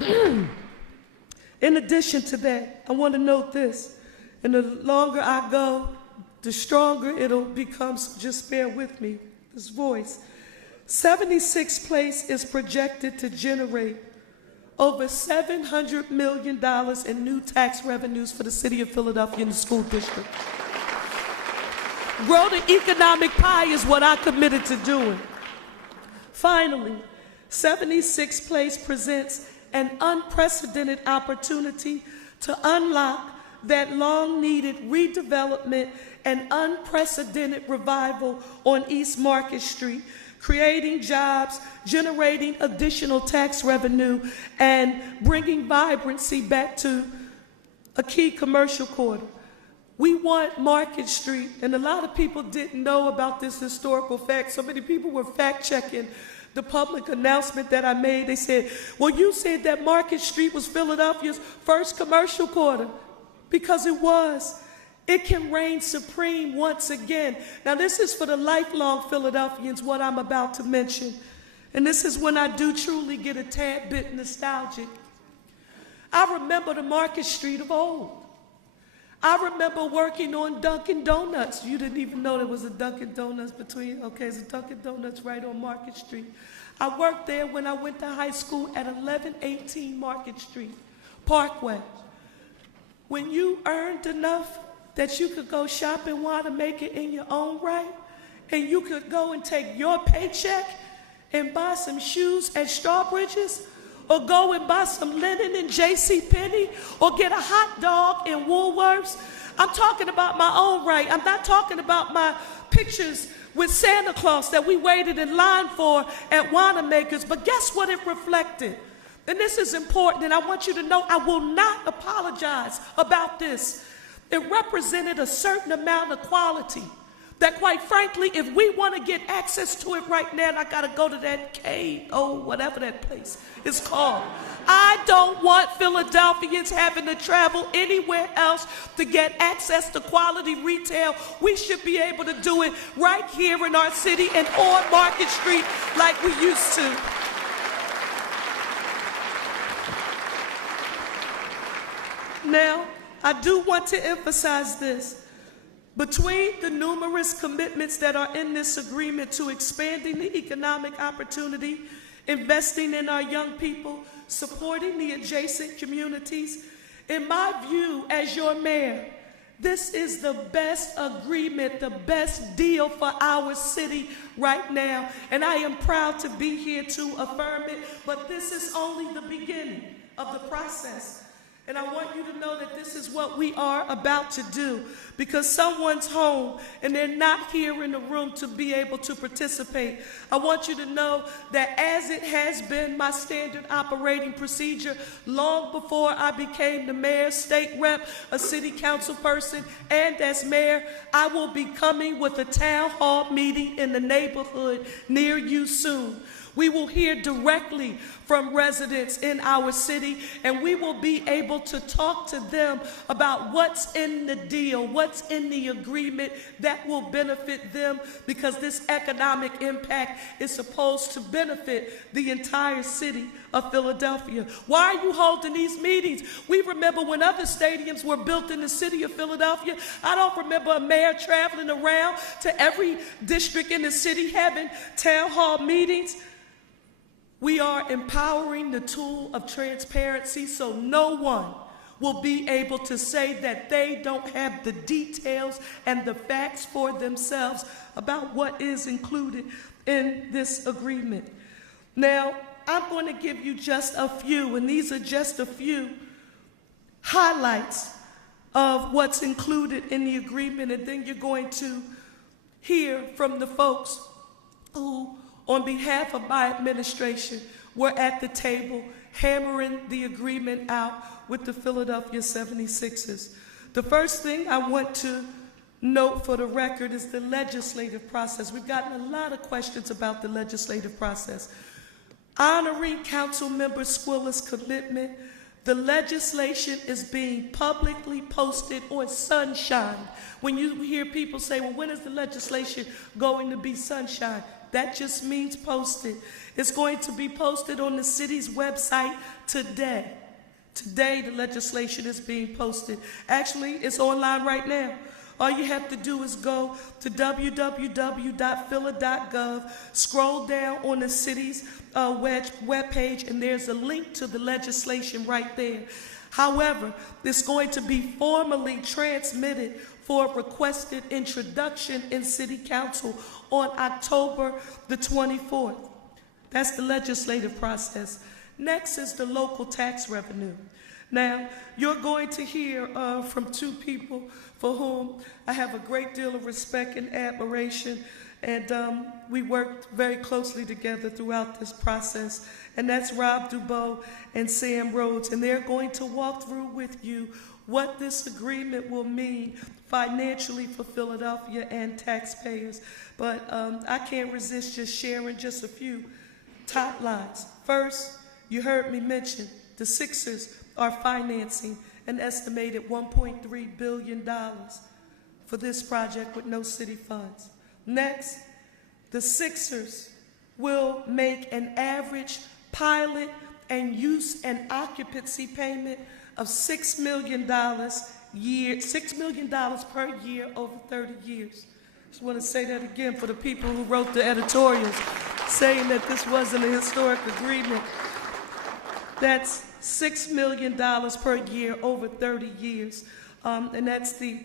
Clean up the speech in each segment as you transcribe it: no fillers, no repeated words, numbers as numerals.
In addition to that, I want to note this, and the longer I go, the stronger it'll become, so just bear with me, this voice. 76th place is projected to generate over $700 million in new tax revenues for the city of Philadelphia and the school district. Grow the economic pie is what I committed to doing. Finally, 76th place presents an unprecedented opportunity to unlock that long-needed redevelopment and unprecedented revival on East Market Street, creating jobs, generating additional tax revenue, and bringing vibrancy back to a key commercial corridor. We want Market Street, and a lot of people didn't know about this historical fact. So many people were fact-checking the public announcement that I made. They said, well, you said that Market Street was Philadelphia's first commercial corridor, because it was. It can reign supreme once again. Now, this is for the lifelong Philadelphians, what I'm about to mention. And this is when I do truly get a tad bit nostalgic. I remember the Market Street of old. I remember working on Dunkin' Donuts. You didn't even know there was a Dunkin' Donuts between, okay, there's a Dunkin' Donuts right on Market Street. I worked there when I went to high school at 1118 Market Street, Parkway. When you earned enough that you could go shop and want to make it in your own right, and you could go and take your paycheck and buy some shoes at Strawbridge's, or go and buy some linen in JCPenney, or get a hot dog in Woolworths. I'm talking about my own right. I'm not talking about my pictures with Santa Claus that we waited in line for at Wanamaker's, but guess what it reflected? And this is important, and I want you to know I will not apologize about this. It represented a certain amount of quality that, quite frankly, if we want to get access to it right now, and I got to go to that whatever that place is called. I don't want Philadelphians having to travel anywhere else to get access to quality retail. We should be able to do it right here in our city and on Market Street like we used to. Now, I do want to emphasize this. Between the numerous commitments that are in this agreement to expanding the economic opportunity, investing in our young people, supporting the adjacent communities, in my view as your mayor, this is the best agreement, the best deal for our city right now. And I am proud to be here to affirm it, but this is only the beginning of the process. And I want you to know that this is what we are about to do, because someone's home and they're not here in the room to be able to participate. I want you to know that as it has been my standard operating procedure long before I became the mayor, state rep, a city council person, and as mayor, I will be coming with a town hall meeting in the neighborhood near you soon. We will hear directly from residents in our city, and we will be able to talk to them about what's in the deal, what's in the agreement that will benefit them, because this economic impact is supposed to benefit the entire city of Philadelphia. Why are you holding these meetings? We remember when other stadiums were built in the city of Philadelphia. I don't remember a mayor traveling around to every district in the city having town hall meetings. We are empowering the tool of transparency so no one will be able to say that they don't have the details and the facts for themselves about what is included in this agreement. Now, I'm going to give you just a few, and these are just a few highlights of what's included in the agreement, and then you're going to hear from the folks who, on behalf of my administration, we're at the table hammering the agreement out with the Philadelphia 76ers. The first thing I want to note for the record is the legislative process. We've gotten a lot of questions about the legislative process. Honoring Councilmember Squilla's commitment, the legislation is being publicly posted on Sunshine. When you hear people say, well, when is the legislation going to be sunshine? That just means posted. It's going to be posted on the city's website today. Today, the legislation is being posted. Actually, it's online right now. All you have to do is go to www.phila.gov, scroll down on the city's webpage, and there's a link to the legislation right there. However, it's going to be formally transmitted for requested introduction in City Council on October the 24th. That's the legislative process. Next is the local tax revenue. Now, you're going to hear from two people for whom I have a great deal of respect and admiration, and we worked very closely together throughout this process, and that's Rob Dubois and Sam Rhodes, and they're going to walk through with you what this agreement will mean financially for Philadelphia and taxpayers. But I can't resist just sharing just a few top lines. First, you heard me mention the Sixers are financing an estimated $1.3 billion for this project with no city funds. Next, the Sixers will make an average pilot and use and occupancy payment of $6 million per year over 30 years. Just want to say that again for the people who wrote the editorials saying that this wasn't a historic agreement. That's $6 million per year over 30 years, and that's the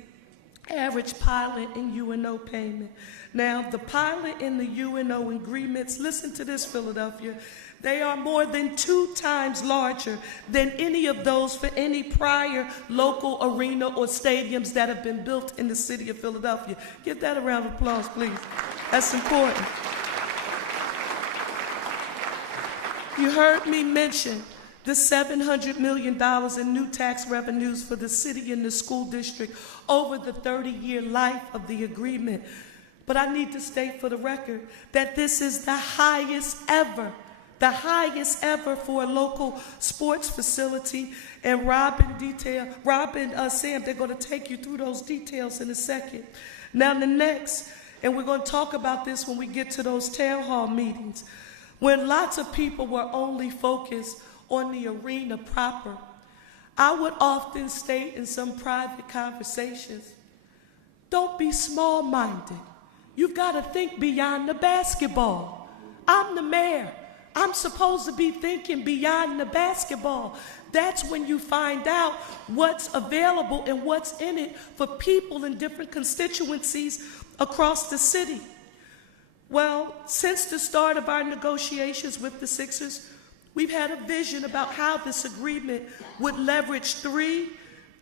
average pilot and UNO payment. Now, the pilot and the UNO agreements, listen to this, Philadelphia, they are more than 2 times larger than any of those for any prior local arena or stadiums that have been built in the city of Philadelphia. Give that a round of applause, please. That's important. You heard me mention the $700 million in new tax revenues for the city and the school district over the 30-year life of the agreement. But I need to state for the record that this is the highest ever for a local sports facility. And Rob and Sam, they're going to take you through those details in a second. Now the next, and we're going to talk about this when we get to those town hall meetings, when lots of people were only focused on the arena proper, I would often state in some private conversations, don't be small-minded. You've got to think beyond the basketball. I'm the mayor. I'm supposed to be thinking beyond the basketball. That's when you find out what's available and what's in it for people in different constituencies across the city. Well, since the start of our negotiations with the Sixers, we've had a vision about how this agreement would leverage 3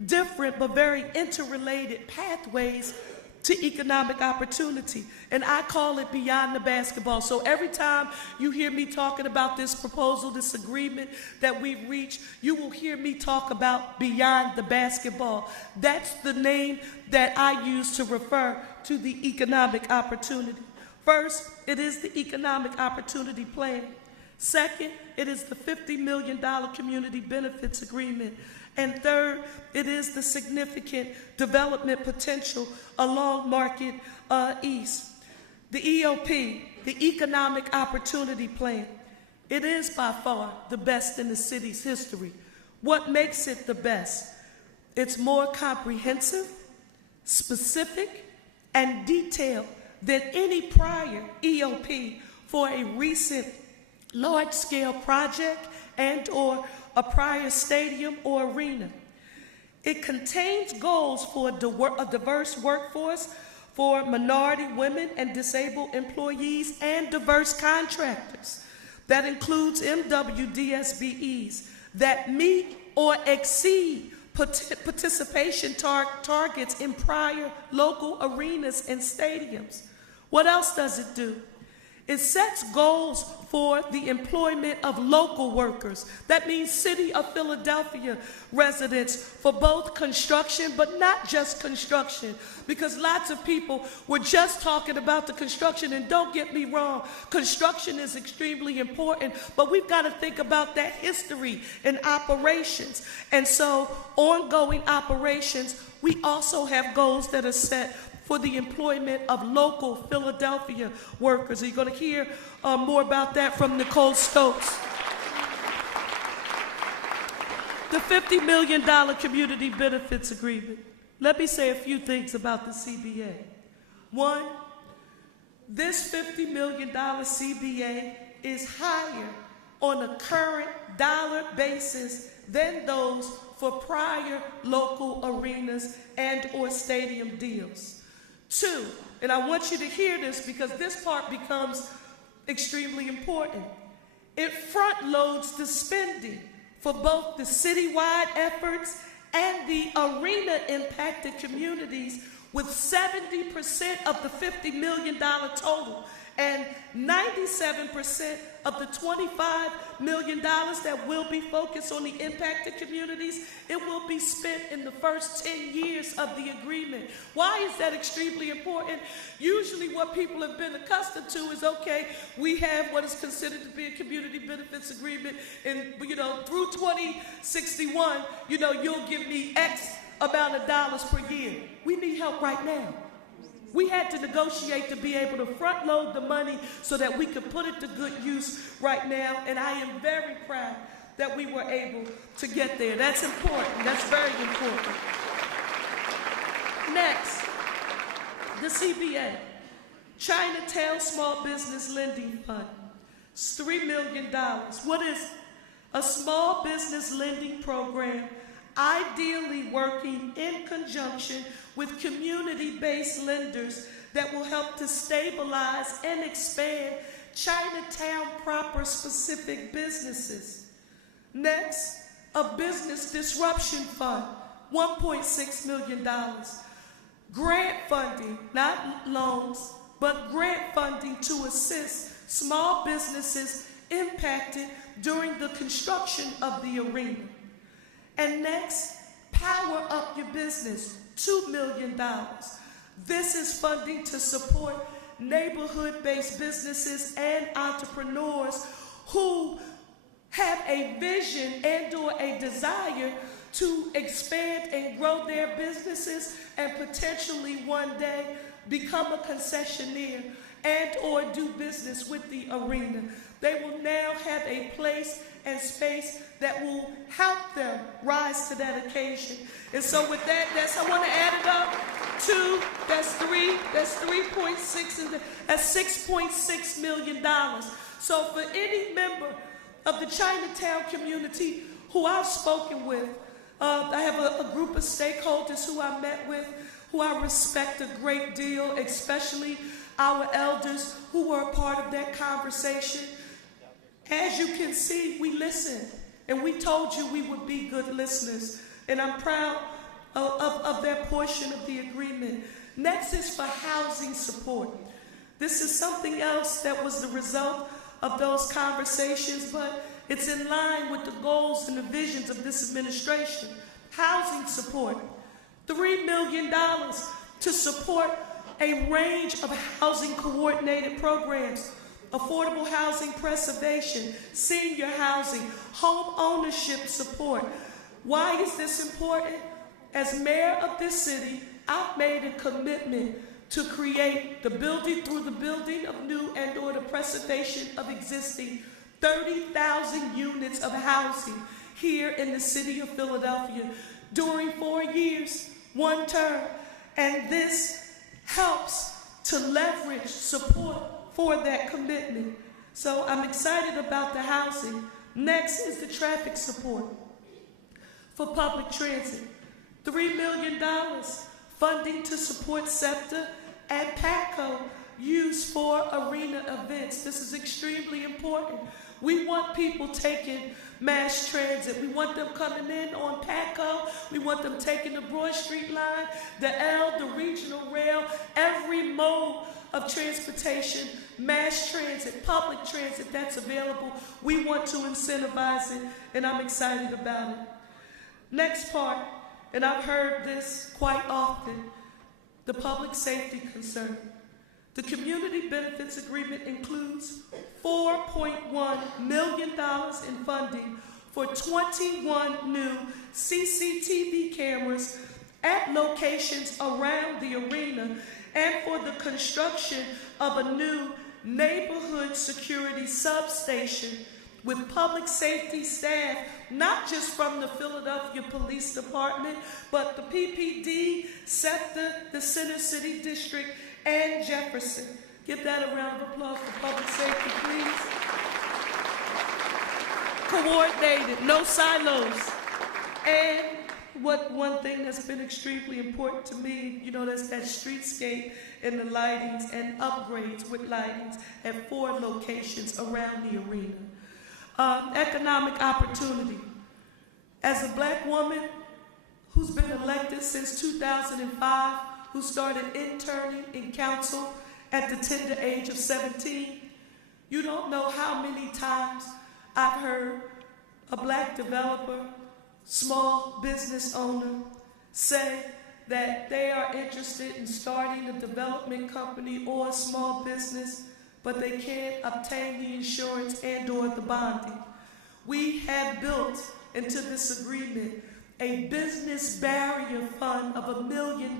different but very interrelated pathways to economic opportunity. And I call it beyond the basketball. So every time you hear me talking about this proposal, this agreement that we've reached, you will hear me talk about beyond the basketball. That's the name that I use to refer to the economic opportunity. First, it is the Economic Opportunity Plan. Second, it is the $50 million community benefits agreement. And third, it is the significant development potential along Market East. The EOP, the Economic Opportunity Plan, it is by far the best in the city's history. What makes it the best? It's more comprehensive, specific, and detailed than any prior EOP for a recent large-scale project and or a prior stadium or arena. It contains goals for a diverse workforce, for minority women and disabled employees and diverse contractors. That includes MWDSBEs that meet or exceed participation targets in prior local arenas and stadiums. What else does it do? It sets goals for the employment of local workers. That means City of Philadelphia residents for both construction, but not just construction, because lots of people were just talking about the construction, and don't get me wrong, construction is extremely important, but we've got to think about that history and operations. And so ongoing operations, we also have goals that are set for the employment of local Philadelphia workers. You're going to hear more about that from Nicole Stokes. The $50 million community benefits agreement. Let me say a few things about the CBA. One, this $50 million CBA is higher on a current dollar basis than those for prior local arenas and or stadium deals. Two, and I want you to hear this because this part becomes extremely important. It front loads the spending for both the citywide efforts and the arena impacted communities with 70% of the $50 million total and 97% of the $25 million that will be focused on the impacted communities, it will be spent in the first 10 years of the agreement. Why is that extremely important? Usually what people have been accustomed to is, okay, we have what is considered to be a community benefits agreement, and through 2061, you'll give me X amount of dollars per year. We need help right now. We had to negotiate to be able to front load the money so that we could put it to good use right now, and I am very proud that we were able to get there. That's important. That's very important. Next, the CBA, Chinatown Small Business Lending Fund. It's $3 million. What is a small business lending program ideally working in conjunction with community-based lenders that will help to stabilize and expand Chinatown proper specific businesses. Next, a business disruption fund, $1.6 million. Grant funding, not loans, but grant funding to assist small businesses impacted during the construction of the arena. And next, Power Up Your Business, $2 million. This is funding to support neighborhood-based businesses and entrepreneurs who have a vision and or a desire to expand and grow their businesses and potentially one day become a concessionaire and or do business with the arena. They will now have a place and space that will help them rise to that occasion. And so with that, I want to add it up. 2, that's 3, that's 3.6, and that's $6.6 million. So for any member of the Chinatown community who I've spoken with, I have a group of stakeholders who I met with, who I respect a great deal, especially our elders who were a part of that conversation. As you can see, we listened, and we told you we would be good listeners, and I'm proud of that portion of the agreement. Next is for housing support. This is something else that was the result of those conversations, but it's in line with the goals and the visions of this administration. Housing support, $3 million to support a range of housing coordinated programs. Affordable housing preservation, senior housing, home ownership support. Why is this important? As mayor of this city, I've made a commitment to create the building through the building of new and or the preservation of existing 30,000 units of housing here in the city of Philadelphia during 4 years, one term. And this helps to leverage support for that commitment. So I'm excited about the housing. Next is the traffic support for public transit. $3 million funding to support Sept and PATCO used for arena events. This is extremely important. We want people taking mass transit. We want them coming in on PATCO. We want them taking the Broad Street line, the L, the regional rail, every mode of transportation, mass transit, public transit that's available. We want to incentivize it, and I'm excited about it. Next part, and I've heard this quite often, the public safety concern. The community benefits agreement includes $4.1 million in funding for 21 new CCTV cameras at locations around the arena and for the construction of a new neighborhood security substation with public safety staff, not just from the Philadelphia Police Department, but the PPD, Sept, the Center City District, and Jefferson. Give that a round of applause for public safety, please. Coordinated, no silos. And one thing that's been extremely important to me, you know, that's that streetscape and the lightings and upgrades with lightings at 4 locations around the arena. Economic opportunity. As a black woman who's been elected since 2005, who started interning in council at the tender age of 17, you don't know how many times I've heard a black developer, small business owner, say that they are interested in starting a development company or a small business, but they can't obtain the insurance and or the bonding. We have built into this agreement a business barrier fund of $1 million,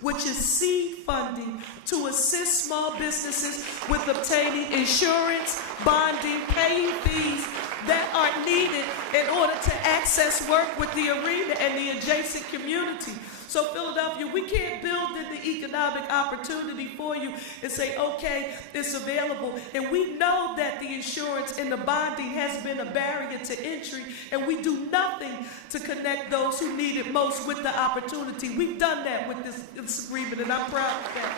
which is seed funding to assist small businesses with obtaining insurance, bonding, paying fees that are needed in order to access work with the arena and the adjacent community. So Philadelphia, we can't build in the economic opportunity for you and say, okay, it's available. And we know that the insurance and the bonding has been a barrier to entry, and we do nothing to connect those who need it most with the opportunity. We've done that with this agreement, and I'm proud of that.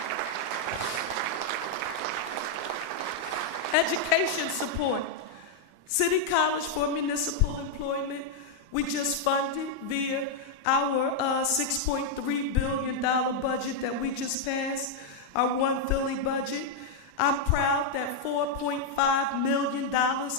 Education support. City College for Municipal Employment, we just funded via our $6.3 billion budget that we just passed, our One Philly budget. I'm proud that $4.5 million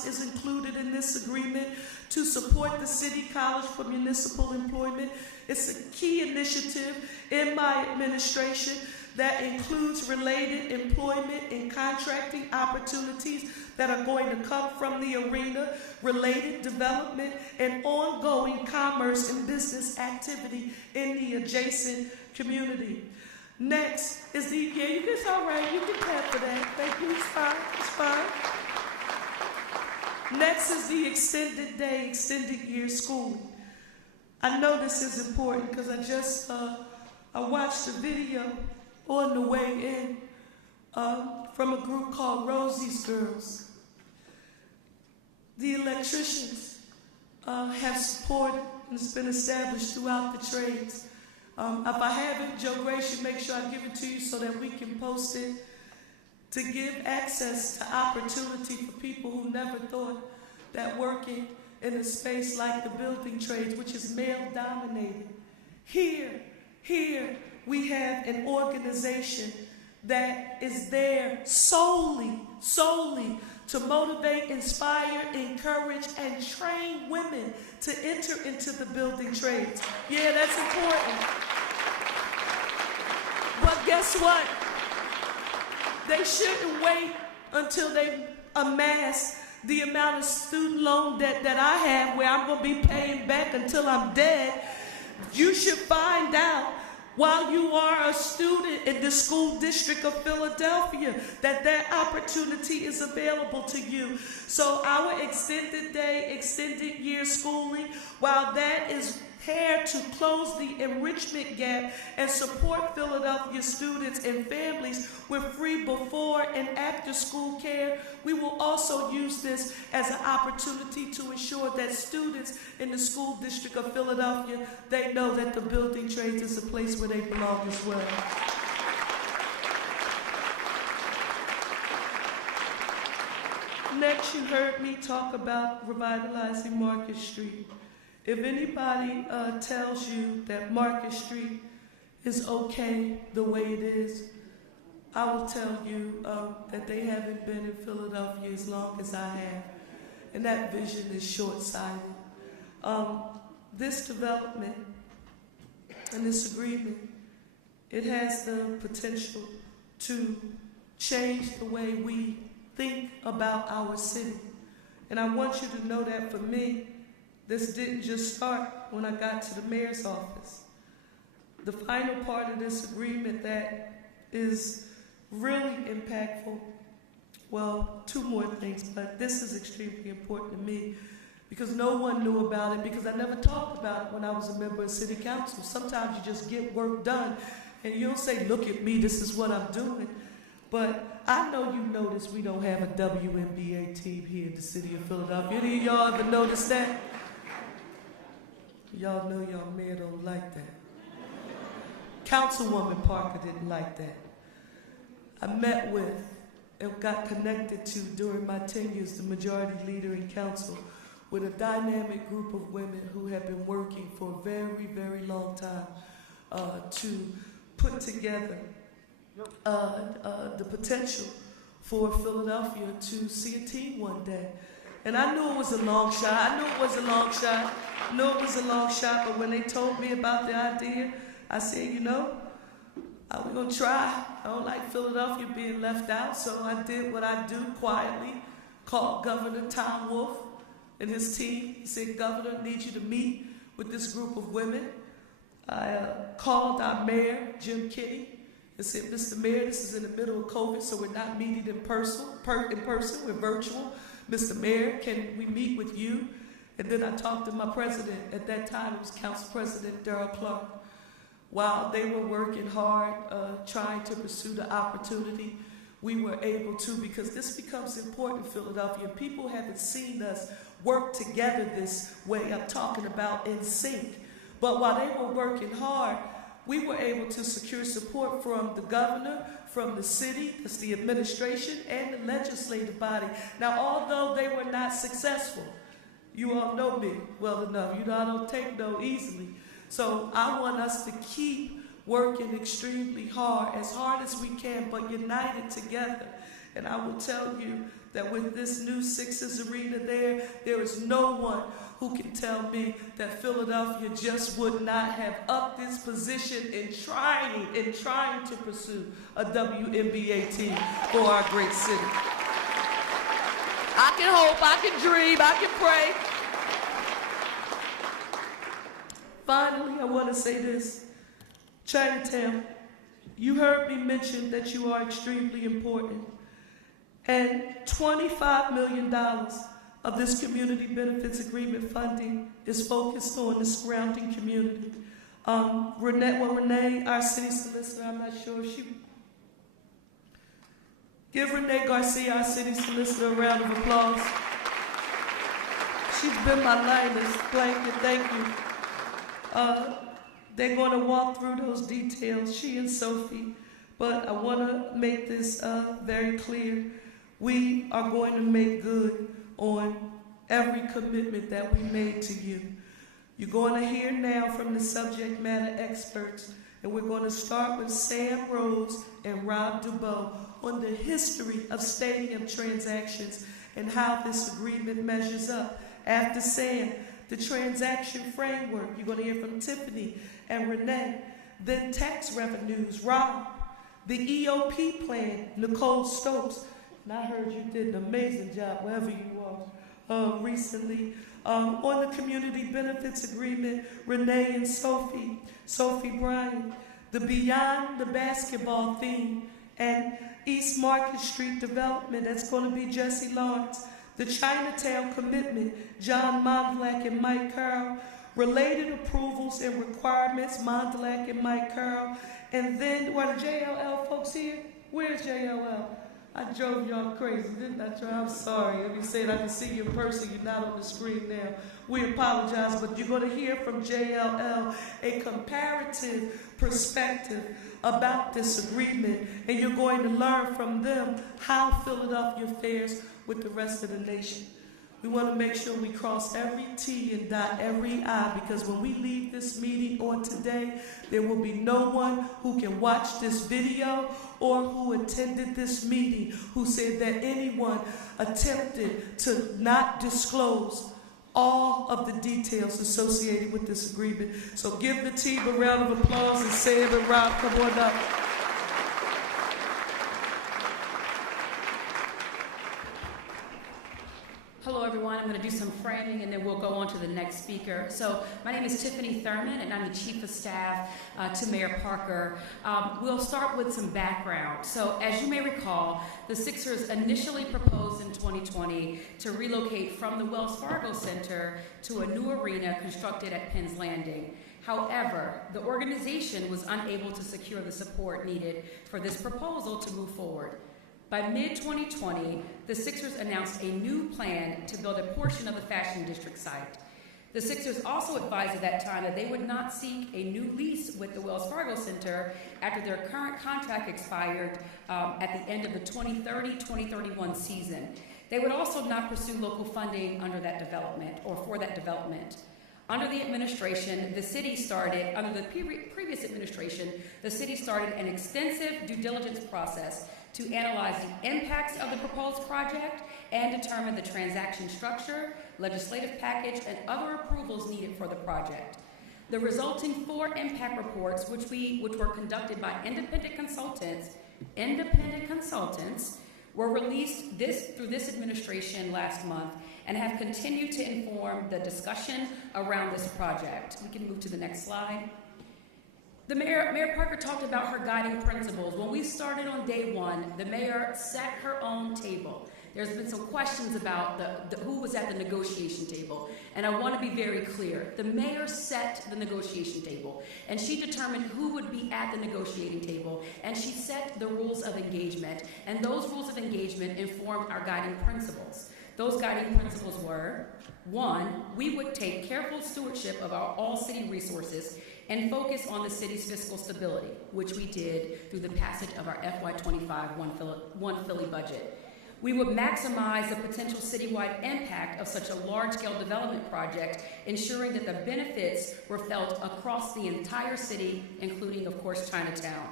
is included in this agreement to support the City College for Municipal Employment. It's a key initiative in my administration that includes related employment and contracting opportunities that are going to come from the arena, related development, and ongoing commerce and business activity in the adjacent community. Next is the, it's all right, you can clap for that. Thank you, it's fine. Next is the extended day, extended year schooling. I know this is important because I watched a video on the way in from a group called Rosie's Girls. The electricians have supported and it's been established throughout the trades. If I have it, Joe Grace, you make sure I give it to you so that we can post it to give access to opportunity for people who never thought that working in a space like the building trades, which is male-dominated. Here, we have an organization that is there solely to motivate, inspire, encourage, and train women to enter into the building trades. Yeah, that's important. But guess what? They shouldn't wait until they amass the amount of student loan debt that I have where I'm going to be paying back until I'm dead. You should find out while you are a student in the school district of Philadelphia that opportunity is available to you. So our extended day, extended year schooling, while that is here to close the enrichment gap and support Philadelphia students and families with free before and after school care, we will also use this as an opportunity to ensure that students in the school district of Philadelphia, they know that the building trades is a place where they belong as well. Next, you heard me talk about revitalizing Market Street. If anybody tells you that Market Street is okay the way it is, I will tell you that they haven't been in Philadelphia as long as I have, and that vision is short-sighted. This development and this agreement, it has the potential to change the way we think about our city. And I want you to know that for me, this didn't just start when I got to the mayor's office. The final part of this agreement that is really impactful, well, two more things, but this is extremely important to me because no one knew about it because I never talked about it when I was a member of City Council. Sometimes you just get work done and you don't say, look at me, this is what I'm doing. But I know you notice we don't have a WNBA team here in the city of Philadelphia. Any of y'all ever notice that? Y'all know y'all mayor don't like that. Councilwoman Parker didn't like that. I met with and got connected to during my tenure as the majority leader in council with a dynamic group of women who have been working for a very, very long time to put together the potential for Philadelphia to see a team one day. And I knew it was a long shot. But when they told me about the idea, I said, you know, we're going to try. I don't like Philadelphia being left out, so I did what I do quietly, called Governor Tom Wolf and his team. He said, Governor, I need you to meet with this group of women. I called our mayor, Jim Kinney, and said, Mr. Mayor, this is in the middle of COVID, so we're not meeting in person, we're virtual. Mr. Mayor, can we meet with you? And then I talked to my president. At that time, it was Council President Darrell Clark. While they were working hard, trying to pursue the opportunity, we were able to, because this becomes important in Philadelphia. People haven't seen us work together this way. I'm talking about in sync. But while they were working hard, we were able to secure support from the governor, from the city, that's the administration, and the legislative body. Now, although they were not successful, you all know me well enough. You know I don't take no easily. So I want us to keep working extremely hard as we can, but united together. And I will tell you that with this new Sixers arena there is no one who can tell me that Philadelphia just would not have upped its position in trying to pursue a WNBA team for our great city. I can hope, I can dream, I can pray. Finally, I want to say this. Chinatown, you heard me mention that you are extremely important. And $25 million of this community benefits agreement funding is focused on the surrounding community. Renee, our city solicitor, I'm not sure if she... Give Renee Garcia, our city solicitor, a round of applause. She's been my lightest blanket, thank you. They're going to walk through those details, she and Sophie, but I want to make this very clear. We are going to make good on every commitment that we made to you. You're going to hear now from the subject matter experts, and we're going to start with Sam Rose and Rob Dubois on the history of stadium transactions and how this agreement measures up. After Sam, the transaction framework, you're going to hear from Tiffany and Renee. Then tax revenues, Rob. The EOP plan, Nicole Stokes. And I heard you did an amazing job, wherever you are, recently. On the community benefits agreement, Renee and Sophie Bryan. The Beyond the Basketball theme and East Market Street development, that's going to be Jesse Lawrence. The Chinatown commitment, John Mondelack and Mike Carroll. Related approvals and requirements, Mondelack and Mike Carroll. And then, what are JLL folks here? Where's JLL? I drove y'all crazy, didn't I? I'm sorry. Let me say it. I can see you in person. You're not on the screen now. We apologize, but you're going to hear from JLL a comparative perspective about this agreement, and you're going to learn from them how Philadelphia fares with the rest of the nation. We want to make sure we cross every T and dot every I, because when we leave this meeting on today, there will be no one who can watch this video or who attended this meeting who said that anyone attempted to not disclose all of the details associated with this agreement. So give the team a round of applause, and Sam and Rob, come on up. Hello, everyone. I'm going to do some framing, and then we'll go on to the next speaker. So my name is Tiffany Thurman, and I'm the Chief of Staff to Mayor Parker. We'll start with some background. So as you may recall, the Sixers initially proposed in 2020 to relocate from the Wells Fargo Center to a new arena constructed at Penn's Landing. However, the organization was unable to secure the support needed for this proposal to move forward. By mid-2020, the Sixers announced a new plan to build a portion of the Fashion District site. The Sixers also advised at that time that they would not seek a new lease with the Wells Fargo Center after their current contract expired at the end of the 2030-2031 season. They would also not pursue local funding under that development or for that development. Under the administration, the city started, under the previous administration, the city started an extensive due diligence process to analyze the impacts of the proposed project and determine the transaction structure, legislative package, and other approvals needed for the project. The resulting 4 impact reports, which were conducted by independent consultants, were released through this administration last month and have continued to inform the discussion around this project. We can move to the next slide. Mayor Parker talked about her guiding principles. When we started on day one, the mayor set her own table. There's been some questions about who was at the negotiation table, and I want to be very clear. The mayor set the negotiation table, and she determined who would be at the negotiating table, and she set the rules of engagement, and those rules of engagement informed our guiding principles. Those guiding principles were, 1, we would take careful stewardship of our all-city resources and focus on the city's fiscal stability, which we did through the passage of our FY25 One Philly budget. We would maximize the potential citywide impact of such a large-scale development project, ensuring that the benefits were felt across the entire city, including, of course, Chinatown.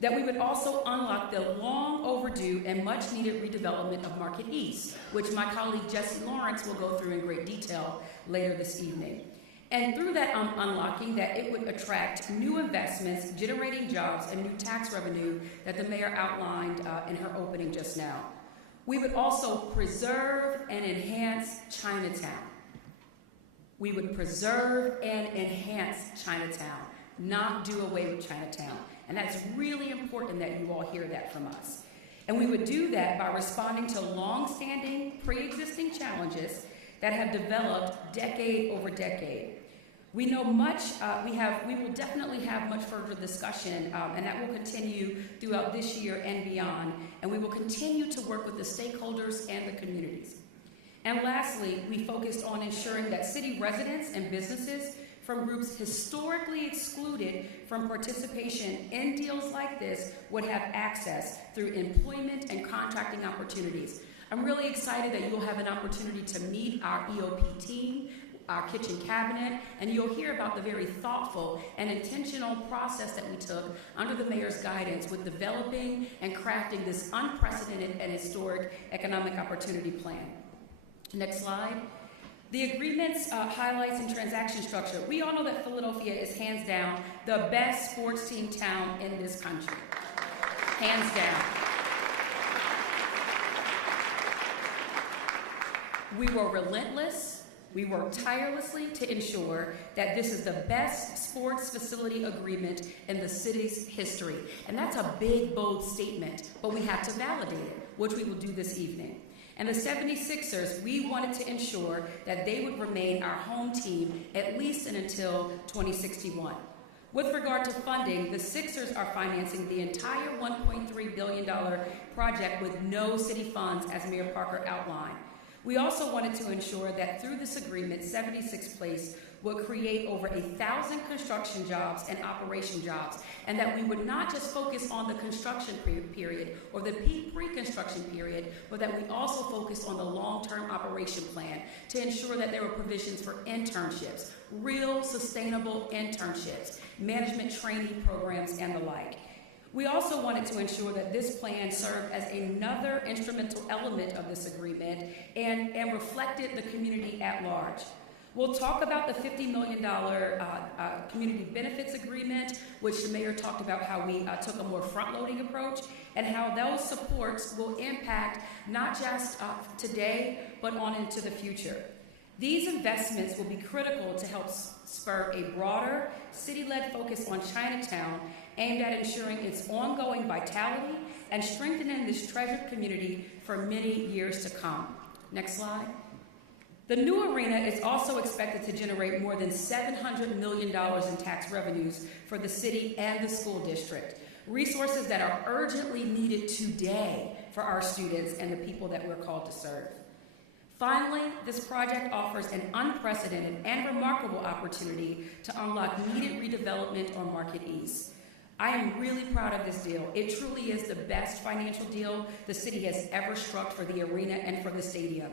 That we would also unlock the long overdue and much needed redevelopment of Market East, which my colleague Jesse Lawrence will go through in great detail later this evening. And through that unlocking, that it would attract new investments, generating jobs, and new tax revenue that the mayor outlined in her opening just now. We would also preserve and enhance Chinatown. We would preserve and enhance Chinatown, not do away with Chinatown. And that's really important that you all hear that from us. And we would do that by responding to long-standing, pre-existing challenges that have developed decade over decade. We know much, we will definitely have much further discussion, and that will continue throughout this year and beyond, and we will continue to work with the stakeholders and the communities. And lastly, we focused on ensuring that city residents and businesses from groups historically excluded from participation in deals like this would have access through employment and contracting opportunities. I'm really excited that you'll have an opportunity to meet our EOP team, our kitchen cabinet, and you'll hear about the very thoughtful and intentional process that we took under the mayor's guidance with developing and crafting this unprecedented and historic economic opportunity plan. Next slide. The agreement's highlights and transaction structure. We all know that Philadelphia is hands down the best sports team town in this country. Hands down. We were relentless. We worked tirelessly to ensure that this is the best sports facility agreement in the city's history. And that's a big, bold statement, but we have to validate it, which we will do this evening. And the 76ers, we wanted to ensure that they would remain our home team at least until 2061. With regard to funding, the Sixers are financing the entire $1.3 billion project with no city funds, as Mayor Parker outlined. We also wanted to ensure that through this agreement, 76th Place would create over 1,000 construction jobs and operation jobs, and that we would not just focus on the construction period or the pre-construction period, but that we also focused on the long-term operation plan to ensure that there were provisions for internships, real sustainable internships, management training programs, and the like. We also wanted to ensure that this plan served as another instrumental element of this agreement and reflected the community at large. We'll talk about the $50 million community benefits agreement, which the mayor talked about how we took a more front-loading approach and how those supports will impact not just today, but on into the future. These investments will be critical to help spur a broader, city-led focus on Chinatown aimed at ensuring its ongoing vitality and strengthening this treasured community for many years to come. Next slide. The new arena is also expected to generate more than $700 million in tax revenues for the city and the school district, resources that are urgently needed today for our students and the people that we're called to serve. Finally, this project offers an unprecedented and remarkable opportunity to unlock needed redevelopment on Market East. I am really proud of this deal. It truly is the best financial deal the city has ever struck for the arena and for the stadium.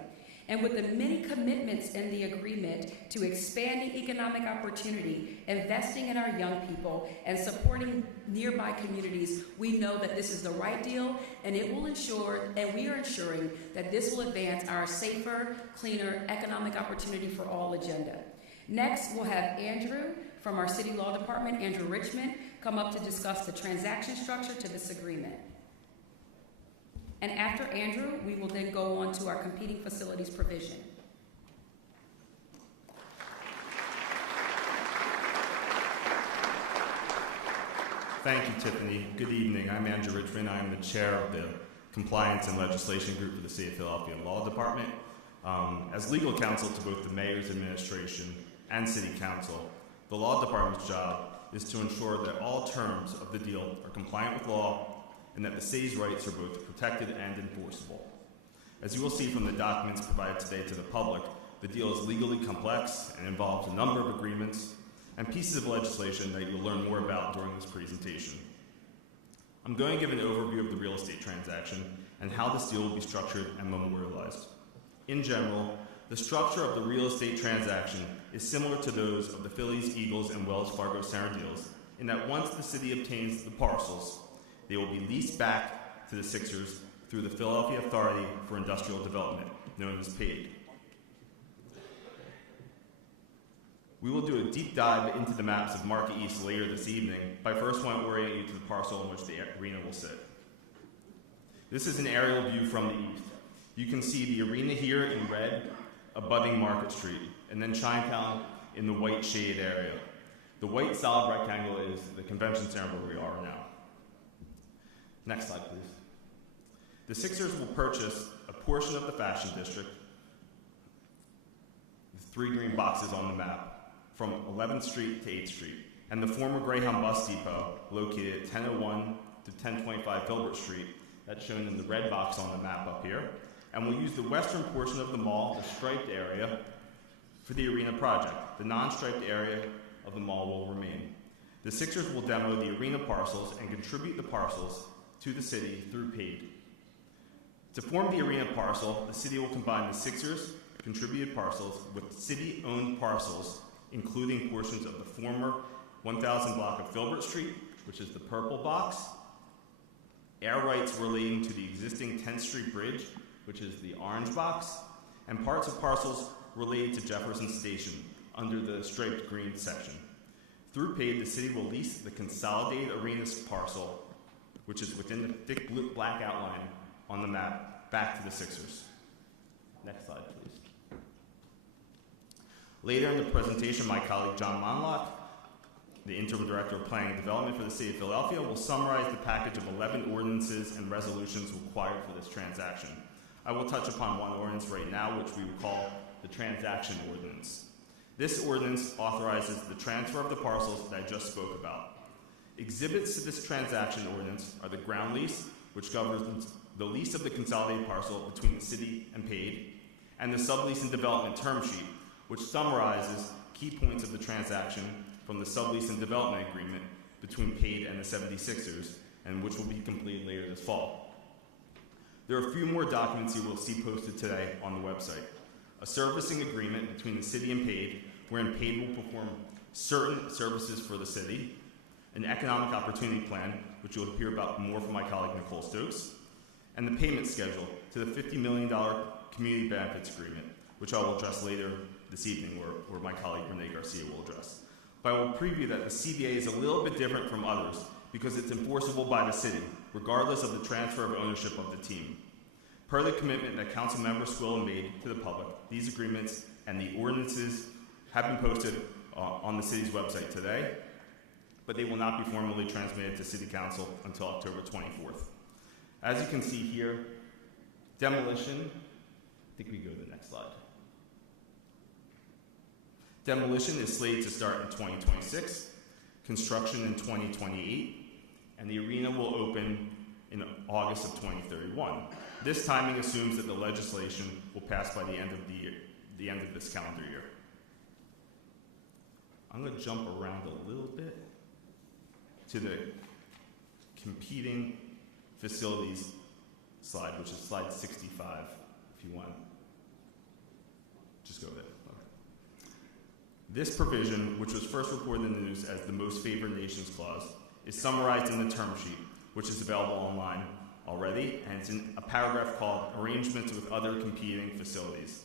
And with the many commitments in the agreement to expanding economic opportunity, investing in our young people, and supporting nearby communities, we know that this is the right deal, and it will ensure, and we are ensuring, that this will advance our safer, cleaner economic opportunity for all agenda. Next, we'll have Andrew from our City Law Department, Andrew Richmond, come up to discuss the transaction structure to this agreement. And after Andrew, we will then go on to our competing facilities provision. Thank you, Tiffany. Good evening. I'm Andrew Richmond. I'm the chair of the Compliance and Legislation Group for the City of Philadelphia Law Department. As legal counsel to both the mayor's administration and city council, the law department's job is to ensure that all terms of the deal are compliant with law and that the city's rights are both protected and enforceable. As you will see from the documents provided today to the public, the deal is legally complex and involves a number of agreements and pieces of legislation that you'll learn more about during this presentation. I'm going to give an overview of the real estate transaction and how this deal will be structured and memorialized. In general, the structure of the real estate transaction is similar to those of the Phillies, Eagles, and Wells Fargo Center deals, in that once the city obtains the parcels, they will be leased back to the Sixers through the Philadelphia Authority for Industrial Development, known as PAID. We will do a deep dive into the maps of Market East later this evening, but I first want to orient you to the parcel in which the arena will sit. This is an aerial view from the east. You can see the arena here in red, abutting Market Street, and then Chinatown in the white shaded area. The white solid rectangle is the convention center where we are now. Next slide, please. The Sixers will purchase a portion of the Fashion District, the 3 green boxes on the map, from 11th Street to 8th Street, and the former Greyhound Bus Depot, located at 1001 to 1025 Filbert Street, that's shown in the red box on the map up here, and we'll use the western portion of the mall, the striped area, for the arena project. The non-striped area of the mall will remain. The Sixers will demo the arena parcels and contribute the parcels to the city through PAID. To form the arena parcel, the city will combine the Sixers' contributed parcels with city-owned parcels, including portions of the former 1000 block of Filbert Street, which is the purple box, air rights relating to the existing 10th Street Bridge, which is the orange box, and parts of parcels related to Jefferson Station under the striped green section. Through PAID, the city will lease the consolidated arenas parcel, which is within the thick blue black outline on the map, back to the Sixers. Next slide, please. Later in the presentation, my colleague John Monlock, the Interim Director of Planning and Development for the City of Philadelphia, will summarize the package of 11 ordinances and resolutions required for this transaction. I will touch upon one ordinance right now, which we will call the Transaction Ordinance. This ordinance authorizes the transfer of the parcels that I just spoke about. Exhibits to this transaction ordinance are the ground lease, which governs the lease of the consolidated parcel between the city and PAID, and the sublease and development term sheet, which summarizes key points of the transaction from the sublease and development agreement between PAID and the 76ers, and which will be completed later this fall. There are a few more documents you will see posted today on the website. A servicing agreement between the city and PAID, wherein PAID will perform certain services for the city, an economic opportunity plan, which you'll hear about more from my colleague Nicole Stokes, and the payment schedule to the $50 million community benefits agreement, which I will address later this evening, or my colleague Renee Garcia will address. But I will preview that the CBA is a little bit different from others because it's enforceable by the city, regardless of the transfer of ownership of the team. Per the commitment that Councilmember Squilla made to the public, these agreements and the ordinances have been posted on the city's website today, but they will not be formally transmitted to City Council until October 24th. As you can see here, demolition, I think we go to the next slide. Demolition is slated to start in 2026, construction in 2028, and the arena will open in August of 2031. This timing assumes that the legislation will pass by the end of this calendar year. I'm going to jump around a little bit to the competing facilities slide, which is slide 65, if you want. Just go there. Okay. This provision, which was first reported in the news as the Most Favored Nations Clause, is summarized in the term sheet, which is available online already, and it's in a paragraph called Arrangements with Other Competing Facilities.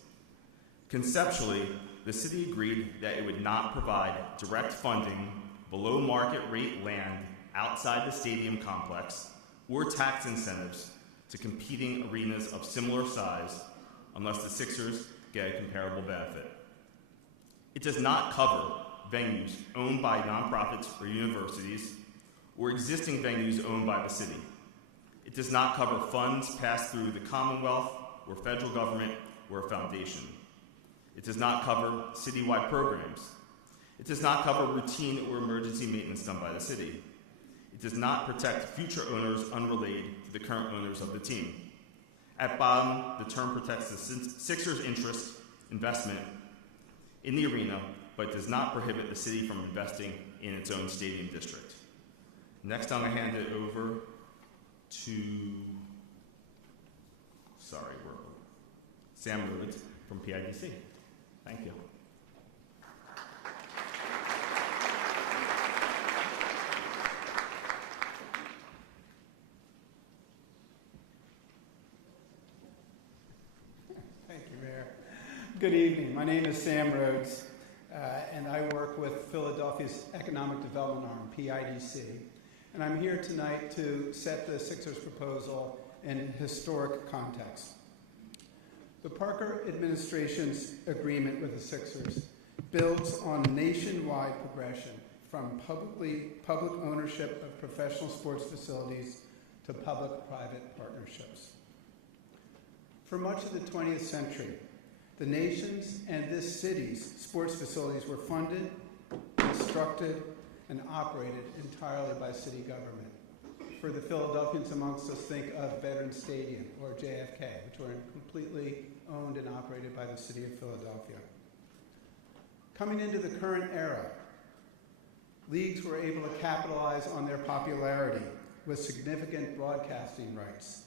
Conceptually, the city agreed that it would not provide direct funding below market rate land outside the stadium complex or tax incentives to competing arenas of similar size unless the Sixers get a comparable benefit. It does not cover venues owned by nonprofits or universities or existing venues owned by the city. It does not cover funds passed through the Commonwealth or federal government or a foundation. It does not cover citywide programs. It does not cover routine or emergency maintenance done by the city. It does not protect future owners unrelated to the current owners of the team. At bottom, the term protects the Sixers' interest investment in the arena, but does not prohibit the city from investing in its own stadium district. Next, I'm going to hand it over to Sam Rhodes from PIDC. Thank you. Thank you, Mayor. Good evening. My name is Sam Rhodes, and I work with Philadelphia's Economic Development Arm, PIDC. And I'm here tonight to set the Sixers proposal in historic context. The Parker administration's agreement with the Sixers builds on nationwide progression from public ownership of professional sports facilities to public-private partnerships. For much of the 20th century, the nation's and this city's sports facilities were funded, constructed, and operated entirely by city government. For the Philadelphians amongst us, think of Veterans Stadium or JFK, which were completely owned and operated by the city of Philadelphia. Coming into the current era, leagues were able to capitalize on their popularity with significant broadcasting rights,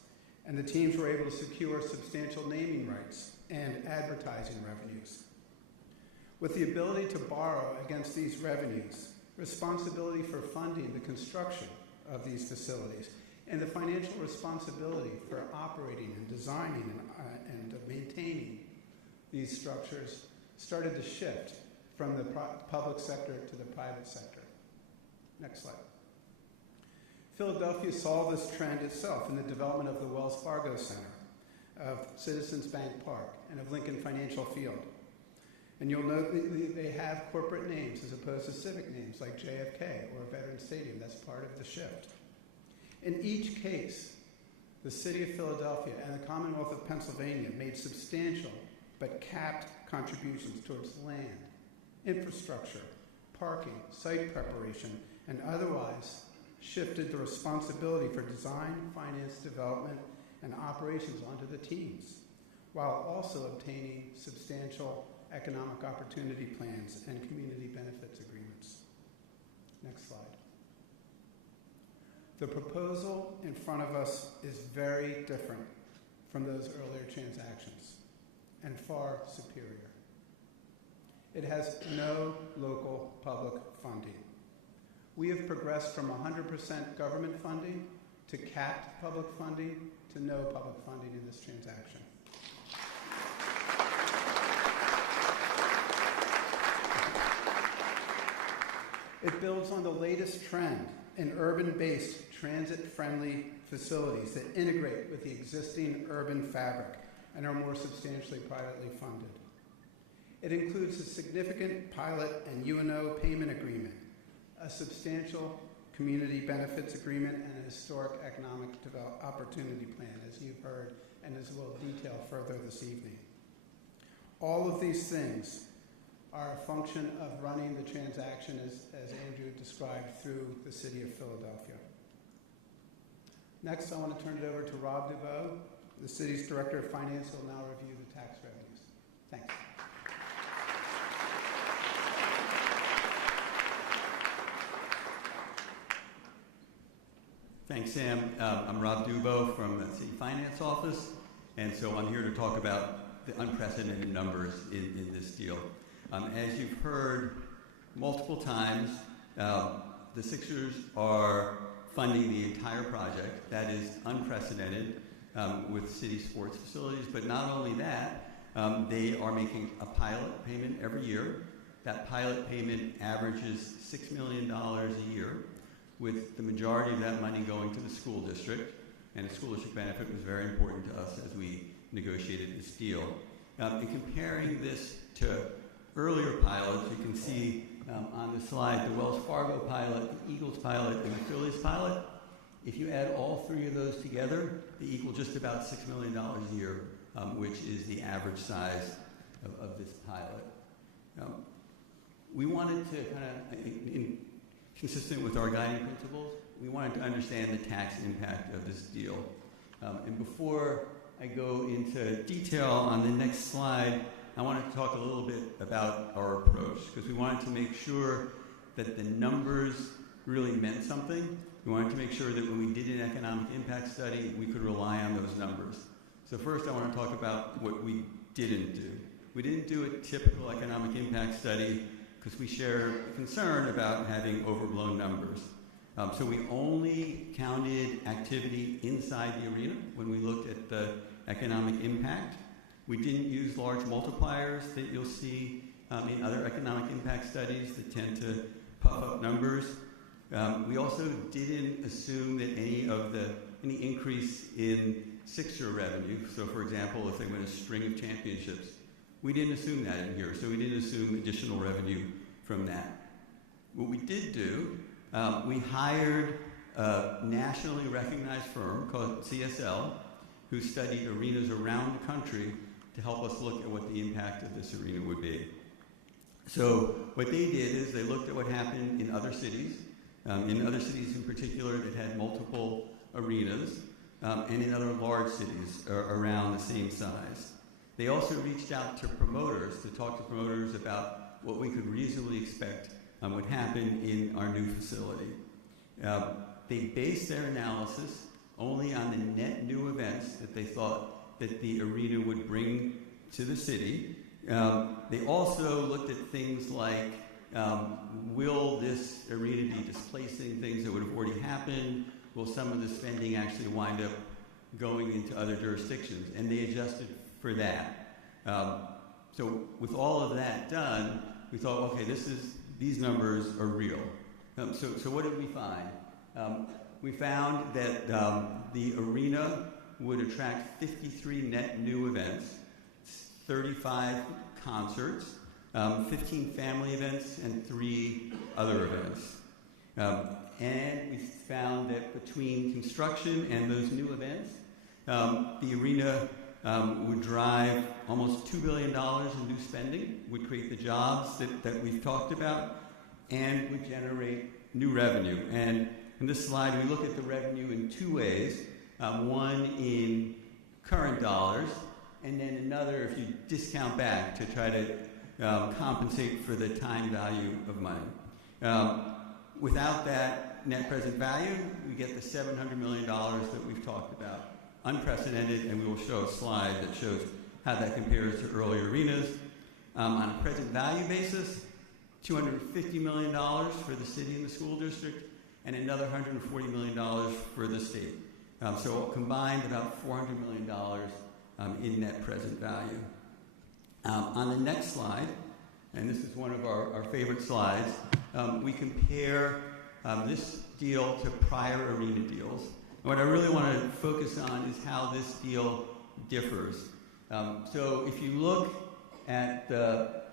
and the teams were able to secure substantial naming rights and advertising revenues. With the ability to borrow against these revenues, responsibility for funding the construction of these facilities, and the financial responsibility for operating and designing and maintaining these structures started to shift from the public sector to the private sector. Next slide. Philadelphia saw this trend itself in the development of the Wells Fargo Center, of Citizens Bank Park, and of Lincoln Financial Field. And you'll note they have corporate names as opposed to civic names like JFK or Veterans Stadium. That's part of the shift. In each case, the City of Philadelphia and the Commonwealth of Pennsylvania made substantial but capped contributions towards land, infrastructure, parking, site preparation, and otherwise shifted the responsibility for design, finance, development, and operations onto the teams, while also obtaining substantial economic opportunity plans and community benefits agreements. Next slide. The proposal in front of us is very different from those earlier transactions and far superior. It has no local public funding. We have progressed from 100% government funding to capped public funding to no public funding in this transaction. It builds on the latest trend in urban-based, transit-friendly facilities that integrate with the existing urban fabric and are more substantially privately funded. It includes a significant pilot and UNO payment agreement, a substantial community benefits agreement, and a historic economic opportunity plan, as you've heard, and as we'll detail further this evening. All of these things are a function of running the transaction, as Andrew described, through the City of Philadelphia. Next, I want to turn it over to Rob Dubow, the city's Director of Finance, who will now review the tax revenues. Thanks. Thanks, Sam. I'm Rob Dubow from the City Finance Office, and so I'm here to talk about the unprecedented numbers in this deal. As you've heard multiple times, the Sixers are funding the entire project. That is unprecedented with city sports facilities, but not only that, they are making a pilot payment every year. That pilot payment averages $6 million a year, with the majority of that money going to the school district, and the school district benefit was very important to us as we negotiated this deal. In comparing this to earlier pilots, you can see on the slide the Wells Fargo pilot, the Eagles pilot, and the Phillies pilot. If you add all three of those together, they equal just about $6 million a year, which is the average size of this pilot. We wanted to consistent with our guiding principles, we wanted to understand the tax impact of this deal. And before I go into detail on the next slide, I wanted to talk a little bit about our approach, because we wanted to make sure that the numbers really meant something. We wanted to make sure that when we did an economic impact study, we could rely on those numbers. So first I want to talk about what we didn't do. We didn't do a typical economic impact study because we share concern about having overblown numbers. So we only counted activity inside the arena when we looked at the economic impact. We didn't use large multipliers that you'll see in other economic impact studies that tend to puff up numbers. We also didn't assume that any increase in Sixer revenue, so for example, if they win a string of championships, we didn't assume that in here, so we didn't assume additional revenue from that. What we did do, we hired a nationally recognized firm called CSL, who studied arenas around the country to help us look at what the impact of this arena would be. So what they did is they looked at what happened in other cities in particular that had multiple arenas, and in other large cities around the same size. They also reached out to promoters to talk to promoters about what we could reasonably expect would happen in our new facility. They based their analysis only on the net new events that they thought that the arena would bring to the city. They also looked at things like, will this arena be displacing things that would have already happened? Will some of the spending actually wind up going into other jurisdictions? And they adjusted for that. So with all of that done, we thought, okay, these numbers are real. So what did we find? We found that the arena would attract 53 net new events, 35 concerts, 15 family events, and 3 other events. And we found that between construction and those new events, the arena would drive almost $2 billion in new spending, would create the jobs that we've talked about, and would generate new revenue. And in this slide, we look at the revenue in 2 ways. One in current dollars, and then another if you discount back to try to compensate for the time value of money. Without that net present value, we get the $700 million that we've talked about. Unprecedented, and we will show a slide that shows how that compares to earlier arenas. On a present value basis, $250 million for the city and the school district, and another $140 million for the state. So combined about $400 million in net present value. On the next slide, and this is one of our favorite slides, we compare this deal to prior arena deals. And what I really want to focus on is how this deal differs. So if you look at the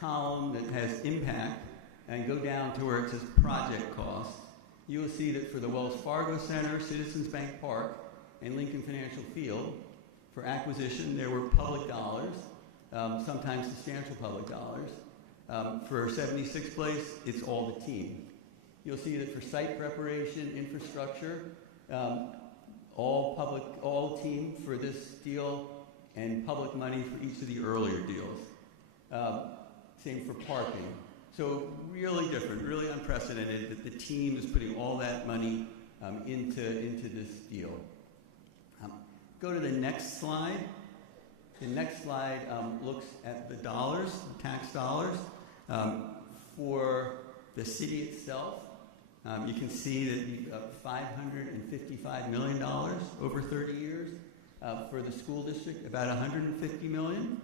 column that has impact and go down to where it says project cost, you will see that for the Wells Fargo Center, Citizens Bank Park, and Lincoln Financial Field, for acquisition, there were public dollars, sometimes substantial public dollars. For 76th Place, it's all the team. You'll see that for site preparation, infrastructure, all team for this deal, and public money for each of the earlier deals. Same for parking. So really different, really unprecedented that the team is putting all that money into this deal. Go to the next slide. The next slide looks at the dollars, the tax dollars. For the city itself, you can see that you've got $555 million over 30 years. For the school district, about $150 million.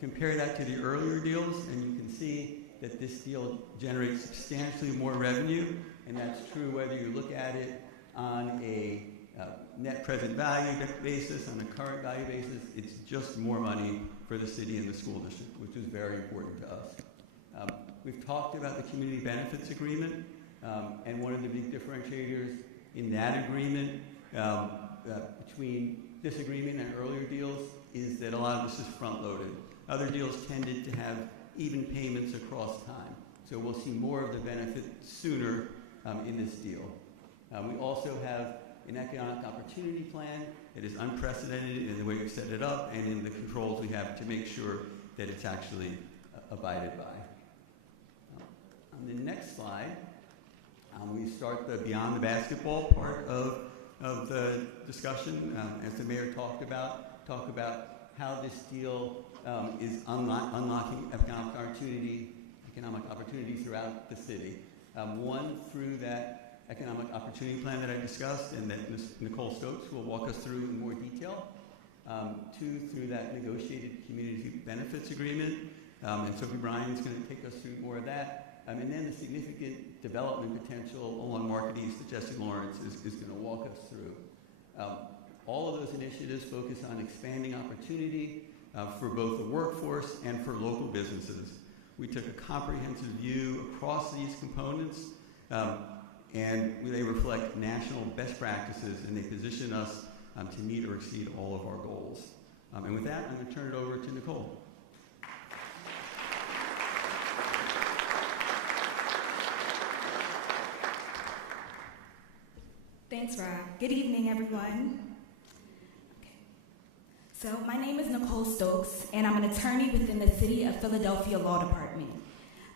Compare that to the earlier deals, and you can see that this deal generates substantially more revenue, and that's true whether you look at it on a net present value basis, on a current value basis. It's just more money for the city and the school district, which is very important to us. We've talked about the community benefits agreement, and one of the big differentiators in that agreement between this agreement and earlier deals is that a lot of this is front-loaded. Other deals tended to have even payments across time. So we'll see more of the benefit sooner in this deal. We also have an economic opportunity plan that is unprecedented in the way we've set it up and in the controls we have to make sure that it's actually abided by. On the next slide, we start the beyond the basketball part of the discussion. As the mayor talk about how this deal is unlocking economic opportunity throughout the city. One, through that economic opportunity plan that I discussed and that Ms. Nicole Stokes will walk us through in more detail. Two, through that negotiated community benefits agreement. And Sophie Bryan is going to take us through more of that. And then the significant development potential along Market East that Jesse Lawrence is going to walk us through. All of those initiatives focus on expanding opportunity for both the workforce and for local businesses. We took a comprehensive view across these components, and they reflect national best practices, and they position us to meet or exceed all of our goals. And with that, I'm going to turn it over to Nicole. Thanks, Rob. Good evening, everyone. So my name is Nicole Stokes, and I'm an attorney within the City of Philadelphia Law Department.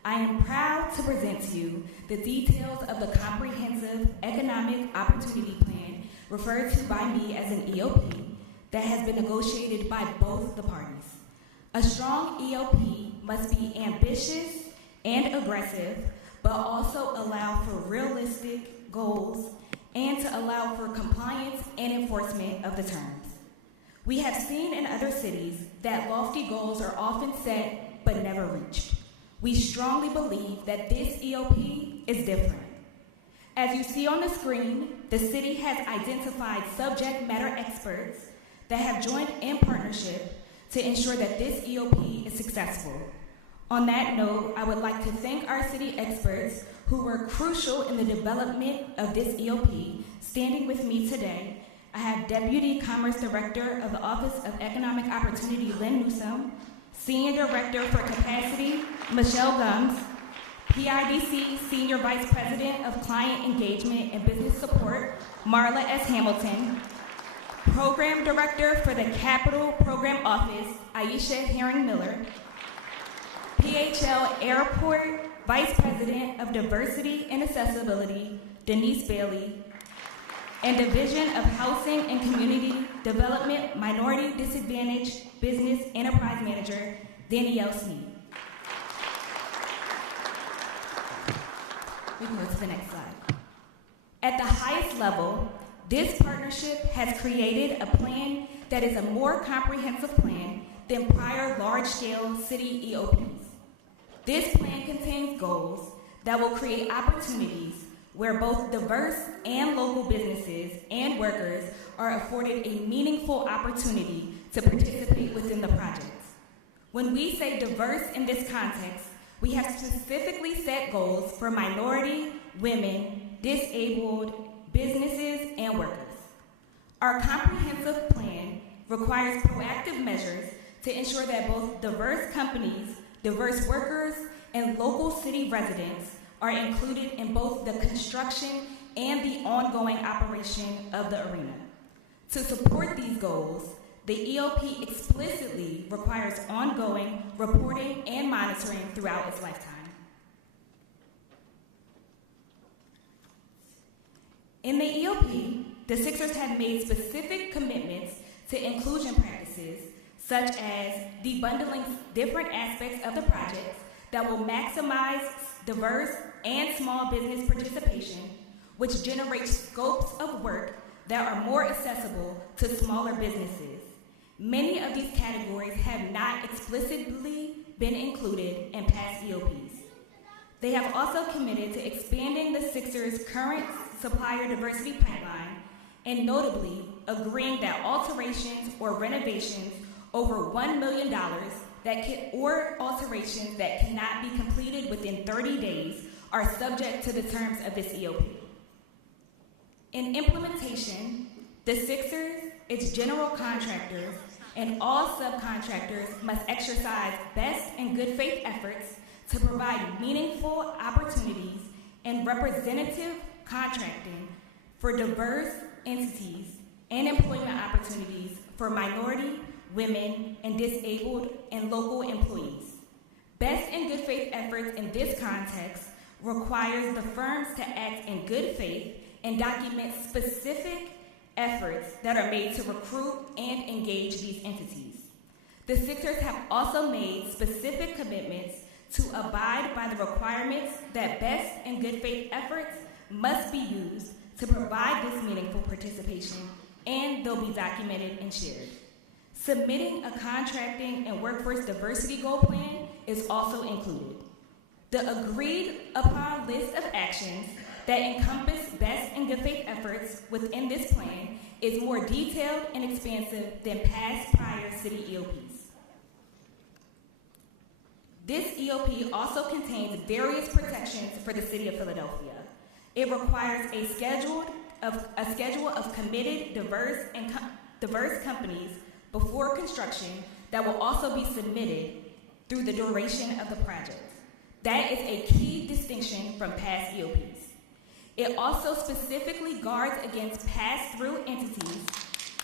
I am proud to present to you the details of the Comprehensive Economic Opportunity Plan, referred to by me as an EOP, that has been negotiated by both the parties. A strong EOP must be ambitious and aggressive, but also allow for realistic goals and to allow for compliance and enforcement of the terms. We have seen in other cities that lofty goals are often set but never reached. We strongly believe that this EOP is different. As you see on the screen, the city has identified subject matter experts that have joined in partnership to ensure that this EOP is successful. On that note, I would like to thank our city experts who were crucial in the development of this EOP. Standing with me today, I have Deputy Commerce Director of the Office of Economic Opportunity, Lynn Newsom, Senior Director for Capacity, Michelle Gums, PIDC Senior Vice President of Client Engagement and Business Support, Marla S. Hamilton, Program Director for the Capital Program Office, Aisha Herring-Miller, PHL Airport Vice President of Diversity and Accessibility, Denise Bailey, and Division of Housing and Community Development Minority Disadvantaged Business Enterprise Manager, Danielle Sneed. We can go to the next slide. At the highest level, this partnership has created a plan that is a more comprehensive plan than prior large-scale city EOPs. This plan contains goals that will create opportunities where both diverse and local businesses and workers are afforded a meaningful opportunity to participate within the project. When we say diverse in this context, we have specifically set goals for minority, women, disabled, businesses, and workers. Our comprehensive plan requires proactive measures to ensure that both diverse companies, diverse workers, and local city residents are included in both the construction and the ongoing operation of the arena. To support these goals, the EOP explicitly requires ongoing reporting and monitoring throughout its lifetime. In the EOP, the Sixers have made specific commitments to inclusion practices, such as debundling different aspects of the project that will maximize diverse and small business participation, which generates scopes of work that are more accessible to smaller businesses. Many of these categories have not explicitly been included in past EOPs. They have also committed to expanding the Sixers' current supplier diversity pipeline, and notably agreeing that alterations or renovations over $1 million or alterations that cannot be completed within 30 days are subject to the terms of this EOP. In implementation, the Sixers, its general contractors, and all subcontractors must exercise best and good faith efforts to provide meaningful opportunities and representative contracting for diverse entities and employment opportunities for minority, women, and disabled and local employees. Best and good faith efforts in this context requires the firms to act in good faith and document specific efforts that are made to recruit and engage these entities. The Sixers have also made specific commitments to abide by the requirements that best and good faith efforts must be used to provide this meaningful participation, and they'll be documented and shared. Submitting a contracting and workforce diversity goal plan is also included. The agreed upon list of actions that encompass best and good faith efforts within this plan is more detailed and expansive than past prior city EOPs. This EOP also contains various protections for the city of Philadelphia. It requires a schedule of committed diverse companies before construction that will also be submitted through the duration of the project. That is a key distinction from past EOPs. It also specifically guards against pass-through entities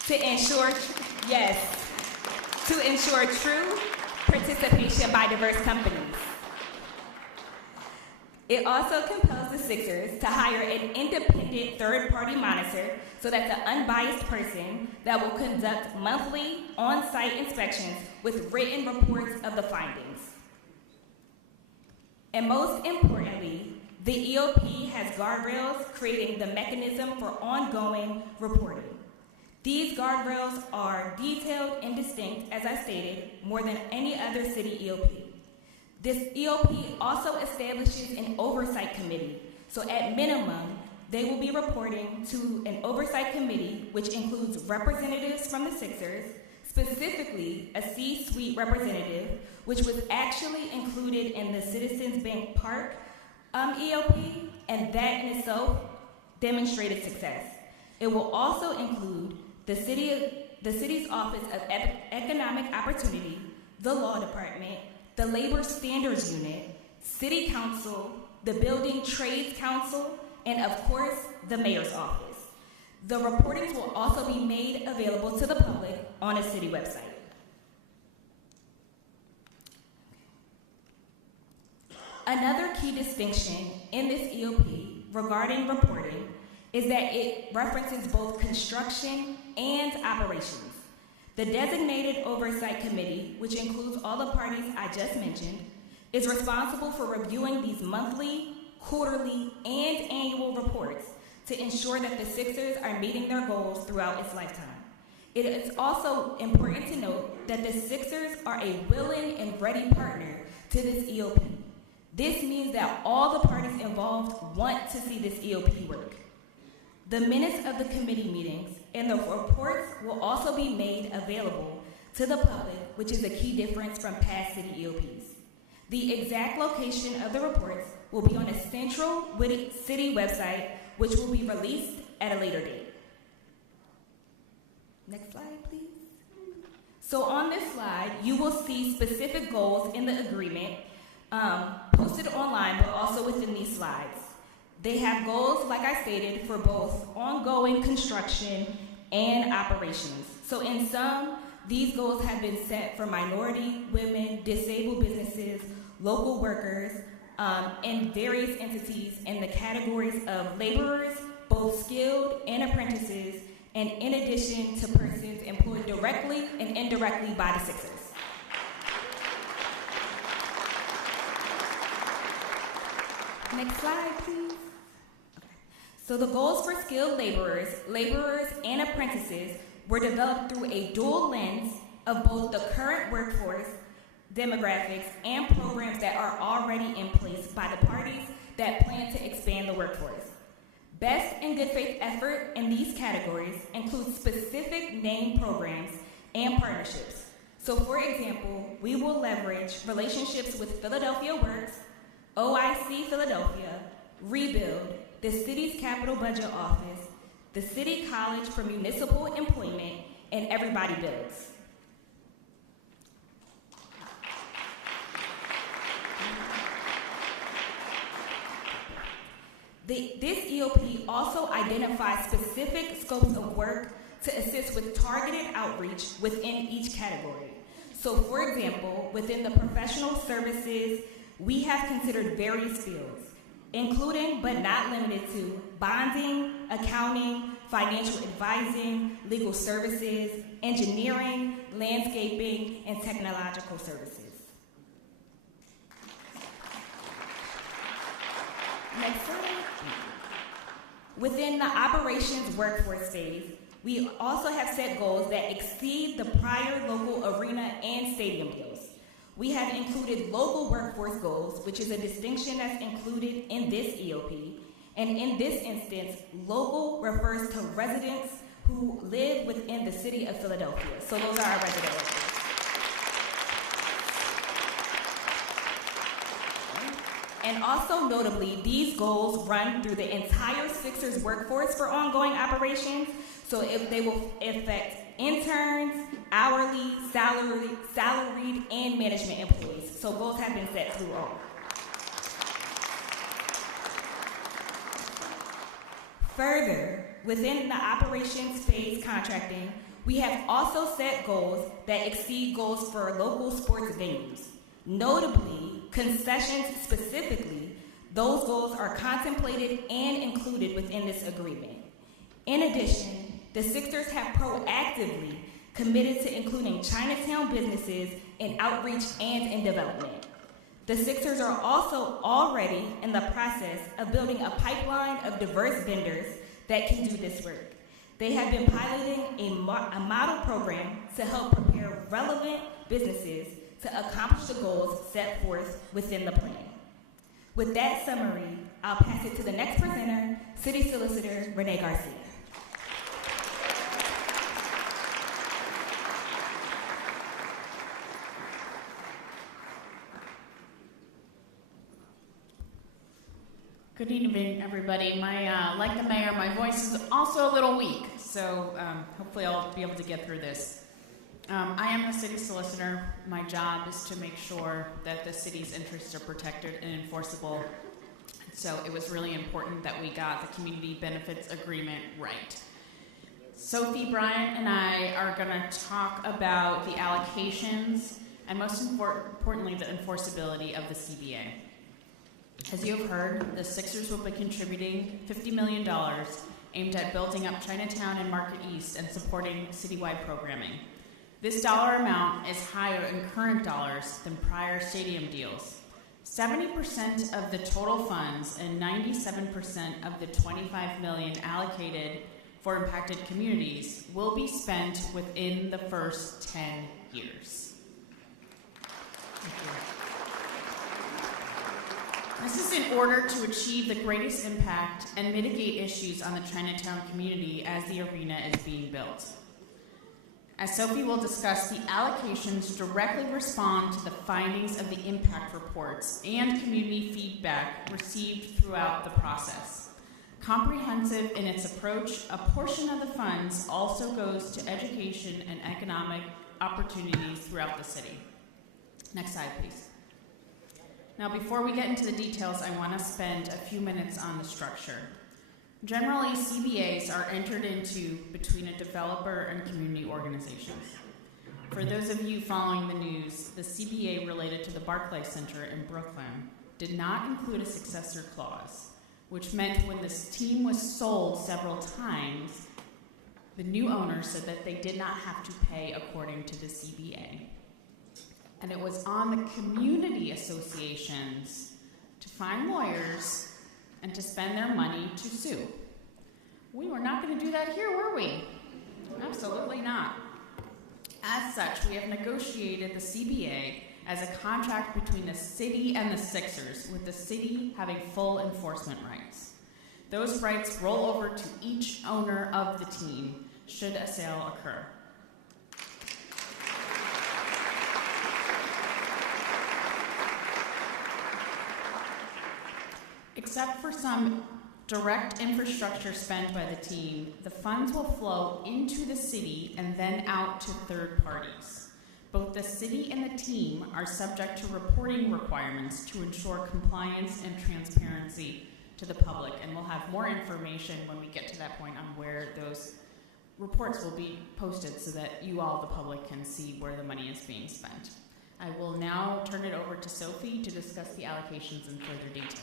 to ensure true participation by diverse companies. It also compels the Sixers to hire an independent third-party monitor so that the unbiased person that will conduct monthly on-site inspections with written reports of the findings. And most importantly, the EOP has guardrails creating the mechanism for ongoing reporting. These guardrails are detailed and distinct, as I stated, more than any other city EOP. This EOP also establishes an oversight committee, so at minimum, they will be reporting to an oversight committee which includes representatives from the Sixers, specifically a C-suite representative, which was actually included in the Citizens Bank Park EOP, and that in itself demonstrated success. It will also include the city's Office of Economic Opportunity, the Law Department, the Labor Standards Unit, City Council, the Building Trades Council, and of course, the Mayor's Office. The reportings will also be made available to the public on a city website. Another key distinction in this EOP regarding reporting is that it references both construction and operations. The designated oversight committee, which includes all the parties I just mentioned, is responsible for reviewing these monthly, quarterly, and annual reports to ensure that the Sixers are meeting their goals throughout its lifetime. It is also important to note that the Sixers are a willing and ready partner to this EOP. This means that all the parties involved want to see this EOP work. The minutes of the committee meetings and the reports will also be made available to the public, which is a key difference from past city EOPs. The exact location of the reports will be on a central city website, which will be released at a later date. Next slide, please. So on this slide, you will see specific goals in the agreement posted online, but also within these slides. They have goals, like I stated, for both ongoing construction and operations. So in sum, these goals have been set for minority, women, disabled businesses, local workers, and various entities in the categories of laborers, both skilled and apprentices, and in addition to persons employed directly and indirectly by the Sixers. Next slide, please. Okay. So the goals for skilled laborers, and apprentices were developed through a dual lens of both the current workforce, demographics, and programs that are already in place by the parties that plan to expand the workforce. Best and good faith effort in these categories includes specific named programs and partnerships. So for example, we will leverage relationships with Philadelphia Works, OIC Philadelphia, Rebuild, the city's capital budget office, the City College for Municipal Employment, and Everybody Builds. This EOP also identifies specific scopes of work to assist with targeted outreach within each category. So for example, within the professional services, we have considered various fields, including but not limited to bonding, accounting, financial advising, legal services, engineering, landscaping, and technological services. Next slide. Within the operations workforce phase, we also have set goals that exceed the prior local arena and stadium deals. We have included local workforce goals, which is a distinction that's included in this EOP. And in this instance, local refers to residents who live within the city of Philadelphia. So those are our residents. And also notably, these goals run through the entire Sixers workforce for ongoing operations. So if they will affect interns, hourly, salaried, and management employees. So goals have been set through all. Further, within the operations phase contracting, we have also set goals that exceed goals for local sports venues. Notably, concessions specifically, those goals are contemplated and included within this agreement. In addition, the Sixers have proactively committed to including Chinatown businesses in outreach and in development. The Sixers are also already in the process of building a pipeline of diverse vendors that can do this work. They have been piloting a model program to help prepare relevant businesses to accomplish the goals set forth within the plan. With that summary, I'll pass it to the next presenter, City Solicitor Renee Garcia. Good evening, everybody. Like the mayor, my voice is also a little weak, so hopefully I'll be able to get through this. I am the city solicitor. My job is to make sure that the city's interests are protected and enforceable. So it was really important that we got the community benefits agreement right. Sophie, Bryant, and I are going to talk about the allocations and most importantly, the enforceability of the CBA. As you have heard, the Sixers will be contributing $50 million aimed at building up Chinatown and Market East and supporting citywide programming. This dollar amount is higher in current dollars than prior stadium deals. 70% of the total funds and 97% of the $25 million allocated for impacted communities will be spent within the first 10 years. Thank you. This is in order to achieve the greatest impact and mitigate issues on the Chinatown community as the arena is being built. As Sophie will discuss, the allocations directly respond to the findings of the impact reports and community feedback received throughout the process. Comprehensive in its approach, a portion of the funds also goes to education and economic opportunities throughout the city. Next slide, please. Now, before we get into the details, I want to spend a few minutes on the structure. Generally, CBAs are entered into between a developer and community organizations. For those of you following the news, the CBA related to the Barclay Center in Brooklyn did not include a successor clause, which meant when this team was sold several times, the new owner said that they did not have to pay according to the CBA. And it was on the community associations to find lawyers and to spend their money to sue. We were not going to do that here, were we? Absolutely not. As such, we have negotiated the CBA as a contract between the city and the Sixers, with the city having full enforcement rights. Those rights roll over to each owner of the team should a sale occur. Except for some direct infrastructure spent by the team, the funds will flow into the city and then out to third parties. Both the city and the team are subject to reporting requirements to ensure compliance and transparency to the public, and we'll have more information when we get to that point on where those reports will be posted so that you all, the public, can see where the money is being spent. I will now turn it over to Sophie to discuss the allocations in further detail.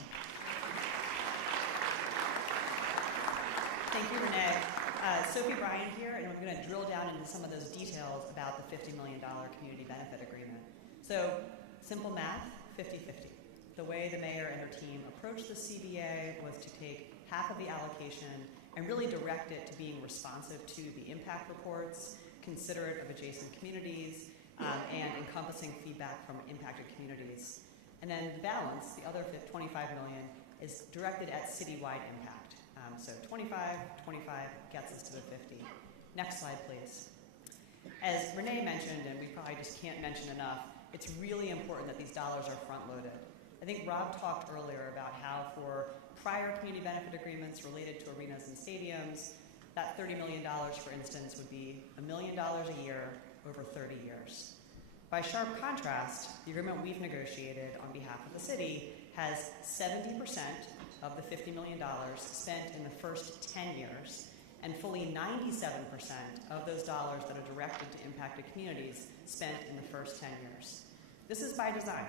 Thank you, Renee. Sophie Bryan here, and we're going to drill down into some of those details about the $50 million community benefit agreement. So, simple math, 50-50. The way the mayor and her team approached the CBA was to take half of the allocation and really direct it to being responsive to the impact reports, considerate of adjacent communities, and encompassing feedback from impacted communities. And then the balance, the other $25 million, is directed at citywide impact. So 25 gets us to the 50. Next slide, please. As Renee mentioned, and we probably just can't mention enough, it's really important that these dollars are front-loaded. I think Rob talked earlier about how for prior community benefit agreements related to arenas and stadiums, that $30 million, for instance, would be $1 million a year over 30 years. By sharp contrast, the agreement we've negotiated on behalf of the city has 70% of the $50 million spent in the first 10 years, and fully 97% of those dollars that are directed to impacted communities spent in the first 10 years. This is by design.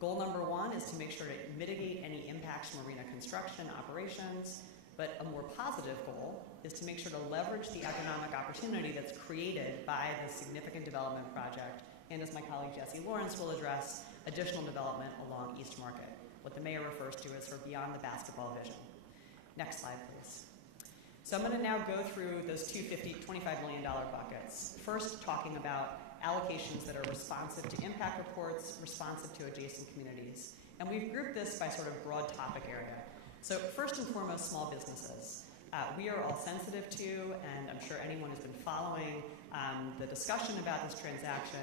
Goal number one is to make sure to mitigate any impacts from arena construction operations, but a more positive goal is to make sure to leverage the economic opportunity that's created by the significant development project, and as my colleague Jesse Lawrence will address, additional development along East Market, what the mayor refers to as sort of beyond the basketball vision. Next slide, please. So I'm going to now go through those two $25 million buckets. First, talking about allocations that are responsive to impact reports, responsive to adjacent communities. And we've grouped this by sort of broad topic area. So first and foremost, small businesses. We are all sensitive to, and I'm sure anyone who's been following the discussion about this transaction,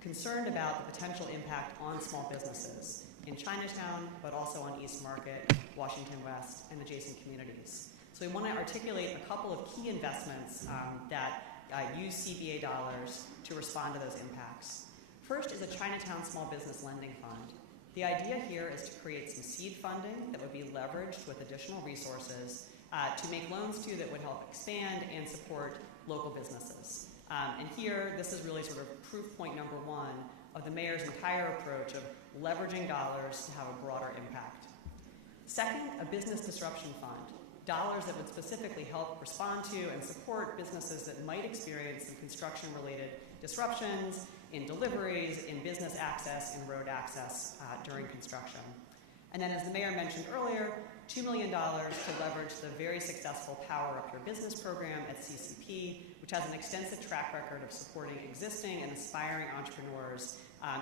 concerned about the potential impact on small businesses in Chinatown, but also on East Market, Washington West, and adjacent communities. So we want to articulate a couple of key investments that use CBA dollars to respond to those impacts. First is a Chinatown Small Business Lending Fund. The idea here is to create some seed funding that would be leveraged with additional resources to make loans to that would help expand and support local businesses. And here, this is really sort of proof point number one of the mayor's entire approach of leveraging dollars to have a broader impact. Second, a business disruption fund. Dollars that would specifically help respond to and support businesses that might experience some construction-related disruptions in deliveries, in business access, in road access during construction. And then, as the mayor mentioned earlier, $2 million to leverage the very successful Power Up Your Business program at CCP which has an extensive track record of supporting existing and aspiring entrepreneurs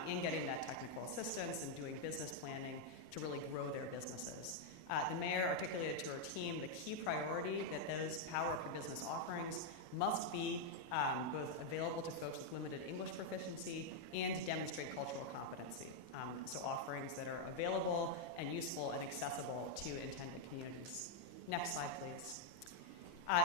in getting that technical assistance and doing business planning to really grow their businesses. The mayor articulated to her team the key priority that those Power Up Your Business offerings must be both available to folks with limited English proficiency and demonstrate cultural competency. So offerings that are available and useful and accessible to intended communities. Next slide, please.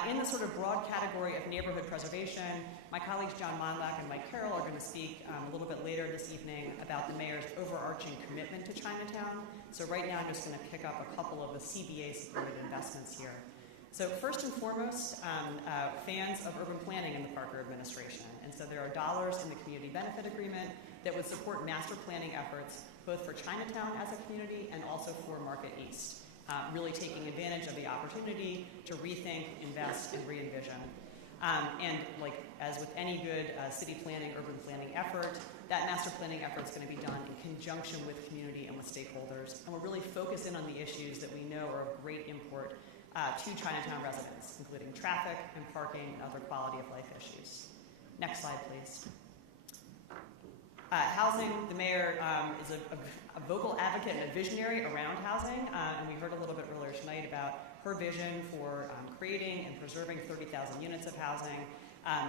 In the sort of broad category of neighborhood preservation, my colleagues John Monlack and Mike Carroll are going to speak a little bit later this evening about the mayor's overarching commitment to Chinatown. So right now I'm just going to pick up a couple of the CBA-supported investments here. So first and foremost, fans of urban planning in the Parker administration. And so there are dollars in the community benefit agreement that would support master planning efforts both for Chinatown as a community and also for Market East. Really taking advantage of the opportunity to rethink, invest, and re-envision. And like as with any good city planning, urban planning effort, that master planning effort is going to be done in conjunction with community and with stakeholders. And we're really focused in on the issues that we know are of great import to Chinatown residents, including traffic and parking and other quality of life issues. Next slide, please. Housing, the mayor is a vocal advocate and a visionary around housing, and we heard a little bit earlier tonight about her vision for creating and preserving 30,000 units of housing.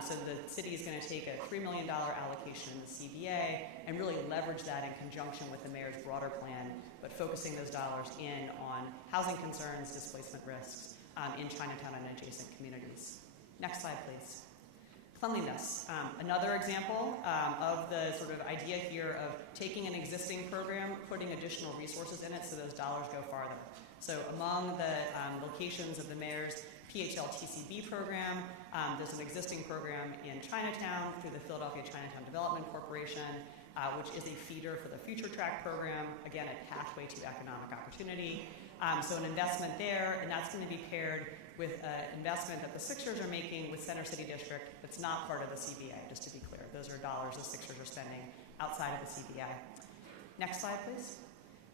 So the city is going to take a $3 million allocation in the CBA and really leverage that in conjunction with the mayor's broader plan, but focusing those dollars in on housing concerns, displacement risks in Chinatown and adjacent communities. Next slide, please. Cleanliness, another example of the sort of idea here of taking an existing program, putting additional resources in it so those dollars go farther. So among the locations of the mayor's PHL-TCB program, there's an existing program in Chinatown through the Philadelphia Chinatown Development Corporation, which is a feeder for the Future Track program, again, a pathway to economic opportunity. So an investment there, and that's going to be paired with an investment that the Sixers are making with Center City District that's not part of the CBA, just to be clear. Those are dollars the Sixers are spending outside of the CBA. Next slide, please.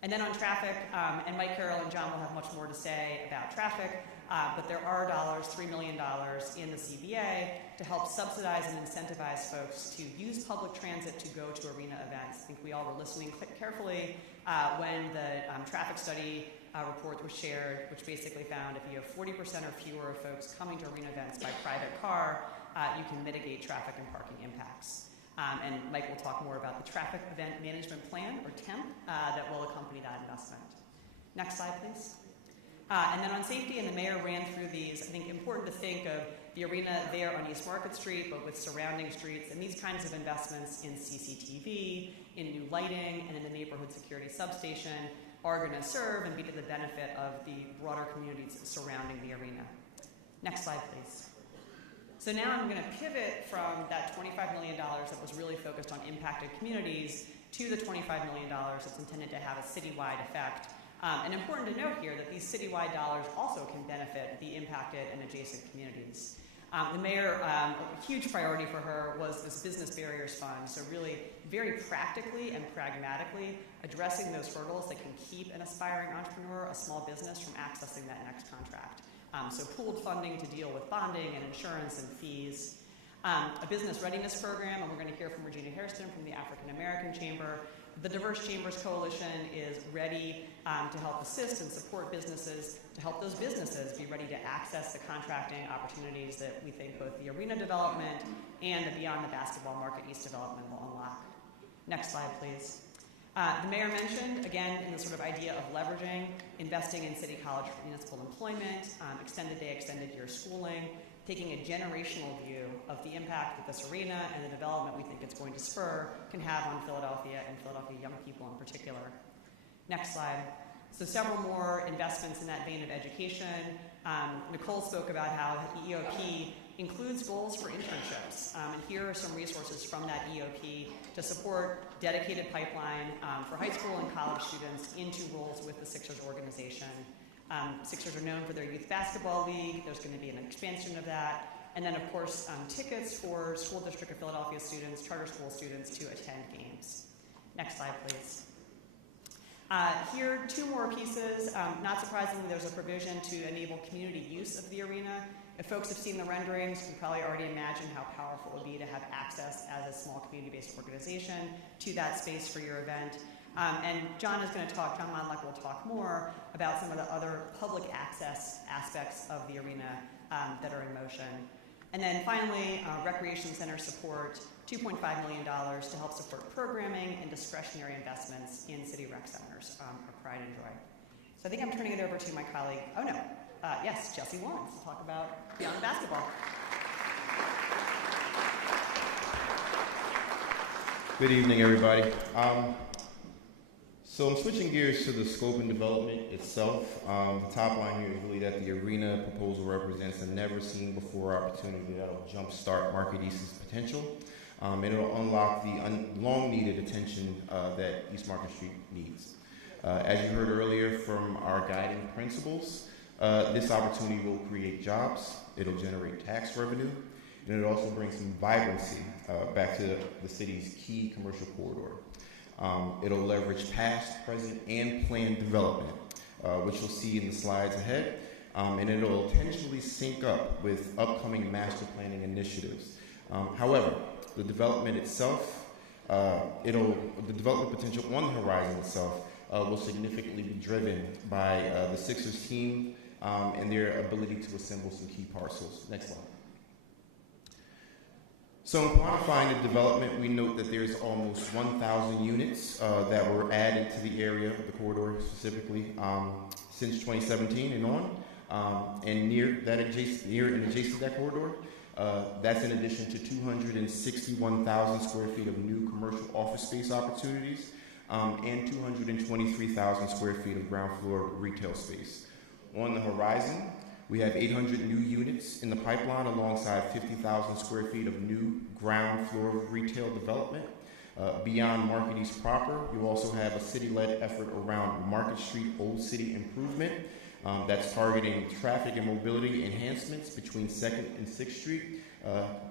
And then on traffic, and Mike Carroll and John will have much more to say about traffic, but there are dollars, $3 million in the CBA to help subsidize and incentivize folks to use public transit to go to arena events. I think we all were listening carefully when the traffic study report was shared, which basically found if you have 40% or fewer of folks coming to arena events by private car, you can mitigate traffic and parking impacts. And Mike will talk more about the Traffic Event Management Plan, or TEMP, that will accompany that investment. Next slide, please. And then on safety, and the mayor ran through these, I think important to think of the arena there on East Market Street, but with surrounding streets, and these kinds of investments in CCTV, in new lighting, and in the neighborhood security substation are going to serve and be to the benefit of the broader communities surrounding the arena. Next slide, please. So now I'm going to pivot from that $25 million that was really focused on impacted communities to the $25 million that's intended to have a citywide effect. And important to note here that these citywide dollars also can benefit the impacted and adjacent communities. The mayor, a huge priority for her was this business barriers fund, so really very practically and pragmatically addressing those hurdles that can keep an aspiring entrepreneur, a small business, from accessing that next contract. So pooled funding to deal with bonding and insurance and fees. A business readiness program, and we're going to hear from Regina Hairston from the African American Chamber. The Diverse Chambers Coalition is ready to help assist and support businesses, to help those businesses be ready to access the contracting opportunities that we think both the arena development and the Beyond the Basketball Market East development will unlock. Next slide, please. The mayor mentioned, again, in the sort of idea of leveraging, investing in City College for municipal employment, extended day, extended year schooling, taking a generational view of the impact that this arena and the development we think it's going to spur can have on Philadelphia and Philadelphia young people in particular. Next slide. So several more investments in that vein of education. Nicole spoke about how the EOP includes goals for internships. And here are some resources from that EOP to support dedicated pipeline for high school and college students into roles with the Sixers organization. Sixers are known for their youth basketball league. There's going to be an expansion of that. And then, of course, tickets for School District of Philadelphia students, charter school students to attend games. Next slide, please. Here, two more pieces. Not surprisingly, there's a provision to enable community use of the arena If folks have seen the renderings, you can probably already imagine how powerful it would be to have access as a small community-based organization to that space for your event. And John Monlock will talk more about some of the other public access aspects of the arena that are in motion. And then finally, recreation center support, $2.5 million to help support programming and discretionary investments in city rec centers for pride and joy. So I think I'm turning it over to my colleague, yes, Jesse Lawrence, to talk about Beyond Basketball. Good evening, everybody. So I'm switching gears to the scope and development itself. The top line here is really that the arena proposal represents a never-seen-before opportunity that will jumpstart Market East's potential, and it'll unlock the long-needed attention that East Market Street needs. As you heard earlier from our guiding principles, this opportunity will create jobs, it'll generate tax revenue, and it'll also bring some vibrancy back to the city's key commercial corridor. It'll leverage past, present, and planned development, which you'll see in the slides ahead, and it'll intentionally sync up with upcoming master planning initiatives. However, the development itself, the development potential on the horizon itself will significantly be driven by the Sixers team and their ability to assemble some key parcels. Next slide. So in quantifying the development, we note that there's almost 1,000 units that were added to the area, the corridor specifically, since 2017 and on, and near and adjacent to that corridor. That's in addition to 261,000 square feet of new commercial office space opportunities and 223,000 square feet of ground floor retail space. On the horizon, we have 800 new units in the pipeline alongside 50,000 square feet of new ground floor retail development. Beyond Market East proper, you also have a city-led effort around Market Street Old City improvement that's targeting traffic and mobility enhancements between 2nd and 6th Street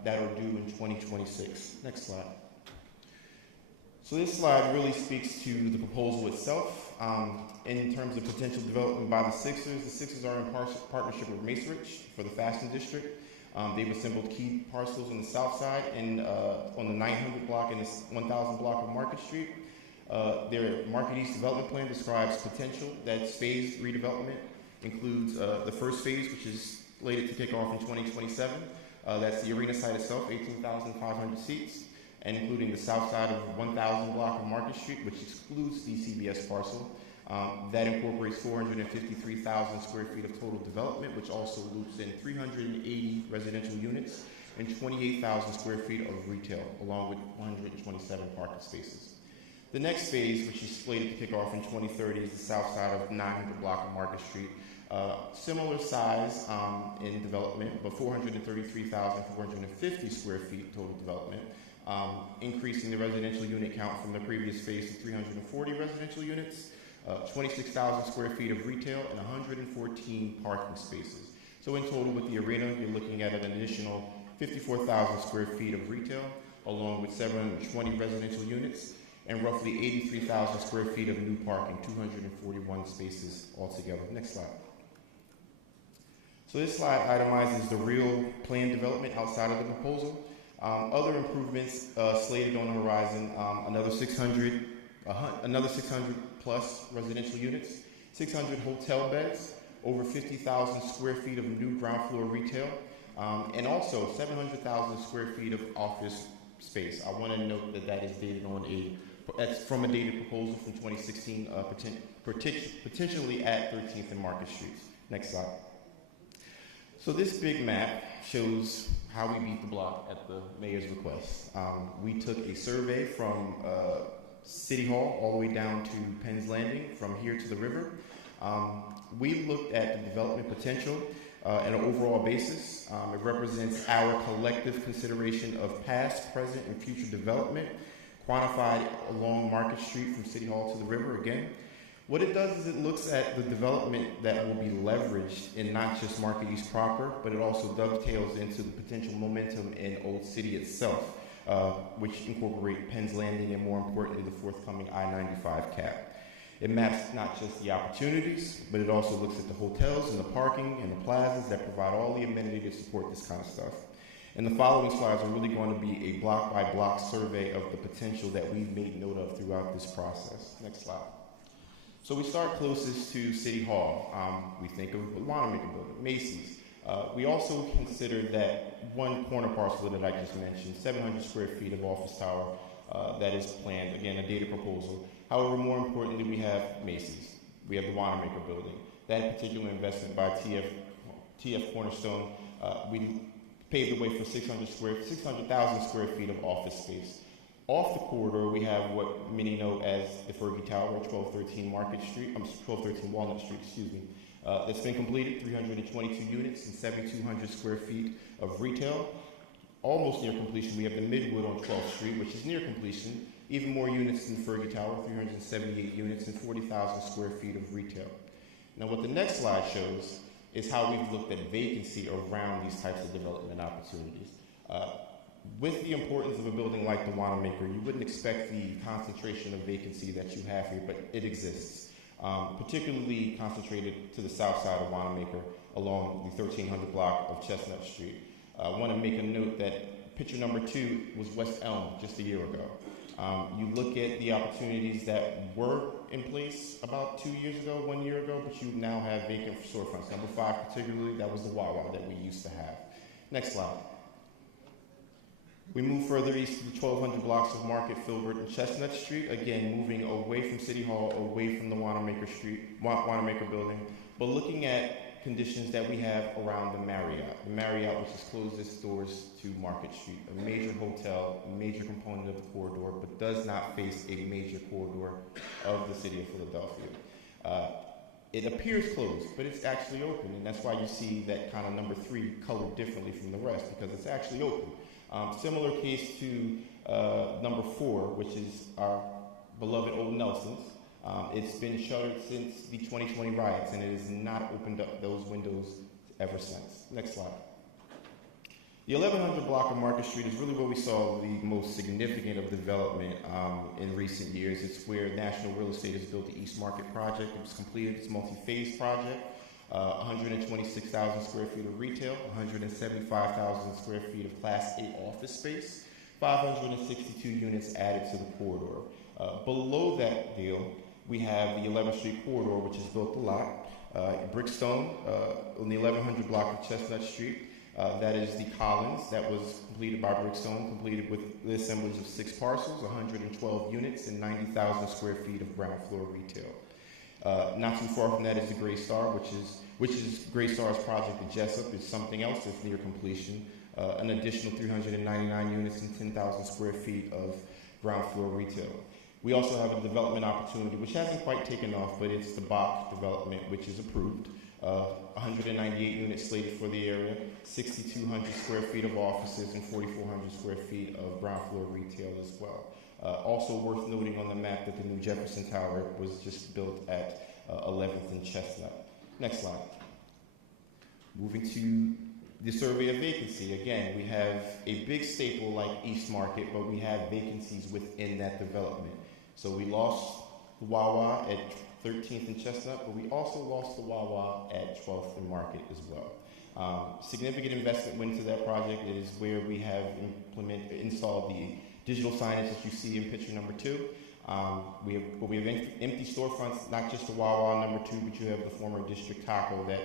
that are due in 2026. Next slide. So this slide really speaks to the proposal itself. In terms of potential development by the Sixers are in partnership with Macerich for the Fashion District. They've assembled key parcels on the south side and on the 900 block and the 1000 block of Market Street. Their Market East development plan describes potential that's phased redevelopment, includes the first phase, which is slated to kick off in 2027. That's the arena site itself, 18,500 seats, and including the south side of 1000 block of Market Street, which excludes the CBS parcel. That incorporates 453,000 square feet of total development, which also loops in 380 residential units and 28,000 square feet of retail, along with 127 parking spaces. The next phase, which is slated to kick off in 2030, is the south side of 900 block of Market Street. Similar size in development, but 433,450 square feet total development, increasing the residential unit count from the previous phase to 340 residential units, 26,000 square feet of retail, and 114 parking spaces. So in total with the arena, you're looking at an additional 54,000 square feet of retail, along with 720 residential units, and roughly 83,000 square feet of new parking, 241 spaces altogether. Next slide. So this slide itemizes the real planned development outside of the proposal. Other improvements slated on the horizon, another 600 plus residential units, 600 hotel beds, over 50,000 square feet of new ground floor retail, and also 700,000 square feet of office space. I want to note that that is dated on that's from a dated proposal from 2016, potentially at 13th and Market Streets. Next slide. So this big map shows how we beat the block at the mayor's request. We took a survey from City Hall all the way down to Penn's Landing, from here to the river. We looked at the development potential on an overall basis. It represents our collective consideration of past, present, and future development, quantified along Market Street from City Hall to the river again. What it does is it looks at the development that will be leveraged in not just Market East proper, but it also dovetails into the potential momentum in Old City itself, which incorporate Penn's Landing and, more importantly, the forthcoming I-95 cap. It maps not just the opportunities, but it also looks at the hotels and the parking and the plazas that provide all the amenities to support this kind of stuff. And the following slides are really going to be a block-by-block survey of the potential that we've made note of throughout this process. Next slide. So we start closest to City Hall. We think of the Wanamaker Building, Macy's. We also consider that one corner parcel that I just mentioned, 700 square feet of office tower that is planned, again, a dated proposal. However, more importantly, we have Macy's. We have the Wanamaker Building. That particular investment by TF Cornerstone, we paved the way for 600,000 square feet of office space. Off the corridor, we have what many know as the Fergie Tower at 1213 Walnut Street, excuse me. That's been completed, 322 units and 7,200 square feet of retail. Almost near completion, we have the Midwood on 12th Street, which is near completion. Even more units than Fergie Tower, 378 units and 40,000 square feet of retail. Now what the next slide shows is how we've looked at vacancy around these types of development opportunities. With the importance of a building like the Wanamaker, you wouldn't expect the concentration of vacancy that you have here, but it exists. Particularly concentrated to the south side of Wanamaker along the 1300 block of Chestnut Street. I want to make a note that picture number 2 was West Elm just a year ago. You look at the opportunities that were in place about 2 years ago, 1 year ago, but you now have vacant storefronts. Number 5 particularly, that was the Wawa that we used to have. Next slide. We move further east to the 1200 blocks of Market, Filbert, and Chestnut Street. Again, moving away from City Hall, away from the Wanamaker Building, but looking at conditions that we have around the Marriott. The Marriott, which has closed its doors to Market Street, a major hotel, a major component of the corridor, but does not face a major corridor of the city of Philadelphia. It appears closed, but it's actually open, and that's why you see that kind of number 3 colored differently from the rest, because it's actually open. Similar case to number 4, which is our beloved Old Nelson's. It's been shuttered since the 2020 riots, and it has not opened up those windows ever since. Next slide. The 1100 block of Market Street is really where we saw the most significant of development in recent years. It's where National Real Estate has built the East Market project. It was completed, its multi-phase project. 126,000 square feet of retail, 175,000 square feet of Class A office space, 562 units added to the corridor. Below that deal, we have the 11th Street corridor, which is built a lot. Brickstone on the 1100 block of Chestnut Street. That is the Collins that was completed by Brickstone, completed with the assemblage of 6 parcels, 112 units, and 90,000 square feet of ground floor retail. Not too far from that is the Gray Star, which is Gray Star's project at Jessup. It's something else that's near completion. An additional 399 units and 10,000 square feet of ground floor retail. We also have a development opportunity, which hasn't quite taken off, but it's the Bach development, which is approved. 198 units slated for the area, 6,200 square feet of offices, and 4,400 square feet of ground floor retail as well. Also worth noting on the map that the new Jefferson Tower was just built at 11th and Chestnut. Next slide. Moving to the survey of vacancy. Again, we have a big staple like East Market, but we have vacancies within that development. So we lost the Wawa at 13th and Chestnut, but we also lost the Wawa at 12th and Market as well. Significant investment went into that project. It is where we have installed the digital signage that you see in picture number 2. We have empty storefronts, not just the Wawa number 2, but you have the former District Taco that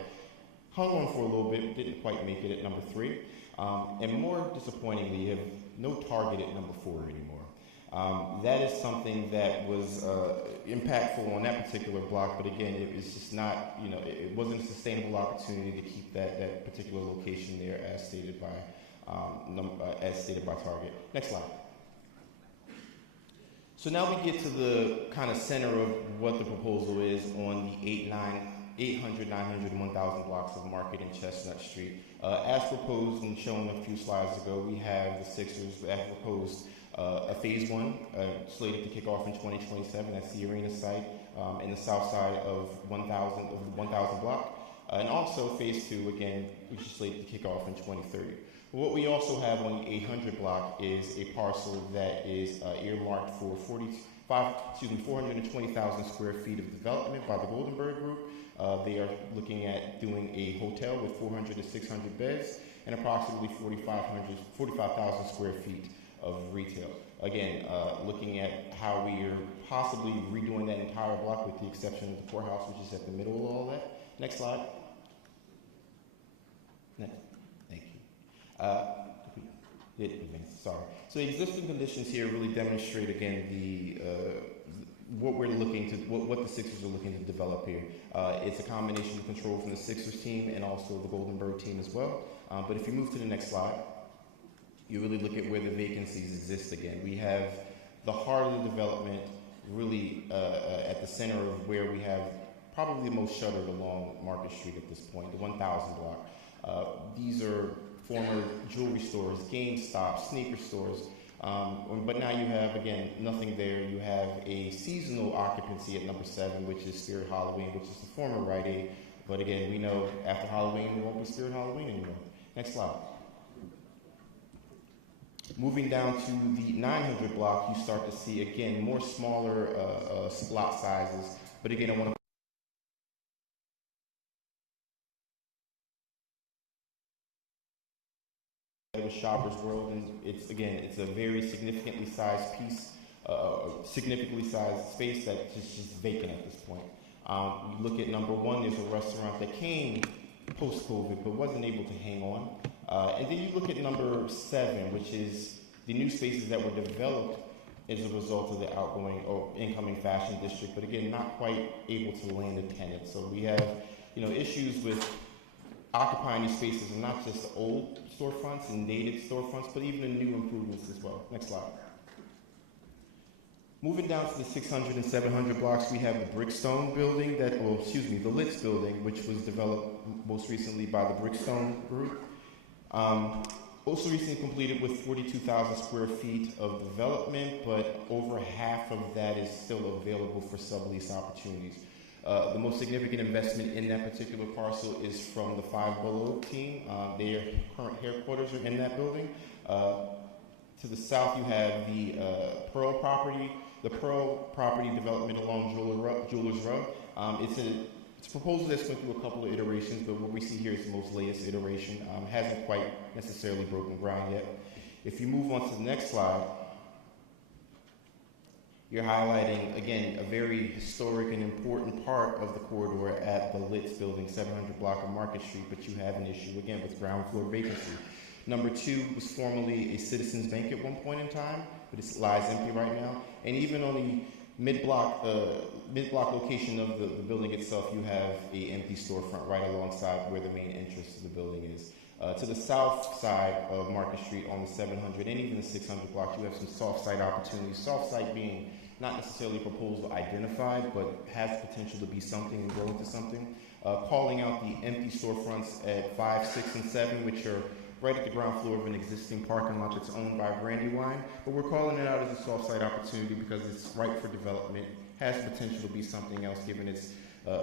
hung on for a little bit, didn't quite make it at number 3. And more disappointingly, you have no Target at number 4 anymore. That is something that was impactful on that particular block, but again, it was just not, it wasn't a sustainable opportunity to keep that particular location there as stated by Target. Next slide. So now we get to the kind of center of what the proposal is on the 800, 900, and 1,000 blocks of Market and Chestnut Street. As proposed and shown a few slides ago, we have the Sixers that proposed a phase 1 slated to kick off in 2027. That's the arena site in the south side of the 1,000 block. And also phase 2, again, which is slated to kick off in 2030. What we also have on the 800 block is a parcel that is earmarked for 420,000 square feet of development by the Goldenberg Group. They are looking at doing a hotel with 400 to 600 beds and approximately 45,000 square feet of retail. Again, looking at how we are possibly redoing that entire block with the exception of the courthouse, which is at the middle of all that. Next slide. Next. Thank you. Sorry. So the existing conditions here really demonstrate again what we're looking to, what the Sixers are looking to develop here. It's a combination of control from the Sixers team and also the Goldenberg team as well. But if you move to the next slide, you really look at where the vacancies exist again. We have the heart of the development really at the center of where we have probably the most shuttered along Market Street at this point, the 1000 block. These are former jewelry stores, GameStop, sneaker stores, but now you have, again, nothing there. You have a seasonal occupancy at number 7, which is Spirit Halloween, which is the former Rite Aid. But again, we know after Halloween, there won't be Spirit Halloween anymore. Next slide. Moving down to the 900 block, you start to see, again, more smaller lot sizes. But again, I want to Shoppers World, and it's a very significantly sized piece, significantly sized space that is just vacant at this point. You look at number 1, there's a restaurant that came post-COVID but wasn't able to hang on. And then you look at number 7, which is the new spaces that were developed as a result of the outgoing or incoming fashion district, but again, not quite able to land a tenant. So we have, issues with occupying these spaces, and not just old storefronts and dated storefronts, but even the new improvements as well. Next slide. Moving down to the 600 and 700 blocks, we have the Brickstone building the Litz building, which was developed most recently by the Brickstone Group. Also recently completed with 42,000 square feet of development, but over half of that is still available for sublease opportunities. The most significant investment in that particular parcel is from the Five Below team. Their current headquarters are in that building. To the south, you have the Pearl property. The Pearl property development along Jewelers Row. It's a proposal that's went through a couple of iterations, but what we see here is the most latest iteration. Hasn't quite necessarily broken ground yet. If you move on to the next slide, you're highlighting, again, a very historic and important part of the corridor at the Litz building, 700 block of Market Street, but you have an issue, again, with ground floor vacancy. Number 2 was formerly a Citizens Bank at one point in time, but it lies empty right now. And even on the mid-block location of the building itself, you have an empty storefront right alongside where the main entrance to the building is. To the south side of Market Street on the 700 and even the 600 block, you have some soft site opportunities. Soft site being not necessarily proposed or identified, but has the potential to be something and grow into something. Calling out the empty storefronts at 5, 6, and 7, which are right at the ground floor of an existing parking lot that's owned by Brandywine. But we're calling it out as a soft site opportunity because it's ripe for development, has the potential to be something else given its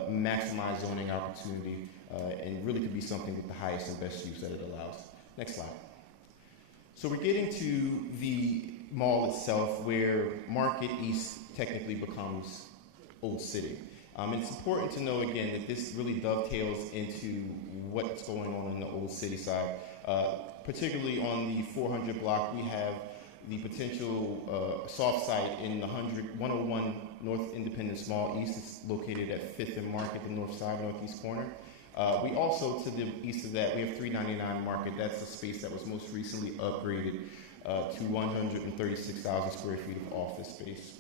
maximized zoning opportunity, and really could be something with the highest and best use that it allows. Next slide. So we're getting to the mall itself where Market East technically becomes Old City. And it's important to know again that this really dovetails into what's going on in the Old City side. Particularly on the 400 block, we have the potential soft site in the 101 North Independence Mall East. It's located at 5th and Market, the north side, northeast corner. We also, to the east of that, we have 399 Market. That's a space that was most recently upgraded to 136,000 square feet of office space.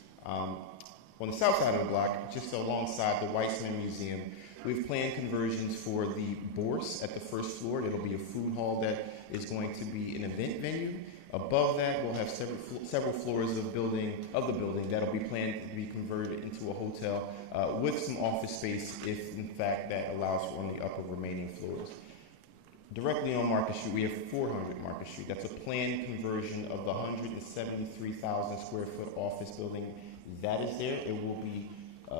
On the south side of the block, just alongside the Weissman Museum, we've planned conversions for the Bourse at the first floor. It'll be a food hall that is going to be an event venue. Above that, we'll have several floors of the building that'll be planned to be converted into a hotel with some office space if, in fact, that allows for on the upper remaining floors. Directly on Market Street, we have 400 Market Street. That's a planned conversion of the 173,000 square foot office building that is there. It will be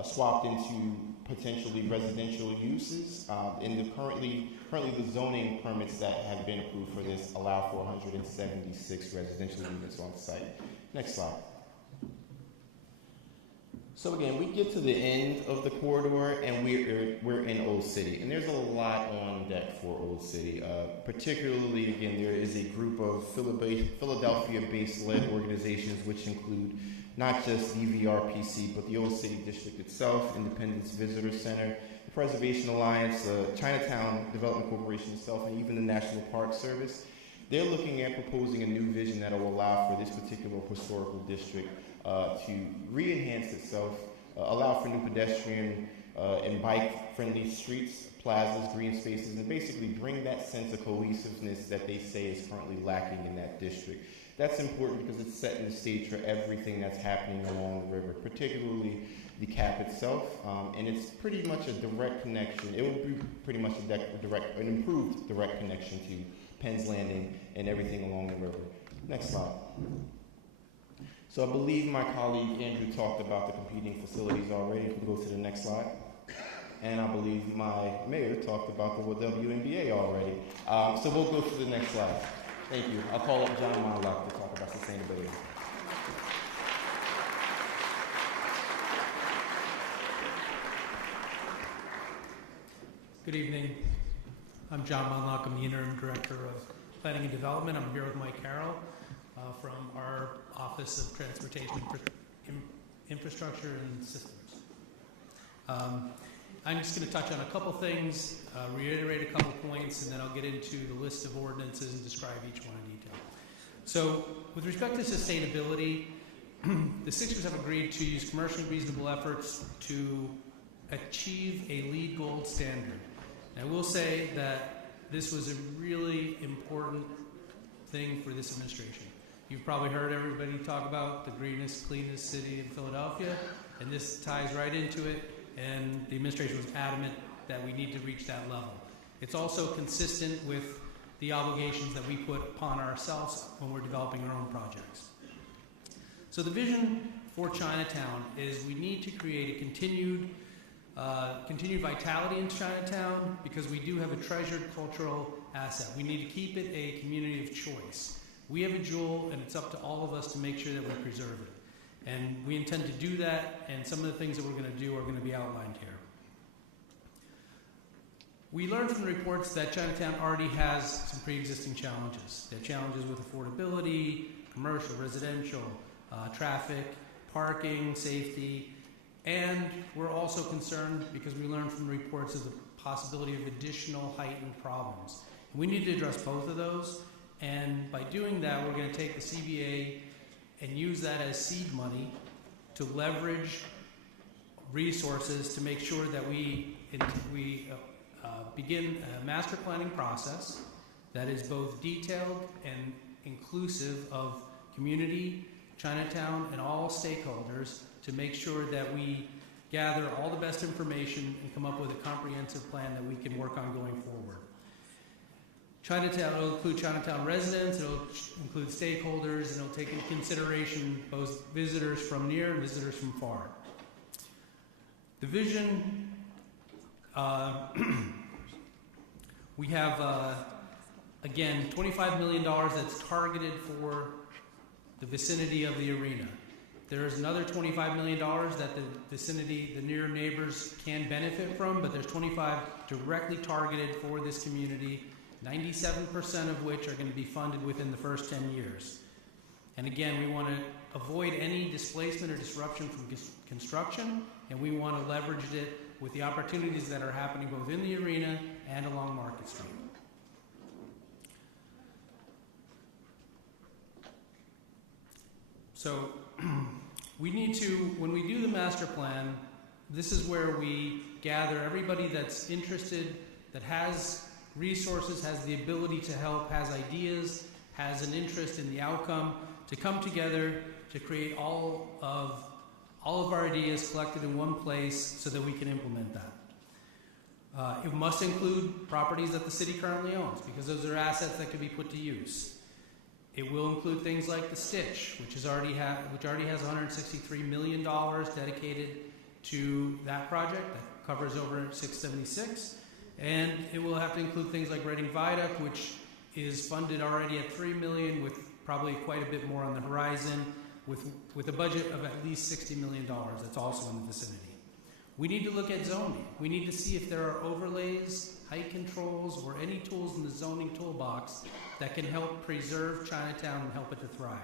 swapped into potentially residential uses. Currently the zoning permits that have been approved for this allow for 176 residential units on site. Next slide. So again, we get to the end of the corridor and we're in Old City, and there's a lot on deck for Old City. Particularly, again, there is a group of Philadelphia-based led organizations which include not just DVRPC, but the Old City District itself, Independence Visitor Center, the Preservation Alliance, Chinatown Development Corporation itself, and even the National Park Service. They're looking at proposing a new vision that will allow for this particular historical district to re-enhance itself, allow for new pedestrian and bike-friendly streets, plazas, green spaces, and basically bring that sense of cohesiveness that they say is currently lacking in that district. That's important because it's setting the stage for everything that's happening along the river, particularly the cap itself, and it's pretty much a direct connection. It will be pretty much an improved direct connection to Penn's Landing and everything along the river. Next slide. So I believe my colleague Andrew talked about the competing facilities already. If we go to the next slide. And I believe my mayor talked about the WNBA already. So we'll go to the next slide. Thank you. I'll call up John Monlock to talk about sustainability. Good evening. I'm John Monlock. I'm the Interim Director of Planning and Development. I'm here with Mike Carroll from our Office of Transportation Infrastructure and Systems. I'm just going to touch on a couple things, reiterate a couple points, and then I'll get into the list of ordinances and describe each one in detail. So with respect to sustainability, the Sixers have agreed to use commercially reasonable efforts to achieve a LEED Gold standard. And I will say that this was a really important thing for this administration. You've probably heard everybody talk about the greenest, cleanest city in Philadelphia, and this ties right into it, and the administration was adamant that we need to reach that level. It's also consistent with the obligations that we put upon ourselves when we're developing our own projects. So the vision for Chinatown is we need to create a continued vitality in Chinatown because we do have a treasured cultural asset. We need to keep it a community of choice. We have a jewel, and it's up to all of us to make sure that we preserve it. And we intend to do that, and some of the things that we're going to do are going to be outlined here. We learned from the reports that Chinatown already has some pre-existing challenges. There are challenges with affordability, commercial, residential, traffic, parking, safety, and we're also concerned because we learned from the reports of the possibility of additional heightened problems. We need to address both of those, and by doing that, we're going to take the CBA and use that as seed money to leverage resources to make sure that we begin a master planning process that is both detailed and inclusive of community, Chinatown, and all stakeholders to make sure that we gather all the best information and come up with a comprehensive plan that we can work on going forward. Chinatown will include Chinatown residents, it'll include stakeholders, and it'll take into consideration both visitors from near and visitors from far. The vision, we have, again, $25 million that's targeted for the vicinity of the arena. There is another $25 million that the vicinity, the near neighbors can benefit from, but there's 25 directly targeted for this community, 97% of which are going to be funded within the first 10 years. And again, we want to avoid any displacement or disruption from construction, and we want to leverage it with the opportunities that are happening both in the arena and along Market Street. So we need to, when we do the master plan, this is where we gather everybody that's interested, that has resources, has the ability to help, has ideas, has an interest in the outcome, to come together to create all of our ideas collected in one place so that we can implement that. It must include properties that the city currently owns because those are assets that can be put to use. It will include things like the Stitch, which already has $163 million dedicated to that project that covers over 676. And it will have to include things like Reading Viaduct, which is funded already at $3 million with probably quite a bit more on the horizon. with a budget of at least $60 million that's also in the vicinity. We need to look at zoning. We need to see if there are overlays, height controls, or any tools in the zoning toolbox that can help preserve Chinatown and help it to thrive.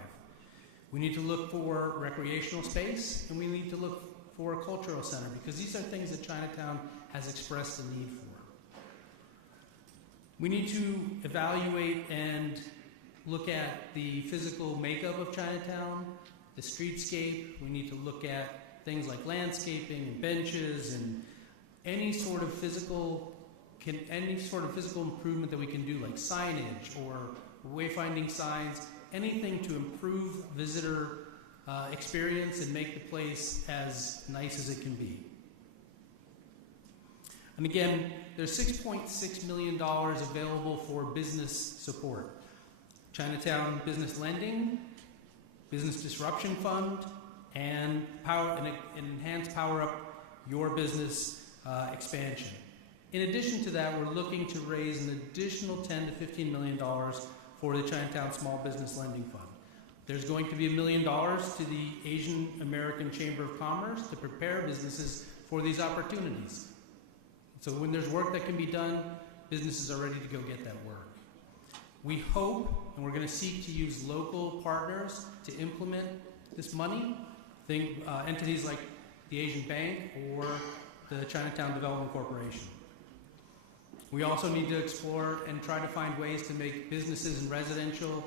We need to look for recreational space, and we need to look for a cultural center, because these are things that Chinatown has expressed a need for. We need to evaluate and look at the physical makeup of Chinatown, the streetscape. We need to look at things like landscaping and benches and any sort of physical improvement that we can do, like signage or wayfinding signs, anything to improve visitor experience and make the place as nice as it can be. And again, there's $6.6 million available for business support. Chinatown Business Lending, Business Disruption Fund, and Enhanced Power Up Your Business expansion. In addition to that, we're looking to raise an additional $10 to $15 million for the Chinatown Small Business Lending Fund. There's going to be $1 million to the Asian American Chamber of Commerce to prepare businesses for these opportunities. So when there's work that can be done, businesses are ready to go get that work. We hope, and we're going to seek to use local partners to implement this money. Think entities like the Asian Bank or the Chinatown Development Corporation. We also need to explore and try to find ways to make businesses and residential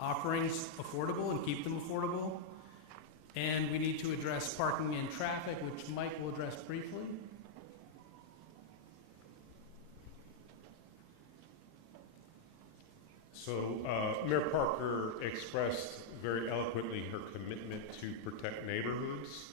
offerings affordable and keep them affordable. And we need to address parking and traffic, which Mike will address briefly. So Mayor Parker expressed very eloquently her commitment to protect neighborhoods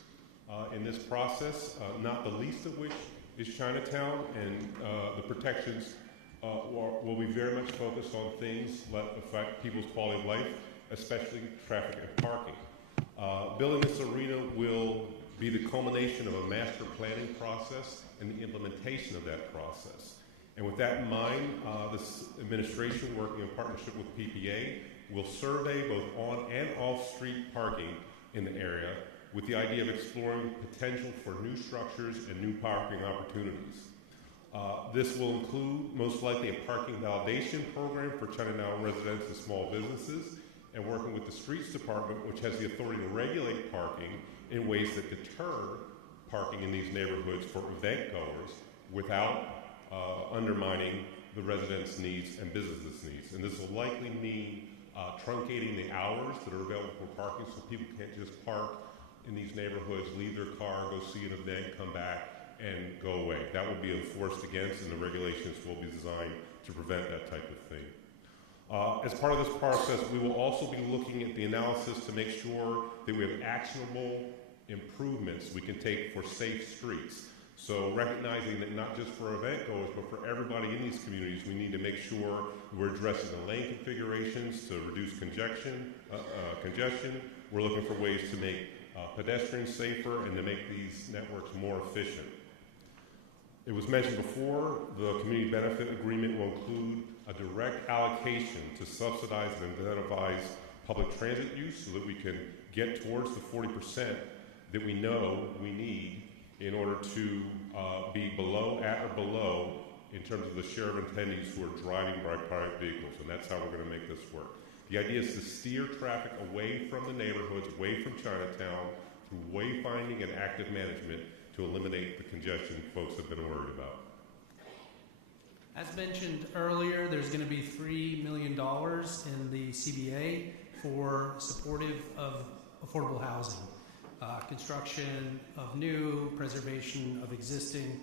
in this process, not the least of which is Chinatown, and the protections will be very much focused on things that affect people's quality of life, especially traffic and parking. Building this arena will be the culmination of a master planning process and the implementation of that process. And with that in mind, this administration, working in partnership with PPA, will survey both on and off-street parking in the area with the idea of exploring potential for new structures and new parking opportunities. This will include, most likely, a parking validation program for Chinatown residents and small businesses, and working with the Streets Department, which has the authority to regulate parking in ways that deter parking in these neighborhoods for event goers without undermining the residents' needs and businesses' needs. And this will likely mean truncating the hours that are available for parking, so people can't just park in these neighborhoods, leave their car, go see an event, come back, and go away. That will be enforced against, and the regulations will be designed to prevent that type of thing. As part of this process, we will also be looking at the analysis to make sure that we have actionable improvements we can take for safe streets. So recognizing that not just for event goers, but for everybody in these communities, we need to make sure we're addressing the lane configurations to reduce congestion. We're looking for ways to make pedestrians safer and to make these networks more efficient. It was mentioned before, the community benefit agreement will include a direct allocation to subsidize and incentivize public transit use so that we can get towards the 40% that we know we need in order to be at or below in terms of the share of attendees who are driving by private vehicles, and that's how we're going to make this work. The idea is to steer traffic away from the neighborhoods, away from Chinatown, through wayfinding and active management to eliminate the congestion folks have been worried about. As mentioned earlier, there's going to be $3 million in the CBA for supportive of affordable housing. Construction of new, preservation of existing,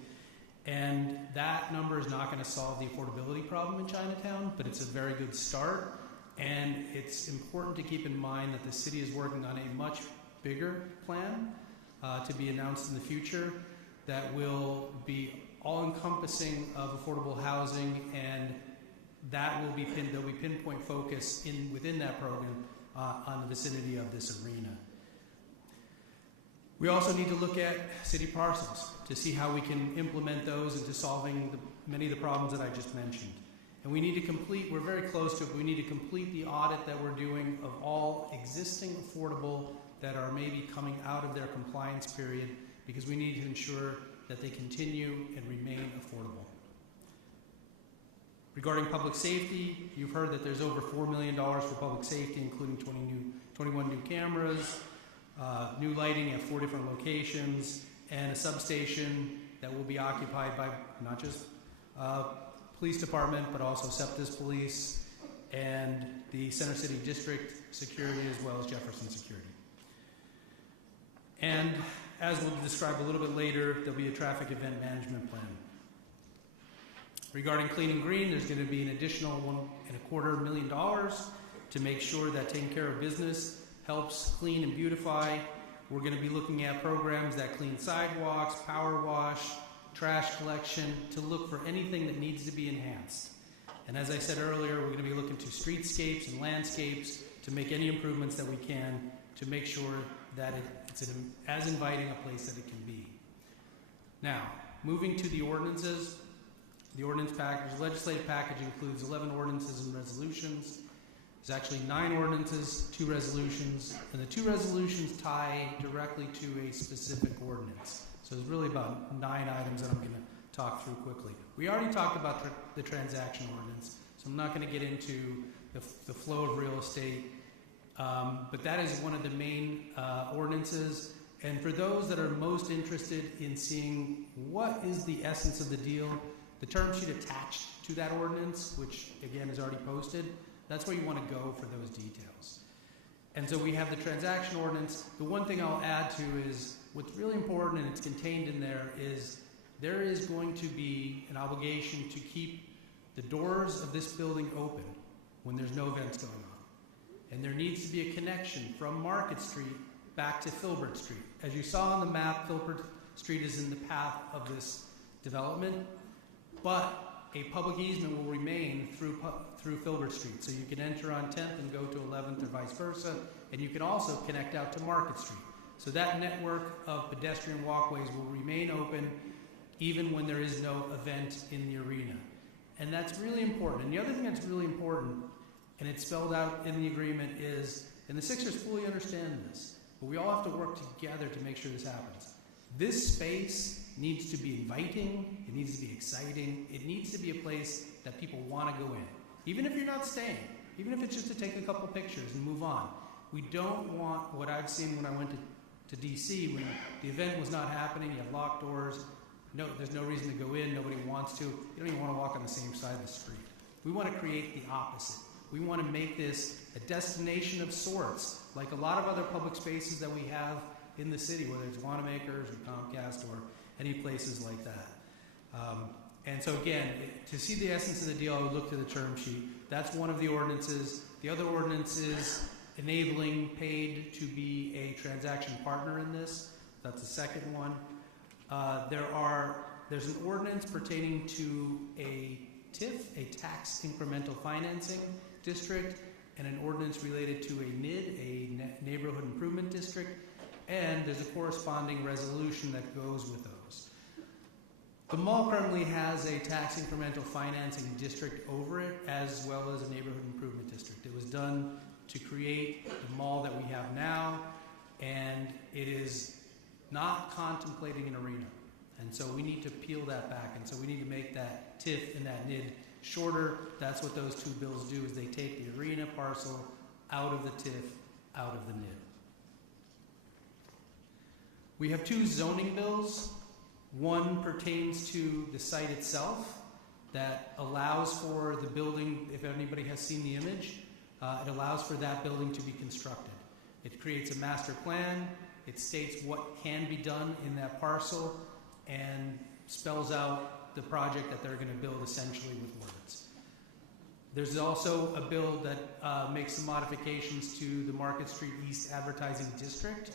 and that number is not going to solve the affordability problem in Chinatown, but it's a very good start, and it's important to keep in mind that the city is working on a much bigger plan to be announced in the future that will be all-encompassing of affordable housing, and that will be there'll be pinpoint focus within that program on the vicinity of this arena. We also need to look at city parcels to see how we can implement those into solving many of the problems that I just mentioned. And we need to complete, we're very close to it, but we need to complete the audit that we're doing of all existing affordable that are maybe coming out of their compliance period, because we need to ensure that they continue and remain affordable. Regarding public safety, you've heard that there's over $4 million for public safety, including 21 new cameras, new lighting at 4 different locations, and a substation that will be occupied by not just police department, but also Sept Police and the Center City District Security, as well as Jefferson Security. And as we'll describe a little bit later, there'll be a traffic event management plan. Regarding Clean and Green, there's going to be an additional $1.25 million to make sure that taking care of business helps clean and beautify. We're going to be looking at programs that clean sidewalks, power wash, trash collection, to look for anything that needs to be enhanced. And as I said earlier, we're going to be looking to streetscapes and landscapes to make any improvements that we can to make sure that it's as inviting a place that it can be. Now, moving to the ordinances. The ordinance package, the legislative package includes 11 ordinances and resolutions. There's actually 9 ordinances, 2 resolutions, and the 2 resolutions tie directly to a specific ordinance. So there's really about 9 items that I'm going to talk through quickly. We already talked about the transaction ordinance, so I'm not going to get into the flow of real estate, but that is one of the main ordinances. And for those that are most interested in seeing what is the essence of the deal, the term sheet attached to that ordinance, which again is already posted, that's where you want to go for those details. And so we have the transaction ordinance. The one thing I'll add to is what's really important, and it's contained in there is going to be an obligation to keep the doors of this building open when there's no events going on. And there needs to be a connection from Market Street back to Filbert Street. As you saw on the map, Filbert Street is in the path of this development, but a public easement will remain through Filbert Street. So you can enter on 10th and go to 11th or vice versa, and you can also connect out to Market Street. So that network of pedestrian walkways will remain open even when there is no event in the arena. And that's really important. And the other thing that's really important, and it's spelled out in the agreement, is, and the Sixers fully understand this, but we all have to work together to make sure this happens. This space needs to be inviting, it needs to be exciting, it needs to be a place that people want to go in. Even if you're not staying, even if it's just to take a couple pictures and move on. We don't want what I've seen when I went to DC, when the event was not happening, you have locked doors, no, there's no reason to go in, nobody wants to, you don't even want to walk on the same side of the street. We want to create the opposite. We want to make this a destination of sorts, like a lot of other public spaces that we have in the city, whether it's Wanamaker's or Comcast or any places like that. And so again, to see the essence of the deal, I would look to the term sheet. That's one of the ordinances. The other ordinance is enabling PAID to be a transaction partner in this. That's the second one. There's an ordinance pertaining to a TIF, a tax incremental financing district, and an ordinance related to a NID, a neighborhood improvement district, and there's a corresponding resolution that goes with those. The mall currently has a tax incremental financing district over it, as well as a neighborhood improvement district. It was done to create the mall that we have now, and it is not contemplating an arena. And so we need to peel that back, and so we need to make that TIF and that NID shorter. That's what those 2 bills do, is they take the arena parcel out of the TIF, out of the NID. We have 2 zoning bills. One pertains to the site itself that allows for the building, if anybody has seen the image, it allows for that building to be constructed. It creates a master plan, it states what can be done in that parcel, and spells out the project that they're going to build essentially with words. There's also a bill that makes some modifications to the Market Street East Advertising District,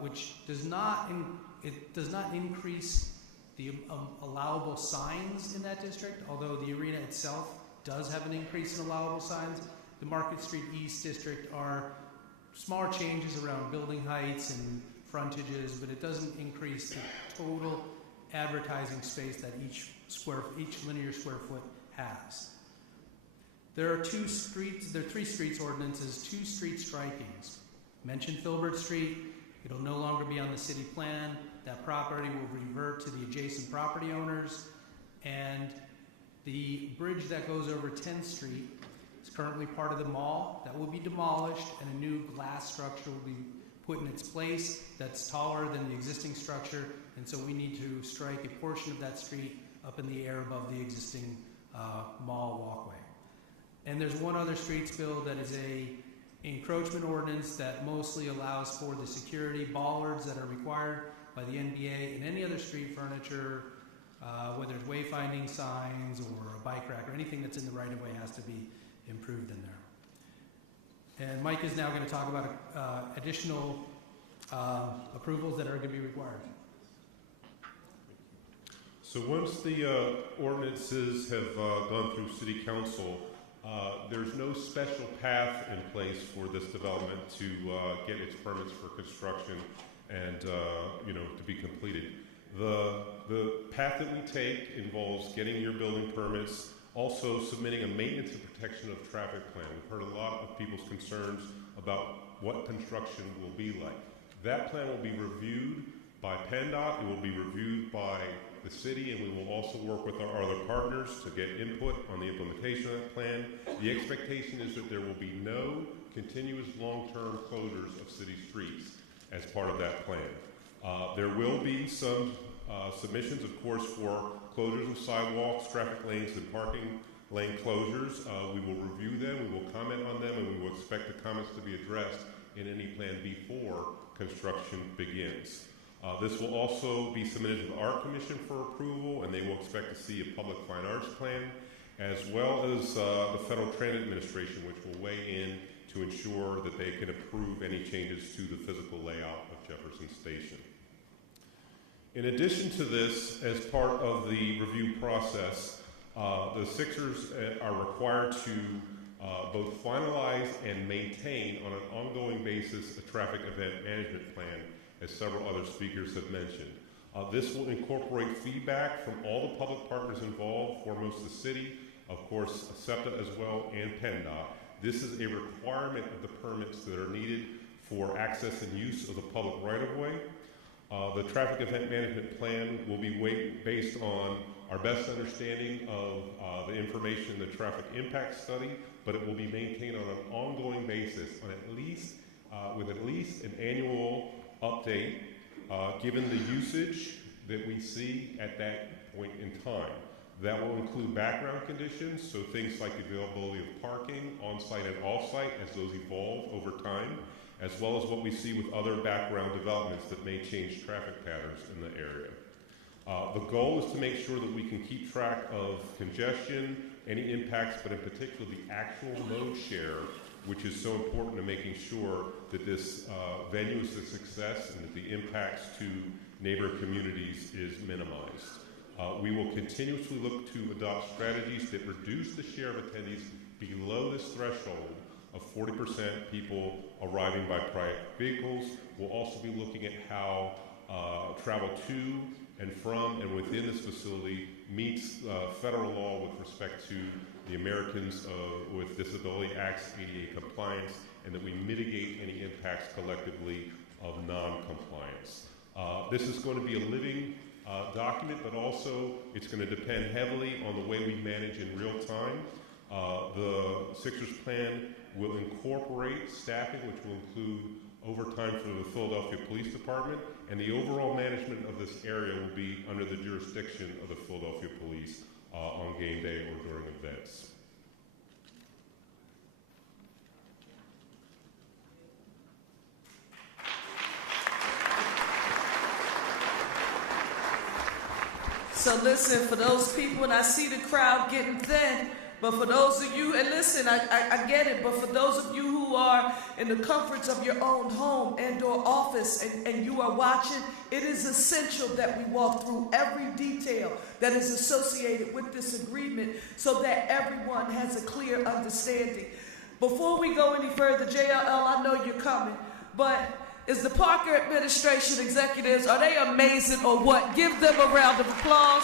which does not increase the allowable signs in that district, although the arena itself does have an increase in allowable signs. The Market Street East District are smaller changes around building heights and frontages, but it doesn't increase the total advertising space that each linear square foot has. There are 3 streets ordinances, 2 street strikings. mention Filbert Street. It'll no longer be on the city plan. That property will revert to the adjacent property owners. And the bridge that goes over 10th Street is currently part of the mall. That will be demolished, and a new glass structure will be put in its place that's taller than the existing structure. And so we need to strike a portion of that street up in the air above the existing mall walkway. And there's one other streets bill that is a encroachment ordinance that mostly allows for the security bollards that are required by the NBA and any other street furniture, whether it's wayfinding signs or a bike rack or anything that's in the right-of-way has to be improved in there. And Mike is now going to talk about additional approvals that are going to be required. So once the ordinances have gone through City Council, there's no special path in place for this development to get its permits for construction and to be completed. The path that we take involves getting your building permits, also submitting a maintenance and protection of traffic plan. We've heard a lot of people's concerns about what construction will be like. That plan will be reviewed by PennDOT. It will be reviewed by the city, and we will also work with our other partners to get input on the implementation of that plan. The expectation is that there will be no continuous long-term closures of city streets as part of that plan. There will be some submissions, of course, for closures of sidewalks, traffic lanes, and parking lane closures. We will review them, we will comment on them, and we will expect the comments to be addressed in any plan before construction begins. This will also be submitted to the Art Commission for approval, and they will expect to see a public fine arts plan, as well as the Federal Transit Administration, which will weigh in to ensure that they can approve any changes to the physical layout of Jefferson Station. In addition to this, as part of the review process, the Sixers are required to both finalize and maintain on an ongoing basis a traffic event management plan, as several other speakers have mentioned. This will incorporate feedback from all the public partners involved, foremost the city, of course, Sept as well, and PennDOT. This is a requirement of the permits that are needed for access and use of the public right-of-way. The traffic event management plan will be based on our best understanding of the information in the traffic impact study, but it will be maintained on an ongoing basis on with at least an annual update given the usage that we see at that point in time. That will include background conditions, so things like the availability of parking on-site and off-site as those evolve over time, as well as what we see with other background developments that may change traffic patterns in the area. The goal is to make sure that we can keep track of congestion, any impacts, but in particular the actual load share, which is so important to making sure that this venue is a success and that the impacts to neighbor communities is minimized. We will continuously look to adopt strategies that reduce the share of attendees below this threshold of 40% people arriving by private vehicles. We'll also be looking at how travel to and from and within this facility meets federal law with respect to the Americans with Disability Act's ADA compliance, and that we mitigate any impacts collectively of non-compliance. This is going to be a living document, but also it's going to depend heavily on the way we manage in real time. The Sixers plan will incorporate staffing, which will include overtime for the Philadelphia Police Department, and the overall management of this area will be under the jurisdiction of the Philadelphia Police on game day or during events. So listen, for those people, and I see the crowd getting thin, but for those of you, and listen, I get it, but for those of you who are in the comforts of your own home and or office and you are watching, it is essential that we walk through every detail that is associated with this agreement so that everyone has a clear understanding. Before we go any further, JLL, I know you're coming, but is the Parker administration executives, are they amazing or what? Give them a round of applause,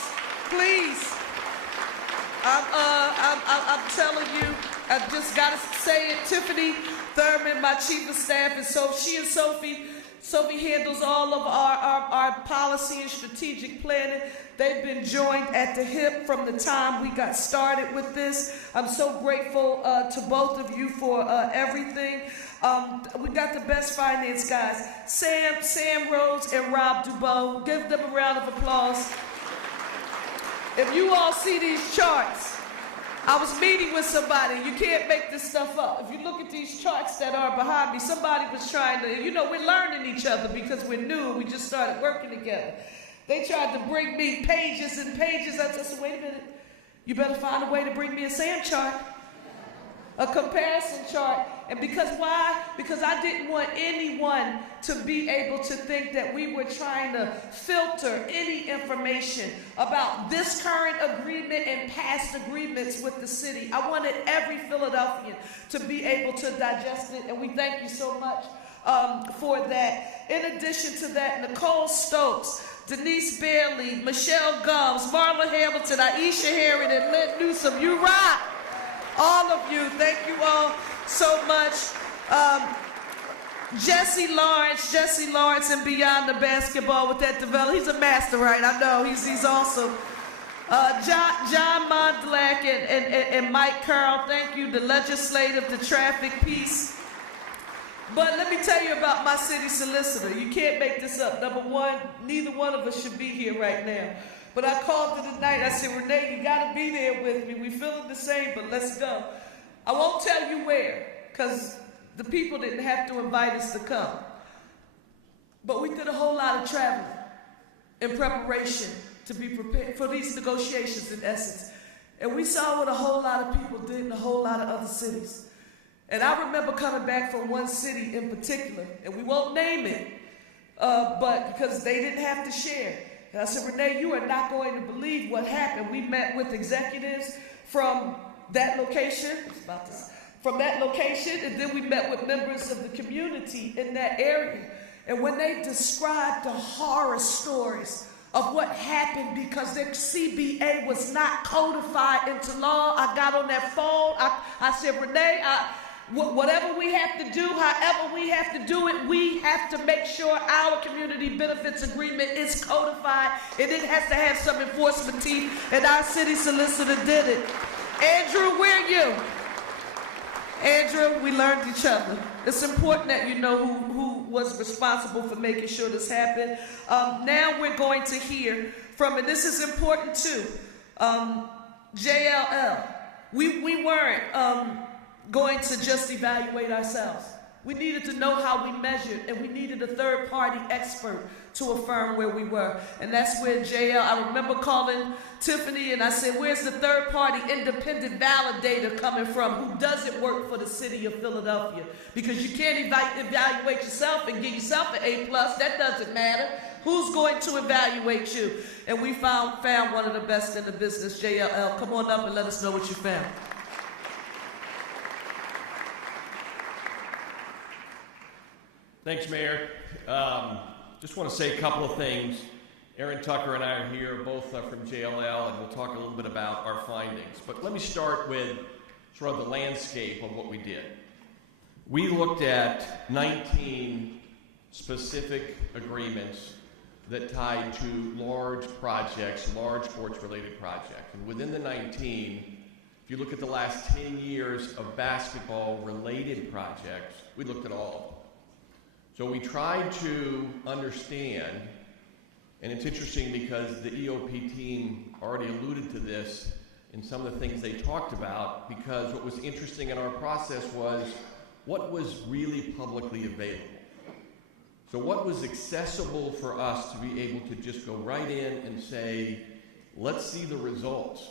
please. I'm telling you, I just got to say it. Tiffany Thurman, my chief of staff, and so she and Sophie handles all of our policy and strategic planning. They've been joined at the hip from the time we got started with this. I'm so grateful to both of you for everything. We got the best finance guys, Sam Rhodes and Rob Dubois. Give them a round of applause. If you all see these charts, I was meeting with somebody. You can't make this stuff up. If you look at these charts that are behind me, somebody was trying to, we're learning each other because we're new. We just started working together. They tried to bring me pages and pages. I said, wait a minute. You better find a way to bring me a SAM chart, a comparison chart. And because why? Because I didn't want anyone to be able to think that we were trying to filter any information about this current agreement and past agreements with the city. I wanted every Philadelphian to be able to digest it, and we thank you so much for that. In addition to that, Nicole Stokes, Denise Bailey, Michelle Gums, Marla Hamilton, Aisha Herring, and Lynn Newsom, you rock! All of you, thank you all so much. Jesse Lawrence and Beyond the Basketball with that develop. He's a master, right? I know, he's awesome. John Mondlak and Mike Carl, thank you. The legislative, the traffic piece. But let me tell you about my city solicitor. You can't make this up. Number one, neither one of us should be here right now. But I called her tonight. I said, Renee, you got to be there with me. We feeling the same, but let's go. I won't tell you where, because the people didn't have to invite us to come. But we did a whole lot of traveling in preparation to be prepared for these negotiations, in essence. And we saw what a whole lot of people did in a whole lot of other cities. And I remember coming back from one city in particular, and we won't name it, but because they didn't have to share. And I said, Renee, you are not going to believe what happened. We met with executives from that location, and then we met with members of the community in that area. And when they described the horror stories of what happened because their CBA was not codified into law, I got on that phone. I said, Renee, whatever we have to do, however we have to do it, we have to make sure our community benefits agreement is codified, and it has to have some enforcement team, and our city solicitor did it. Andrew, where are you? Andrew, we learned each other. It's important that you know who was responsible for making sure this happened. Now we're going to hear from, and this is important too, JLL. We weren't going to just evaluate ourselves. We needed to know how we measured, and we needed a third-party expert to affirm where we were. And that's where I remember calling Tiffany, and I said, where's the third-party independent validator coming from who doesn't work for the city of Philadelphia? Because you can't evaluate yourself and give yourself an A+. That doesn't matter. Who's going to evaluate you? And we found one of the best in the business, JLL. Come on up and let us know what you found. Thanks, Mayor. Just want to say a couple of things. Aaron Tucker and I are here, both from JLL, and we'll talk a little bit about our findings. But let me start with sort of the landscape of what we did. We looked at 19 specific agreements that tied to large projects, large sports-related projects. And within the 19, if you look at the last 10 years of basketball-related projects, we looked at all of them. So we tried to understand, and it's interesting because the EOP team already alluded to this in some of the things they talked about, because what was interesting in our process was what was really publicly available. So what was accessible for us to be able to just go right in and say, let's see the results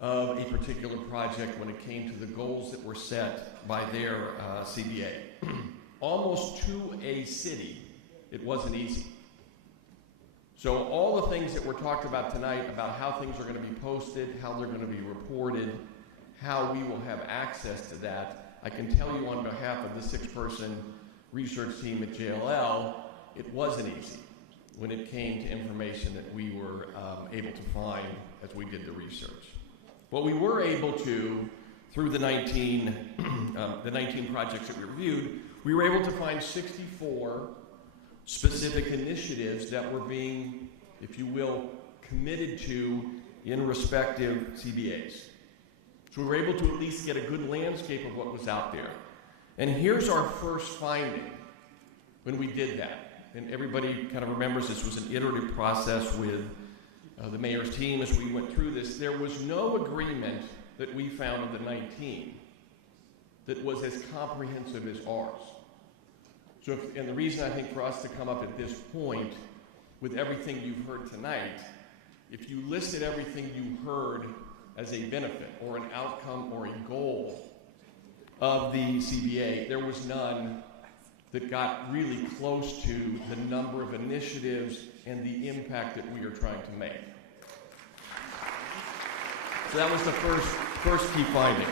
of a particular project when it came to the goals that were set by their CBA. Almost to a city, it wasn't easy. So all the things that were talked about tonight about how things are going to be posted, how they're going to be reported, how we will have access to that, I can tell you on behalf of the 6-person research team at JLL, it wasn't easy when it came to information that we were able to find as we did the research. What we were able to, through the 19 projects that we reviewed, we were able to find 64 specific initiatives that were being, if you will, committed to in respective CBAs. So we were able to at least get a good landscape of what was out there. And here's our first finding when we did that. And everybody kind of remembers this was an iterative process with the mayor's team as we went through this. There was no agreement that we found of the 19 that was as comprehensive as ours. So, and the reason I think for us to come up at this point with everything you've heard tonight, if you listed everything you heard as a benefit or an outcome or a goal of the CBA, there was none that got really close to the number of initiatives and the impact that we are trying to make. So that was the first key finding.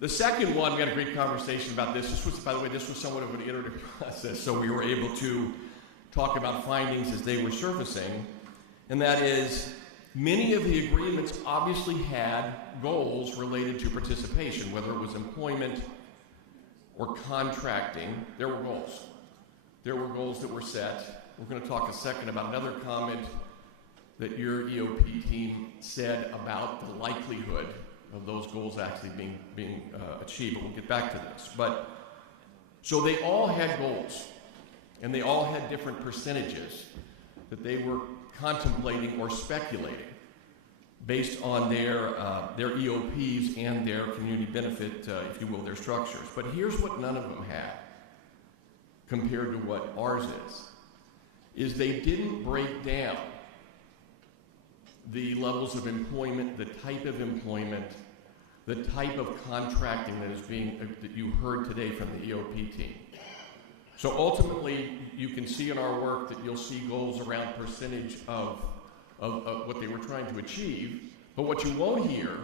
The second one, we had a great conversation about this. This was, by the way, this was somewhat of an iterative process, so we were able to talk about findings as they were surfacing, and that is many of the agreements obviously had goals related to participation, whether it was employment or contracting. There were goals. There were goals that were set. We're going to talk a second about another comment that your EOP team said about the likelihood of those goals actually being achieved, but we'll get back to this. But so they all had goals, and they all had different percentages that they were contemplating or speculating based on their EOPs and their community benefit, if you will, their structures. But here's what none of them had compared to what ours is they didn't break down the levels of employment, the type of employment, the type of contracting that is that you heard today from the EOP team. So ultimately, you can see in our work that you'll see goals around percentage of what they were trying to achieve. But what you won't hear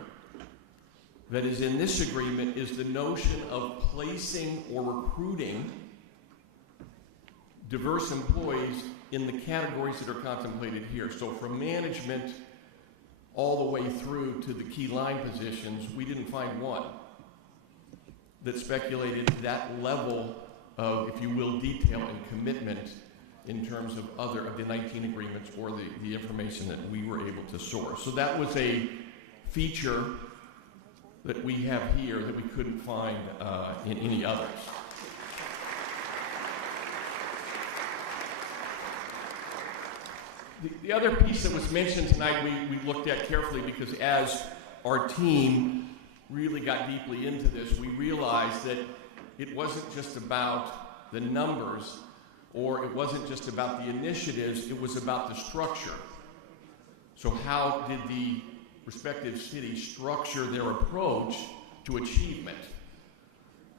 that is in this agreement is the notion of placing or recruiting diverse employees in the categories that are contemplated here. So from management all the way through to the key line positions, we didn't find one that speculated that level of, if you will, detail and commitment in terms of the 19 agreements or the information that we were able to source. So that was a feature that we have here that we couldn't find in any others. The other piece that was mentioned tonight we looked at carefully because as our team really got deeply into this, we realized that it wasn't just about the numbers or it wasn't just about the initiatives, it was about the structure. So how did the respective cities structure their approach to achievement?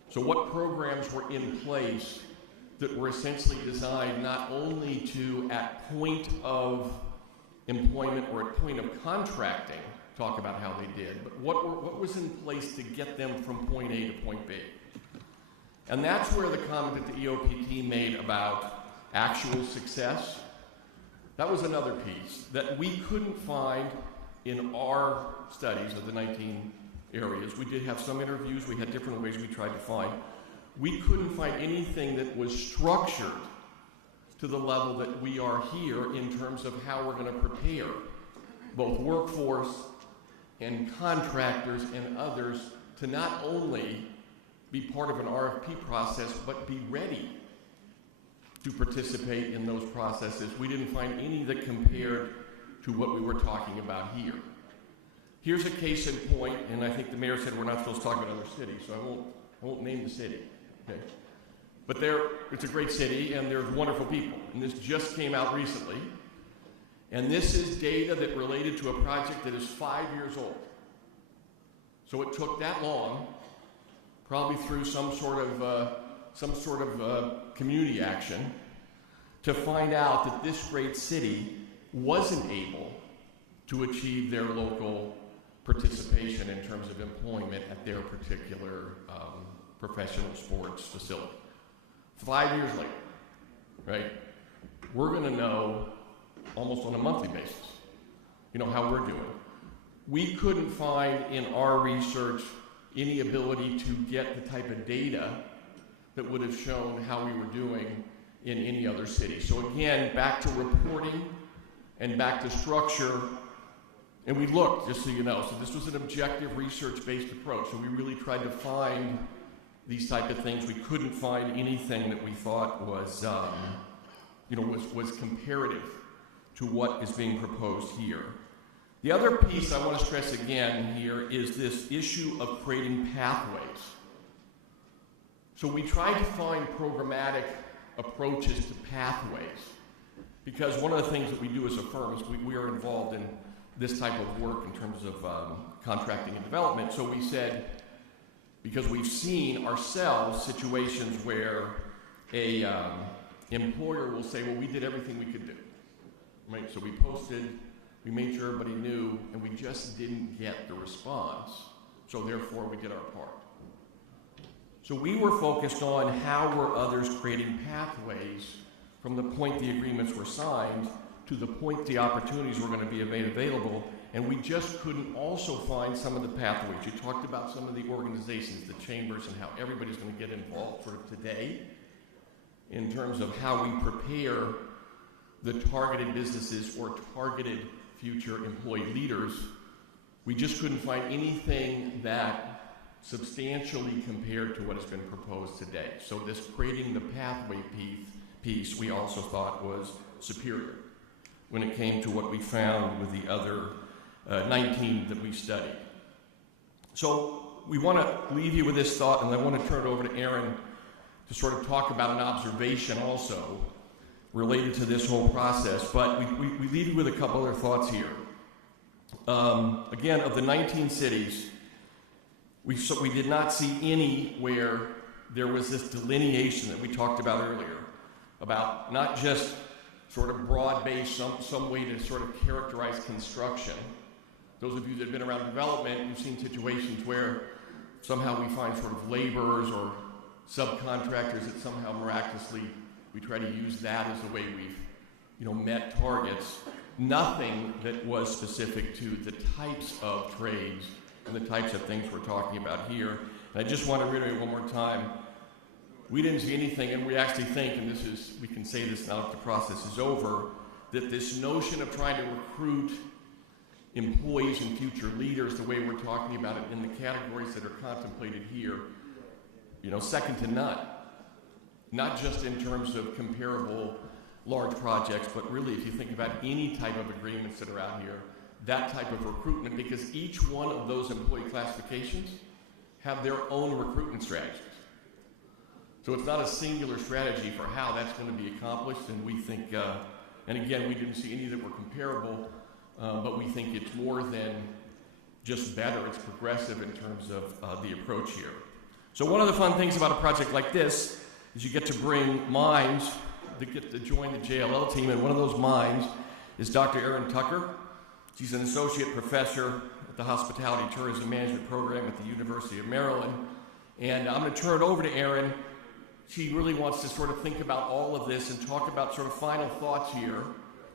So what programs were in place that were essentially designed not only to, at point of employment or at point of contracting, talk about how they did, but what was in place to get them from point A to point B? And that's where the comment that the EOP team made about actual success, that was another piece that we couldn't find in our studies of the 19 areas. We did have some interviews, we had different ways we tried to find. We couldn't find anything that was structured to the level that we are here in terms of how we're going to prepare both workforce and contractors and others to not only be part of an RFP process, but be ready to participate in those processes. We didn't find any that compared to what we were talking about here. Here's a case in point, and I think the mayor said we're not supposed to talk about other cities, so I won't name the city. Okay. But it's a great city, and there's wonderful people. And this just came out recently. And this is data that related to a project that is 5 years old. So it took that long, probably through some sort of community action, to find out that this great city wasn't able to achieve their local participation in terms of employment at their particular professional sports facility. 5 years later, right? We're going to know almost on a monthly basis, how we're doing. we couldn't find in our research any ability to get the type of data that would have shown how we were doing in any other city. So again, back to reporting and back to structure, and we looked, just so you know, so this was an objective research-based approach, so we really tried to find these type of things. We couldn't find anything that we thought was, was comparative to what is being proposed here. The other piece I want to stress again here is this issue of creating pathways. So we tried to find programmatic approaches to pathways, because one of the things that we do as a firm is we are involved in this type of work in terms of contracting and development. So we said, because we've seen ourselves situations where a employer will say, well, we did everything we could do, right? So we posted, we made sure everybody knew, and we just didn't get the response. So therefore, we did our part. So we were focused on how were others creating pathways from the point the agreements were signed to the point the opportunities were going to be made available, and we just couldn't also find some of the pathways. You talked about some of the organizations, the chambers, and how everybody's going to get involved sort of today in terms of how we prepare the targeted businesses or targeted future employee leaders. We just couldn't find anything that substantially compared to what has been proposed today. So this creating the pathway piece we also thought was superior when it came to what we found with the other 19 that we studied. So we want to leave you with this thought, and I want to turn it over to Aaron to sort of talk about an observation also related to this whole process, but we leave you with a couple other thoughts here. Again, of the 19 cities, we did not see any where there was this delineation that we talked about earlier, about not just sort of broad-based, some way to sort of characterize construction. Those of you that have been around development, you've seen situations where somehow we find sort of laborers or subcontractors that somehow miraculously we try to use that as the way we've met targets. Nothing that was specific to the types of trades and the types of things we're talking about here. And I just want to reiterate one more time, we didn't see anything, and we actually think, and we can say this now that the process is over, that this notion of trying to recruit employees and future leaders the way we're talking about it in the categories that are contemplated here, second to none. Not just in terms of comparable large projects, but really if you think about any type of agreements that are out here, that type of recruitment, because each one of those employee classifications have their own recruitment strategies. So it's not a singular strategy for how that's going to be accomplished, and we think, and again, we didn't see any that were comparable, but we think it's more than just better, it's progressive in terms of the approach here. So one of the fun things about a project like this is you get to bring minds that get to join the JLL team, and one of those minds is Dr. Erin Tucker. She's an associate professor at the Hospitality Tourism Management Program at the University of Maryland, and I'm going to turn it over to Erin. She really wants to sort of think about all of this and talk about sort of final thoughts here.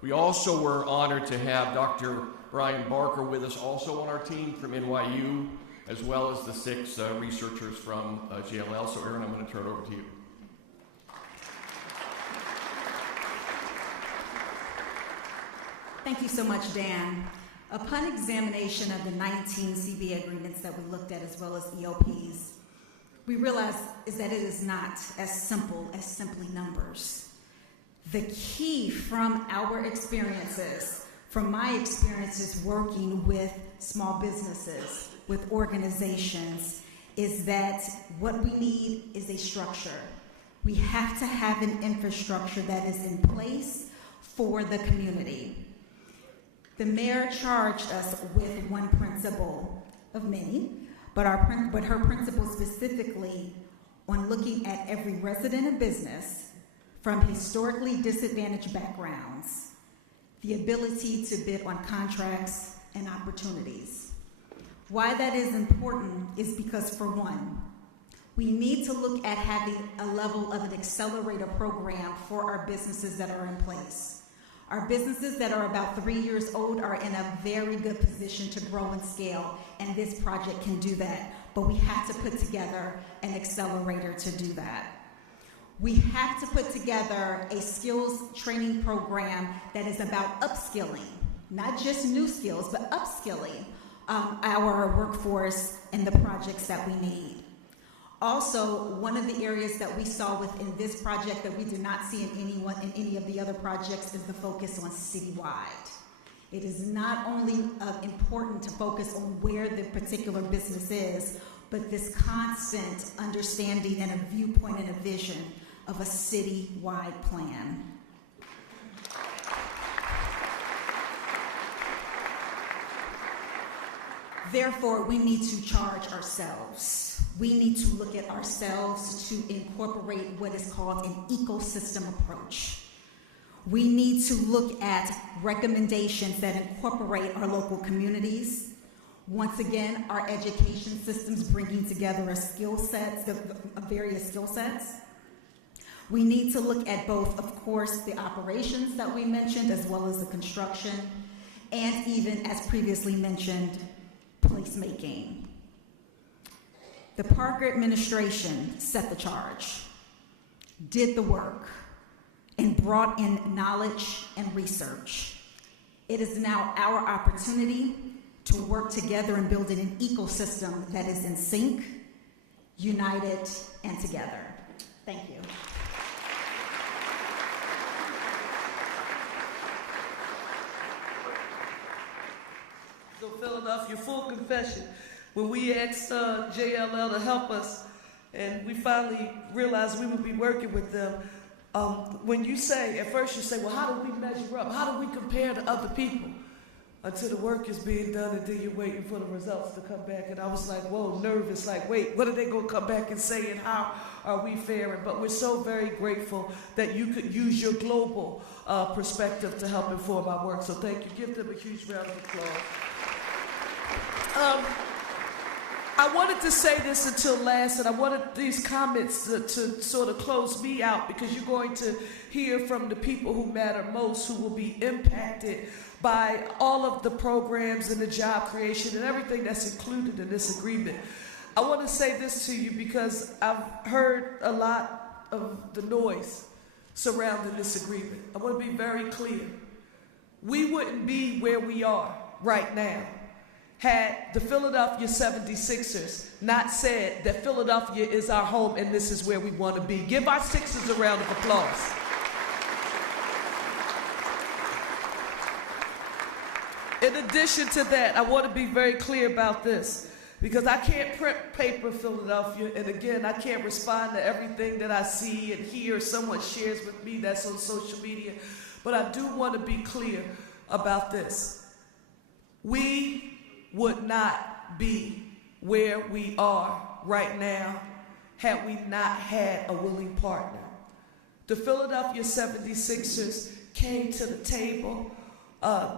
We also were honored to have Dr. Brian Barker with us also on our team from NYU, as well as the 6 researchers from JLL. So Erin, I'm going to turn it over to you. Thank you so much, Dan. Upon examination of the 19 CBA agreements that we looked at, as well as EOPs, we realized is that it is not as simple as simply numbers. The key from our experiences, from my experiences working with small businesses, with organizations, is that what we need is a structure. We have to have an infrastructure that is in place for the community. The mayor charged us with one principle of many, but her principle specifically on looking at every resident of business from historically disadvantaged backgrounds, the ability to bid on contracts and opportunities. Why that is important is because, for one, we need to look at having a level of an accelerator program for our businesses that are in place. Our businesses that are about 3 years old are in a very good position to grow and scale, and this project can do that. But we have to put together an accelerator to do that. We have to put together a skills training program that is about upskilling, not just new skills, but upskilling our workforce and the projects that we need. Also, one of the areas that we saw within this project that we did not see in any of the other projects is the focus on citywide. It is not only important to focus on where the particular business is, but this constant understanding and a viewpoint and a vision of a citywide plan. Therefore, we need to charge ourselves. We need to look at ourselves to incorporate what is called an ecosystem approach. We need to look at recommendations that incorporate our local communities. Once again, our education systems bringing together a skill sets, various skill sets. We need to look at both, of course, the operations that we mentioned, as well as the construction, and even, as previously mentioned, placemaking. The Parker administration set the charge, did the work, and brought in knowledge and research. It is now our opportunity to work together in building an ecosystem that is in sync, united, and together. Thank you. So Philadelphia, full confession, when we asked JLL to help us and we finally realized we would be working with them, when you say, at first you say, well, how do we measure up? How do we compare to other people? Until the work is being done and then you're waiting for the results to come back. And I was like, whoa, nervous, like, wait, what are they going to come back and say and how are we faring? But we're so very grateful that you could use your global perspective to help inform our work. So thank you. Give them a huge round of applause. I wanted to say this until last, and I wanted these comments to sort of close me out, because you're going to hear from the people who matter most, who will be impacted by all of the programs and the job creation and everything that's included in this agreement. I want to say this to you because I've heard a lot of the noise surrounding this agreement. I want to be very clear. We wouldn't be where we are right now had the Philadelphia 76ers not said that Philadelphia is our home and this is where we want to be. Give our Sixers a round of applause. In addition to that, I want to be very clear about this, because I can't print paper Philadelphia, and again, I can't respond to everything that I see and hear someone shares with me that's on social media, but I do want to be clear about this. We would not be where we are right now had we not had a willing partner. The Philadelphia 76ers came to the table.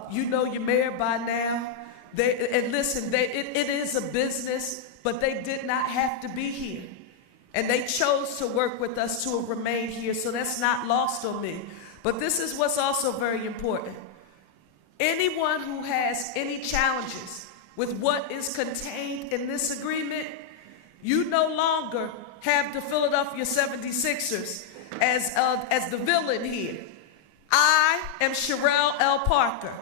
You know your mayor by now. And listen, it is a business, but they did not have to be here. And they chose to work with us to remain here, so that's not lost on me. But this is what's also very important. Anyone who has any challenges with what is contained in this agreement, you no longer have the Philadelphia 76ers as the villain here. I am Cherelle Parker.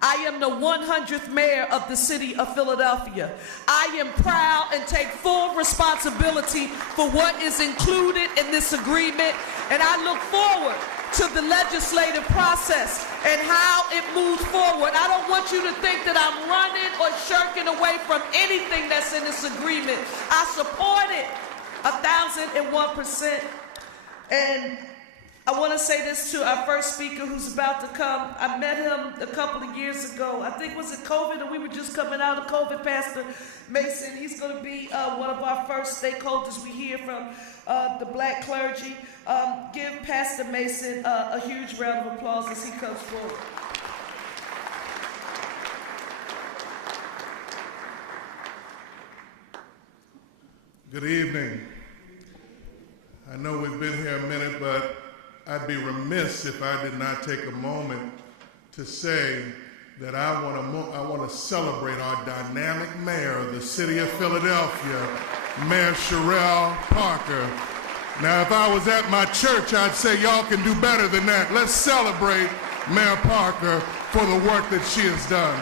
I am the 100th mayor of the city of Philadelphia. I am proud and take full responsibility for what is included in this agreement, and I look forward to the legislative process and how it moves forward. I don't want you to think that I'm running or shirking away from anything that's in this agreement. I support it 1,001%. And I want to say this to our first speaker who's about to come. I met him a couple of years ago. I think, was it COVID, and we were just coming out of COVID, Pastor Mason. He's going to be one of our first stakeholders we hear from the black clergy. Give Pastor Mason a huge round of applause as he comes forward. Good evening. I know we've been here a minute, but I'd be remiss if I did not take a moment to say that I want to celebrate our dynamic mayor of the city of Philadelphia, Mayor Cherelle Parker. Now, if I was at my church, I'd say y'all can do better than that. Let's celebrate Mayor Parker for the work that she has done.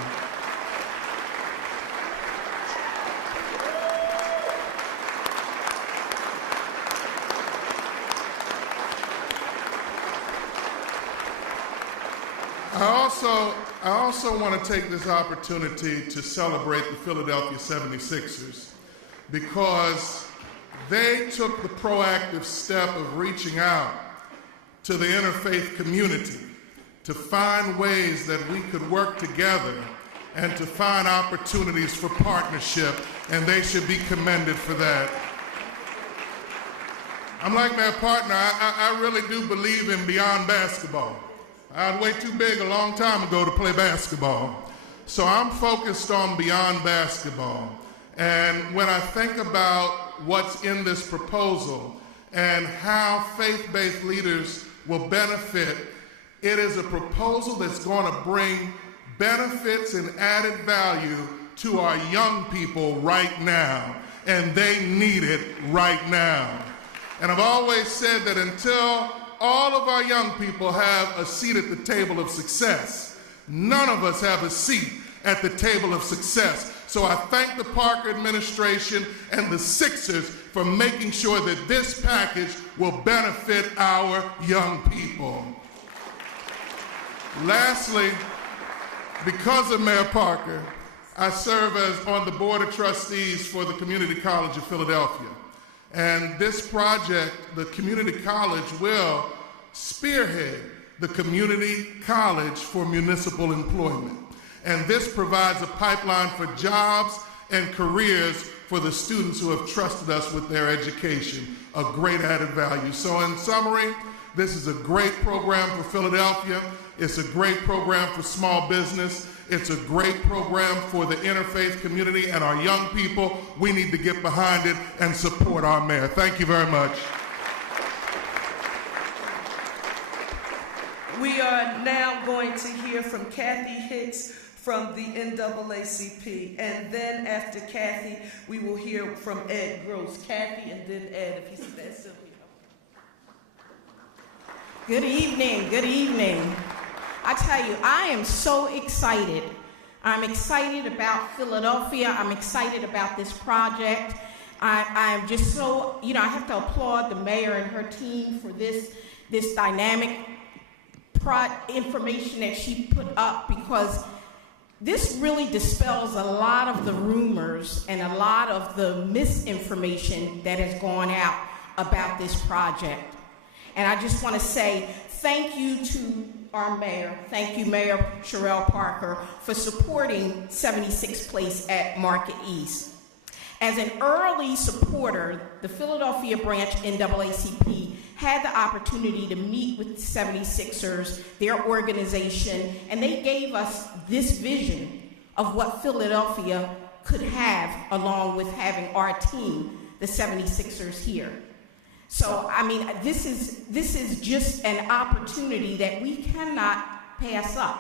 I also want to take this opportunity to celebrate the Philadelphia 76ers because they took the proactive step of reaching out to the interfaith community to find ways that we could work together and to find opportunities for partnership, and they should be commended for that. I'm like my partner, I really do believe in beyond basketball. I was way too big a long time ago to play basketball. So I'm focused on beyond basketball. And when I think about what's in this proposal and how faith-based leaders will benefit, it is a proposal that's going to bring benefits and added value to our young people right now. And they need it right now. And I've always said that until all of our young people have a seat at the table of success, none of us have a seat at the table of success. So I thank the Parker administration and the Sixers for making sure that this package will benefit our young people. Lastly, because of Mayor Parker, I serve as on the Board of Trustees for the Community College of Philadelphia. And this project, the community college, will spearhead the community college for municipal employment. And this provides a pipeline for jobs and careers for the students who have trusted us with their education, a great added value. So in summary, this is a great program for Philadelphia. It's a great program for small business. It's a great program for the interfaith community and our young people. We need to get behind it and support our mayor. Thank you very much. We are now going to hear from Kathy Hicks from the NAACP. And then after Kathy, we will hear from Ed Gross. Kathy and then Ed, if he stands still. Good evening, good evening. I tell you, I am so excited. I'm excited about Philadelphia. I'm excited about this project. I'm just so, I have to applaud the mayor and her team for this dynamic information that she put up, because this really dispels a lot of the rumors and a lot of the misinformation that has gone out about this project. And I just want to say thank you to our mayor. Thank you, Mayor Cherelle Parker, for supporting 76th Place at Market East. As an early supporter, the Philadelphia branch NAACP had the opportunity to meet with the 76ers, their organization, and they gave us this vision of what Philadelphia could have along with having our team, the 76ers, here. So, I mean, this is just an opportunity that we cannot pass up.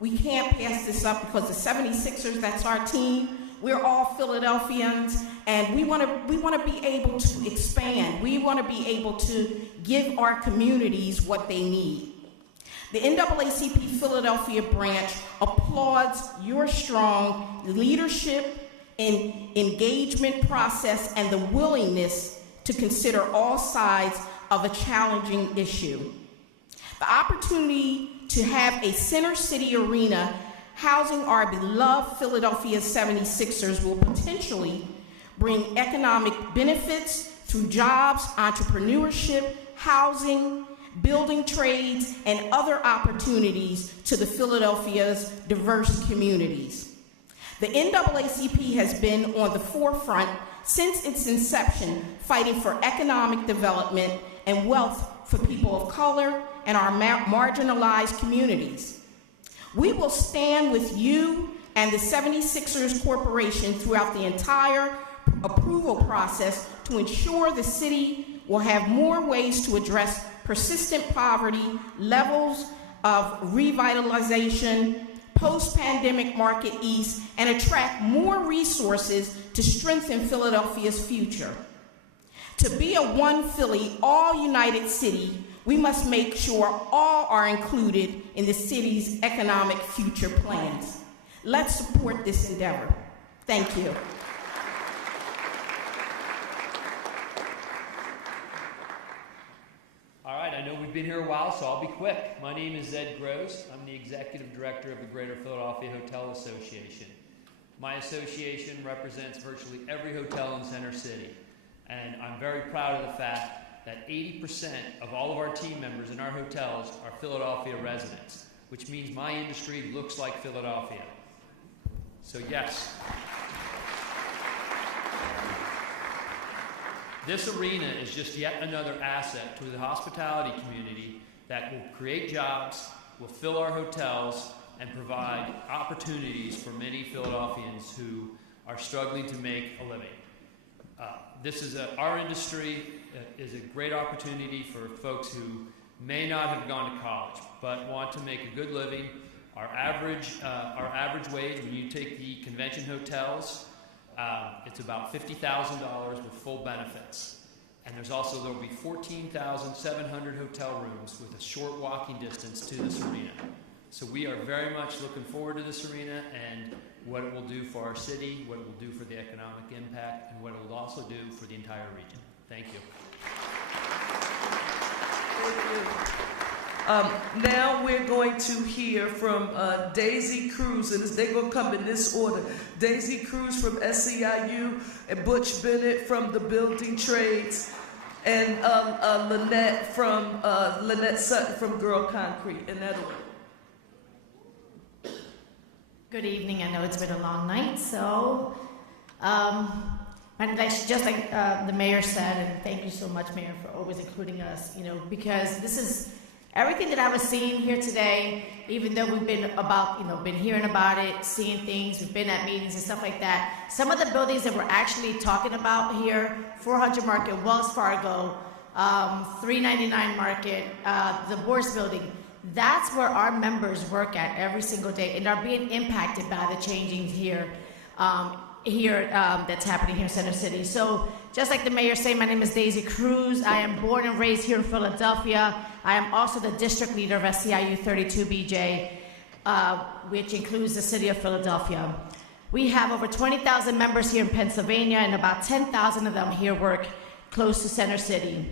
We can't pass this up because the 76ers, that's our team. We're all Philadelphians, and we want to be able to expand. We want to be able to give our communities what they need. The NAACP Philadelphia branch applauds your strong leadership and engagement process and the willingness to consider all sides of a challenging issue. The opportunity to have a center city arena housing our beloved Philadelphia 76ers will potentially bring economic benefits through jobs, entrepreneurship, housing, building trades, and other opportunities to the Philadelphia's diverse communities. The NAACP has been on the forefront since its inception, fighting for economic development and wealth for people of color and our marginalized communities. We will stand with you and the 76ers Corporation throughout the entire approval process to ensure the city will have more ways to address persistent poverty, levels of revitalization, post-pandemic Market East, and attract more resources to strengthen Philadelphia's future. To be a one Philly, all united city, we must make sure all are included in the city's economic future plans. Let's support this endeavor. Thank you. All right, I know we've been here a while, so I'll be quick. My name is Ed Gross. I'm the Executive Director of the Greater Philadelphia Hotel Association. My association represents virtually every hotel in Center City, and I'm very proud of the fact that 80% of all of our team members in our hotels are Philadelphia residents, which means my industry looks like Philadelphia. So yes. This arena is just yet another asset to the hospitality community that will create jobs, will fill our hotels, and provide opportunities for many Philadelphians who are struggling to make a living. Our industry is a great opportunity for folks who may not have gone to college but want to make a good living. Our average wage, when you take the convention hotels, it's about $50,000 with full benefits. And there will be 14,700 hotel rooms with a short walking distance to this arena. So we are very much looking forward to this arena and what it will do for our city, what it will do for the economic impact, and what it will also do for the entire region. Thank you. Now we're going to hear from Daisy Cruz, and they're going to come in this order. Daisy Cruz from SEIU, and Butch Bennett from the Building Trades, and Lynette Sutton from Girl Concrete, in that order. Good evening. I know it's been a long night, so and just like the mayor said, and thank you so much, Mayor, for always including us, because this is everything that I was seeing here today, even though we've been been hearing about it, seeing things, we've been at meetings and stuff like that. Some of the buildings that we're actually talking about here, 400 Market, Wells Fargo, 399 Market, the Bourse Building, that's where our members work at every single day and are being impacted by the changing here, that's happening here in Center City. So just like the mayor said, my name is Daisy Cruz. I am born and raised here in Philadelphia. I am also the district leader of SEIU 32BJ, which includes the city of Philadelphia. We have over 20,000 members here in Pennsylvania, and about 10,000 of them here work close to Center City.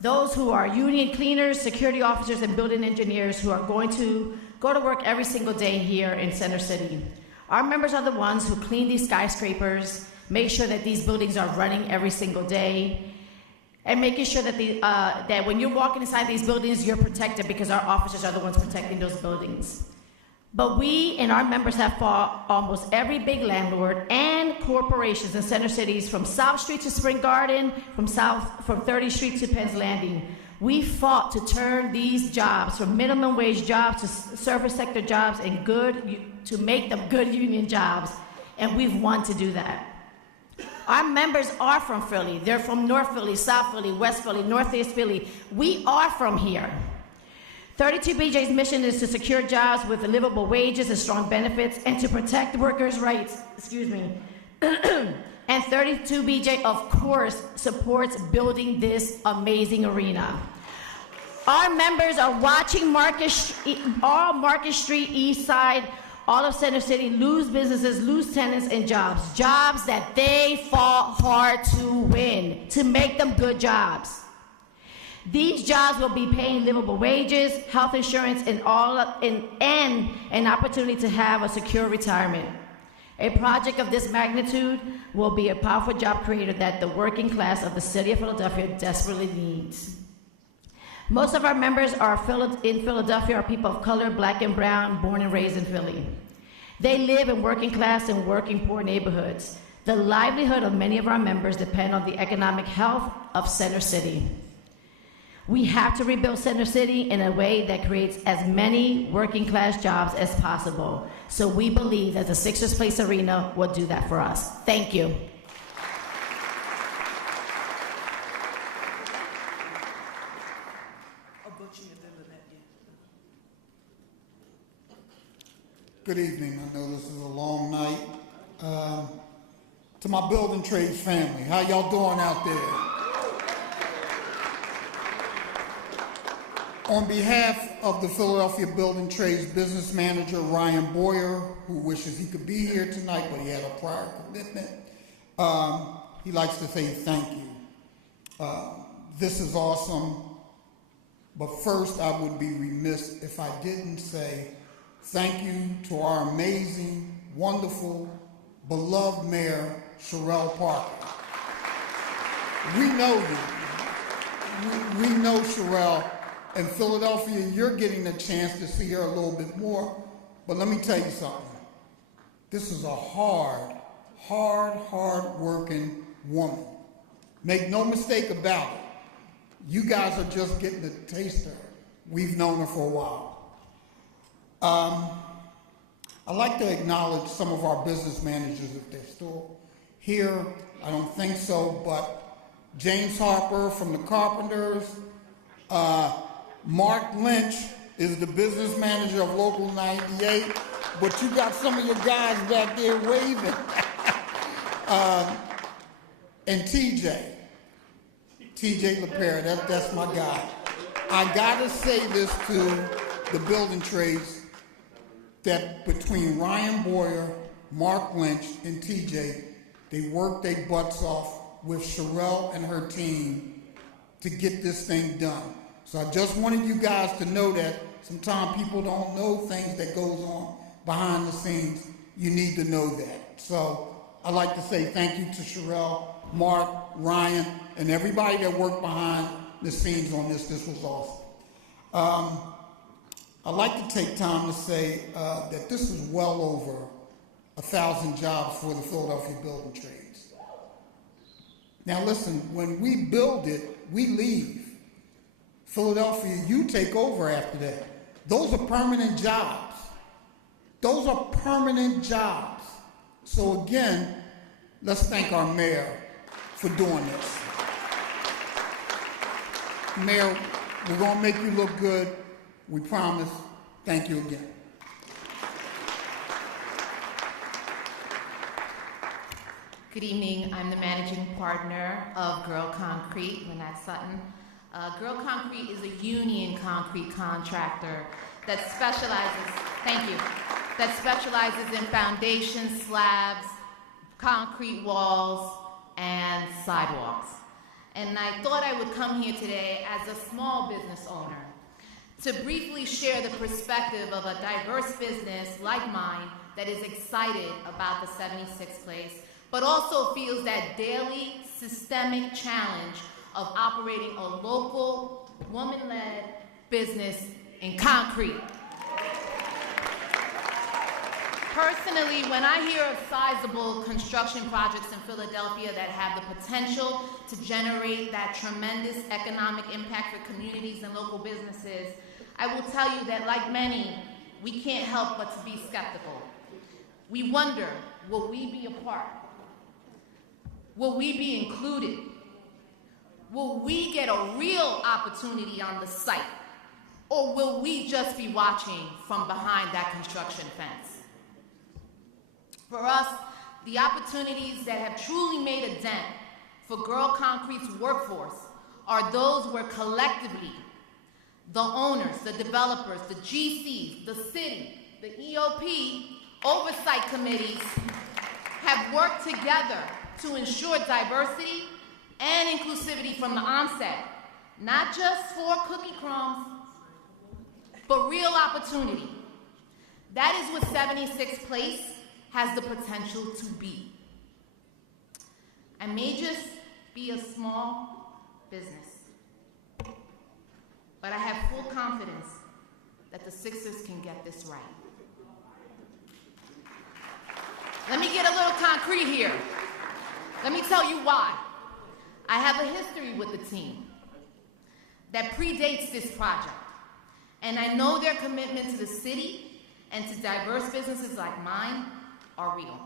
Those who are union cleaners, security officers, and building engineers who are going to go to work every single day here in Center City. Our members are the ones who clean these skyscrapers, make sure that these buildings are running every single day, and making sure that that when you're walking inside these buildings, you're protected because our officers are the ones protecting those buildings. But we and our members have fought almost every big landlord and corporations in Center Cities, from South Street to Spring Garden, from 30th Street to Penn's Landing. We fought to turn these jobs from minimum wage jobs to service sector jobs and to make them good union jobs, and we've won to do that. Our members are from Philly. They're from North Philly, South Philly, West Philly, Northeast Philly. We are from here. 32BJ's mission is to secure jobs with livable wages and strong benefits and to protect workers' rights, and 32BJ, of course, supports building this amazing arena. Our members are watching all Market Street, East Side, all of Center City lose businesses, lose tenants and jobs that they fought hard to win, to make them good jobs. These jobs will be paying livable wages, health insurance, and an opportunity to have a secure retirement. A project of this magnitude will be a powerful job creator that the working class of the city of Philadelphia desperately needs. Most of our members in Philadelphia are people of color, black and brown, born and raised in Philly. They live in working class and working poor neighborhoods. The livelihood of many of our members depend on the economic health of Center City. We have to rebuild Center City in a way that creates as many working class jobs as possible. So we believe that the Sixers Place Arena will do that for us. Thank you. Good evening. I know this is a long night. To my building trades family, how y'all doing out there? On behalf of the Philadelphia Building Trades business manager, Ryan Boyer, who wishes he could be here tonight, but he had a prior commitment, he likes to say thank you. This is awesome, but first I would be remiss if I didn't say thank you to our amazing, wonderful, beloved Mayor Cherelle Parker. We know you. We know Cherelle. In Philadelphia, you're getting a chance to see her a little bit more, but let me tell you something. This is a hard working woman. Make no mistake about it. You guys are just getting a taste of her. We've known her for a while. I'd like to acknowledge some of our business managers if they're still here. I don't think so, but James Harper from the Carpenters, Mark Lynch is the business manager of Local 98, but you got some of your guys back there waving. And TJ LaPera, that's my guy. I gotta say this to the building trades, that between Ryan Boyer, Mark Lynch, and TJ, they worked their butts off with Cherelle and her team to get this thing done. So I just wanted you guys to know that sometimes people don't know things that goes on behind the scenes. You need to know that. So I'd like to say thank you to Cherelle, Mark, Ryan, and everybody that worked behind the scenes on this. This was awesome. I'd like to take time to say that this is well over 1,000 jobs for the Philadelphia Building Trades. Now listen, when we build it, we leave. Philadelphia, you take over after that. Those are permanent jobs. Those are permanent jobs. So again, let's thank our mayor for doing this. Mayor, we're going to make you look good. We promise. Thank you again. Good evening. I'm the managing partner of Girl Concrete, Lynette Sutton. Girl Concrete is a union concrete contractor that specializes in foundations, slabs, concrete walls, and sidewalks. And I thought I would come here today as a small business owner to briefly share the perspective of a diverse business like mine that is excited about the 76th place, but also feels that daily systemic challenge of operating a local, woman-led business in concrete. Personally, when I hear of sizable construction projects in Philadelphia that have the potential to generate that tremendous economic impact for communities and local businesses, I will tell you that like many, we can't help but to be skeptical. We wonder, will we be a part? Will we be included? Will we get a real opportunity on the site? Or will we just be watching from behind that construction fence? For us, the opportunities that have truly made a dent for Girl Concrete's workforce are those where collectively, the owners, the developers, the GCs, the city, the EOP, oversight committees have worked together to ensure diversity and inclusivity from the onset, not just for cookie crumbs, but real opportunity. That is what 76th Place has the potential to be. I may just be a small business, but I have full confidence that the Sixers can get this right. Let me get a little concrete here. Let me tell you why. I have a history with the team that predates this project, and I know their commitment to the city and to diverse businesses like mine are real.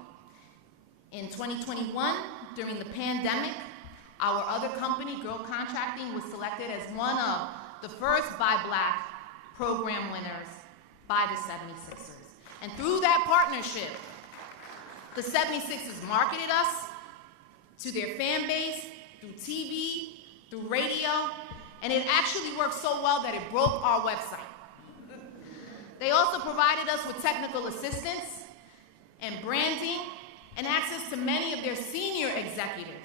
In 2021, during the pandemic, our other company, Girl Contracting, was selected as one of the first Buy Black program winners by the 76ers. And through that partnership, the 76ers marketed us to their fan base, through TV, through radio, and it actually worked so well that it broke our website. They also provided us with technical assistance and branding and access to many of their senior executives.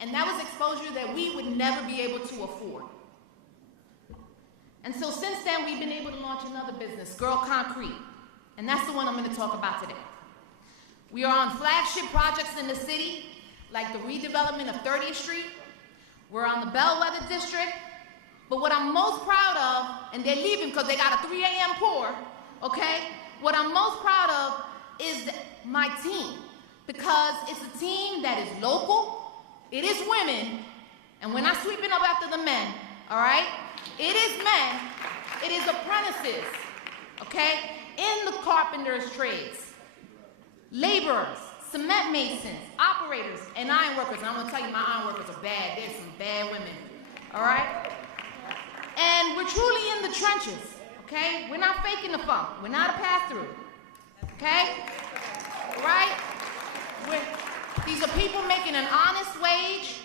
And that was exposure that we would never be able to afford. And so since then, we've been able to launch another business, Girl Concrete. And that's the one I'm going to talk about today. We are on flagship projects in the city, like the redevelopment of 30th Street. We're on the Bellwether District. But what I'm most proud of, and they're leaving because they got a 3 a.m. pour, okay? What I'm most proud of is my team, because it's a team that is local, it is women, and we're not sweeping up after the men, all right? It is men, it is apprentices, okay? In the carpenter's trades, laborers, cement masons, operators, and iron workers. And I'm gonna tell you, my iron workers are bad. There's some bad women, all right? And we're truly in the trenches, okay? We're not faking the funk. We're not a pass-through, okay? Right? These are people making an honest wage,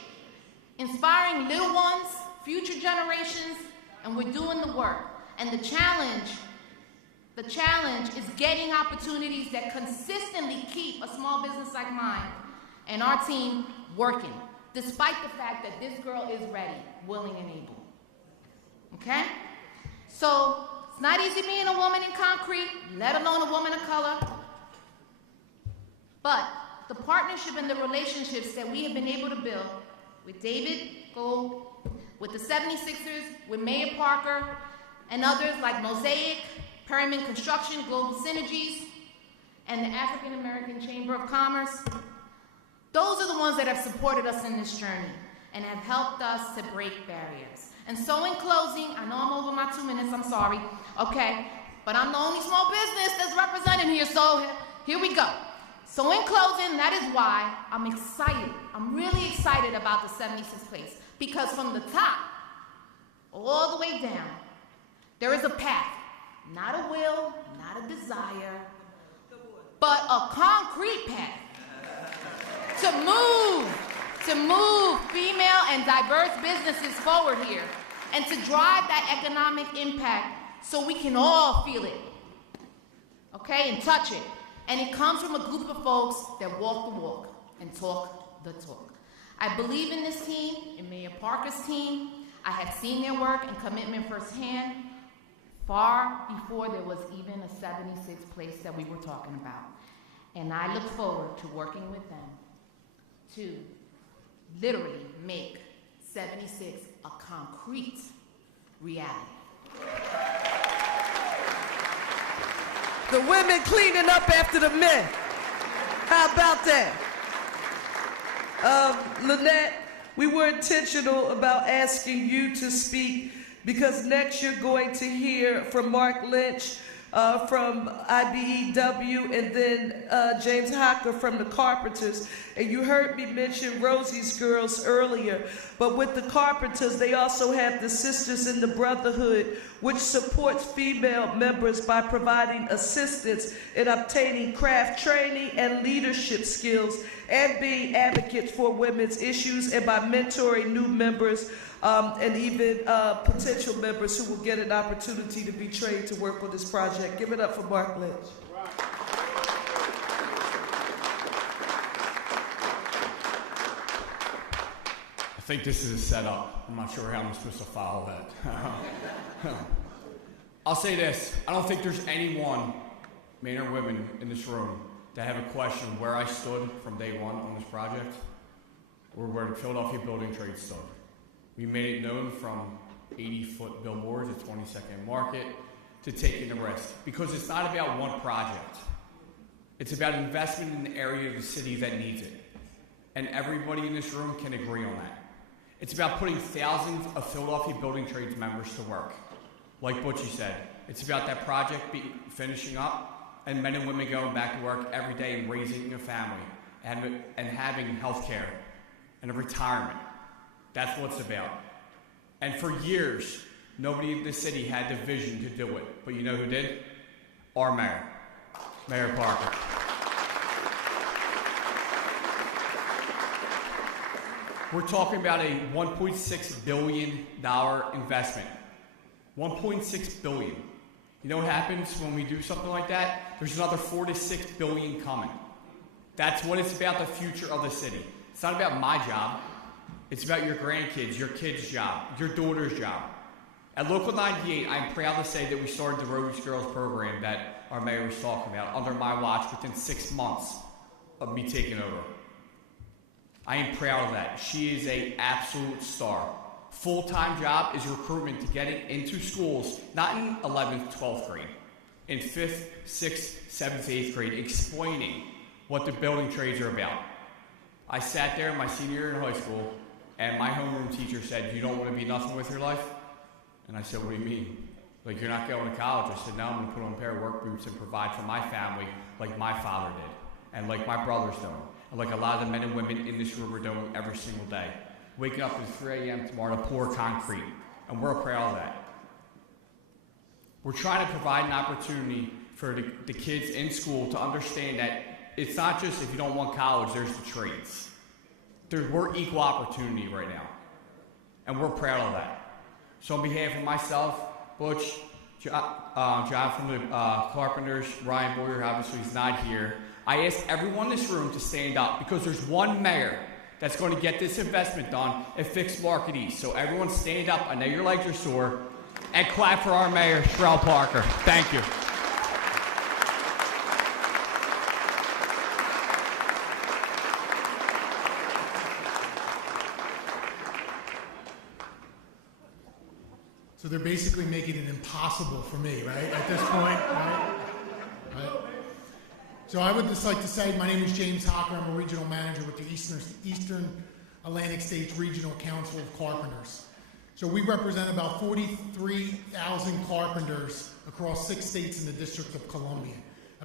inspiring little ones, future generations, and we're doing the work. And the challenge is getting opportunities that consistently keep a small business like mine and our team working, despite the fact that this girl is ready, willing, and able. Okay? So, it's not easy being a woman in concrete, let alone a woman of color. But the partnership and the relationships that we have been able to build with David Gold, with the 76ers, with Mayor Parker, and others like Mosaic, Perryman Construction, Global Synergies, and the African American Chamber of Commerce, those are the ones that have supported us in this journey and have helped us to break barriers. And so in closing, I know I'm over my 2 minutes, I'm sorry, okay, but I'm the only small business that's represented here, so here we go. So in closing, that is why I'm excited. I'm really excited about the 76th place, because from the top all the way down, there is a path, not a will, not a desire, but a concrete path to move female and diverse businesses forward here and to drive that economic impact so we can all feel it, okay, and touch it. And it comes from a group of folks that walk the walk and talk the talk. I believe in this team, in Mayor Parker's team. I have seen their work and commitment firsthand, far before there was even a 76th place that we were talking about. And I look forward to working with them to literally make 76 a concrete reality. The women cleaning up after the men. How about that? Lynette, we were intentional about asking you to speak because next you're going to hear from Mark Lynch from IBEW and then James Hocker from the Carpenters. And you heard me mention Rosie's Girls earlier, but with the Carpenters, they also have the Sisters in the Brotherhood, which supports female members by providing assistance in obtaining craft training and leadership skills and being advocates for women's issues and by mentoring new members and even potential members who will get an opportunity to be trained to work on this project. Give it up for Mark Lynch. I think this is a setup. I'm not sure how I'm supposed to follow that. I'll say this. I don't think there's anyone, men or women, in this room that have a question where I stood from day one on this project or where the Philadelphia Building Trades stood. We made it known from 80-foot billboards at 22nd Market to taking the risk. Because it's not about one project. It's about investment in an area of the city that needs it. And everybody in this room can agree on that. It's about putting thousands of Philadelphia Building Trades members to work. Like Butchie said, it's about that project finishing up and men and women going back to work every day and raising a family and having health care and a retirement. That's what it's about. And for years, nobody in the city had the vision to do it. But you know who did? Our mayor. Mayor Parker. We're talking about a $1.6 billion investment. $1.6 billion. You know what happens when we do something like that? There's another $4 to $6 billion coming. That's what it's about, the future of the city. It's not about my job. It's about your grandkids, your kids' job, your daughter's job. At Local 98, I'm proud to say that we started the Rose Girls program that our mayor was talking about under my watch within 6 months of me taking over. I am proud of that. She is an absolute star. Full-time job is recruitment to get it into schools, not in 11th, 12th grade, in 5th, 6th, 7th, 8th grade, explaining what the building trades are about. I sat there my senior year in high school, and my homeroom teacher said, "You don't want to be nothing with your life?" And I said, "What do you mean? Like, you're not going to college?" I said, "No, I'm going to put on a pair of work boots and provide for my family like my father did, and like my brother's doing, and like a lot of the men and women in this room are doing every single day. Waking up at 3 a.m. tomorrow to pour concrete," and we're proud of that. We're trying to provide an opportunity for the kids in school to understand that it's not just if you don't want college, there's the trades. We're equal opportunity right now, and we're proud of that. So on behalf of myself, Butch, John from the Carpenters, Ryan Boyer, obviously he's not here, I ask everyone in this room to stand up because there's one mayor that's going to get this investment done and fix Market East. So everyone stand up. I know your legs are sore. And clap for our Mayor, Cherelle Parker. Thank you. So they're basically making it impossible for me, right? At this point, right? So I would just like to say, my name is James Hocker. I'm a regional manager with the Eastern Atlantic States Regional Council of Carpenters. So we represent about 43,000 carpenters across 6 states in the District of Columbia.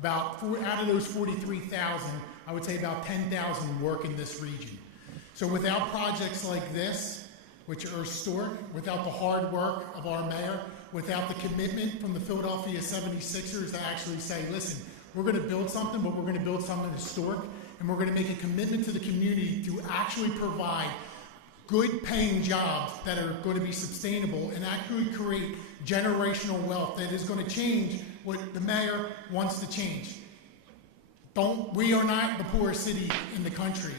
Out of those 43,000, I would say about 10,000 work in this region. So without projects like this, which are historic, without the hard work of our mayor, without the commitment from the Philadelphia 76ers to actually say, listen, we're going to build something, but we're going to build something historic, and we're going to make a commitment to the community to actually provide good paying jobs that are going to be sustainable and actually create generational wealth that is going to change what the mayor wants to change. We are not the poorest city in the country.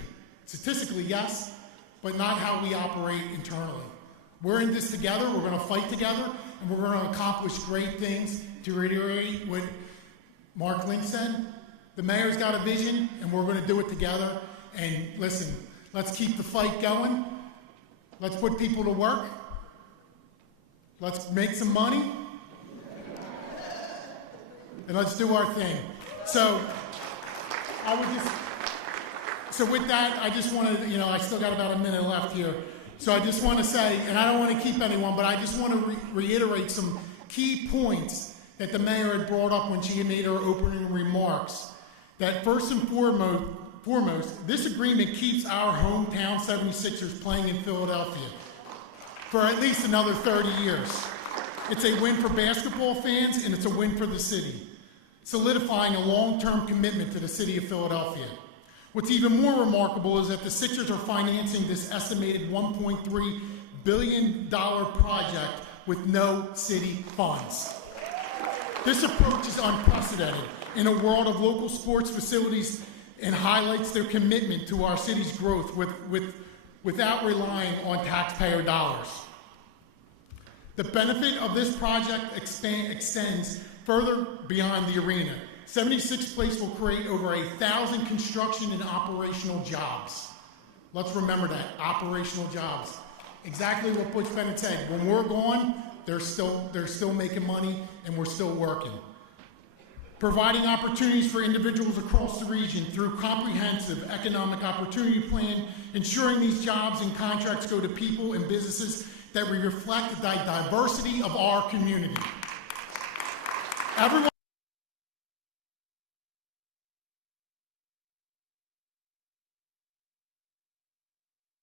Statistically, yes, but not how we operate internally. We're in this together, we're going to fight together, and we're going to accomplish great things. To reiterate what Mark Lynch said, the mayor's got a vision, and we're going to do it together. And listen, let's keep the fight going. Let's put people to work. Let's make some money. And let's do our thing. So with that, I just want to, I still got about a minute left here. So I just want to say, and I don't want to keep anyone, but I just want to reiterate some key points that the mayor had brought up when she made her opening remarks. That first and foremost, this agreement keeps our hometown 76ers playing in Philadelphia for at least another 30 years. It's a win for basketball fans, and it's a win for the city, solidifying a long-term commitment to the city of Philadelphia. What's even more remarkable is that the Sixers are financing this estimated $1.3 billion project with no city funds. This approach is unprecedented in a world of local sports facilities and highlights their commitment to our city's growth without relying on taxpayer dollars. The benefit of this project extends further beyond the arena. 76th Place will create over 1,000 construction and operational jobs. Let's remember that, operational jobs. Exactly what Butch Bennett said. When we're gone, they're still making money and we're still working. Providing opportunities for individuals across the region through comprehensive economic opportunity plan, ensuring these jobs and contracts go to people and businesses that reflect the diversity of our community. Everyone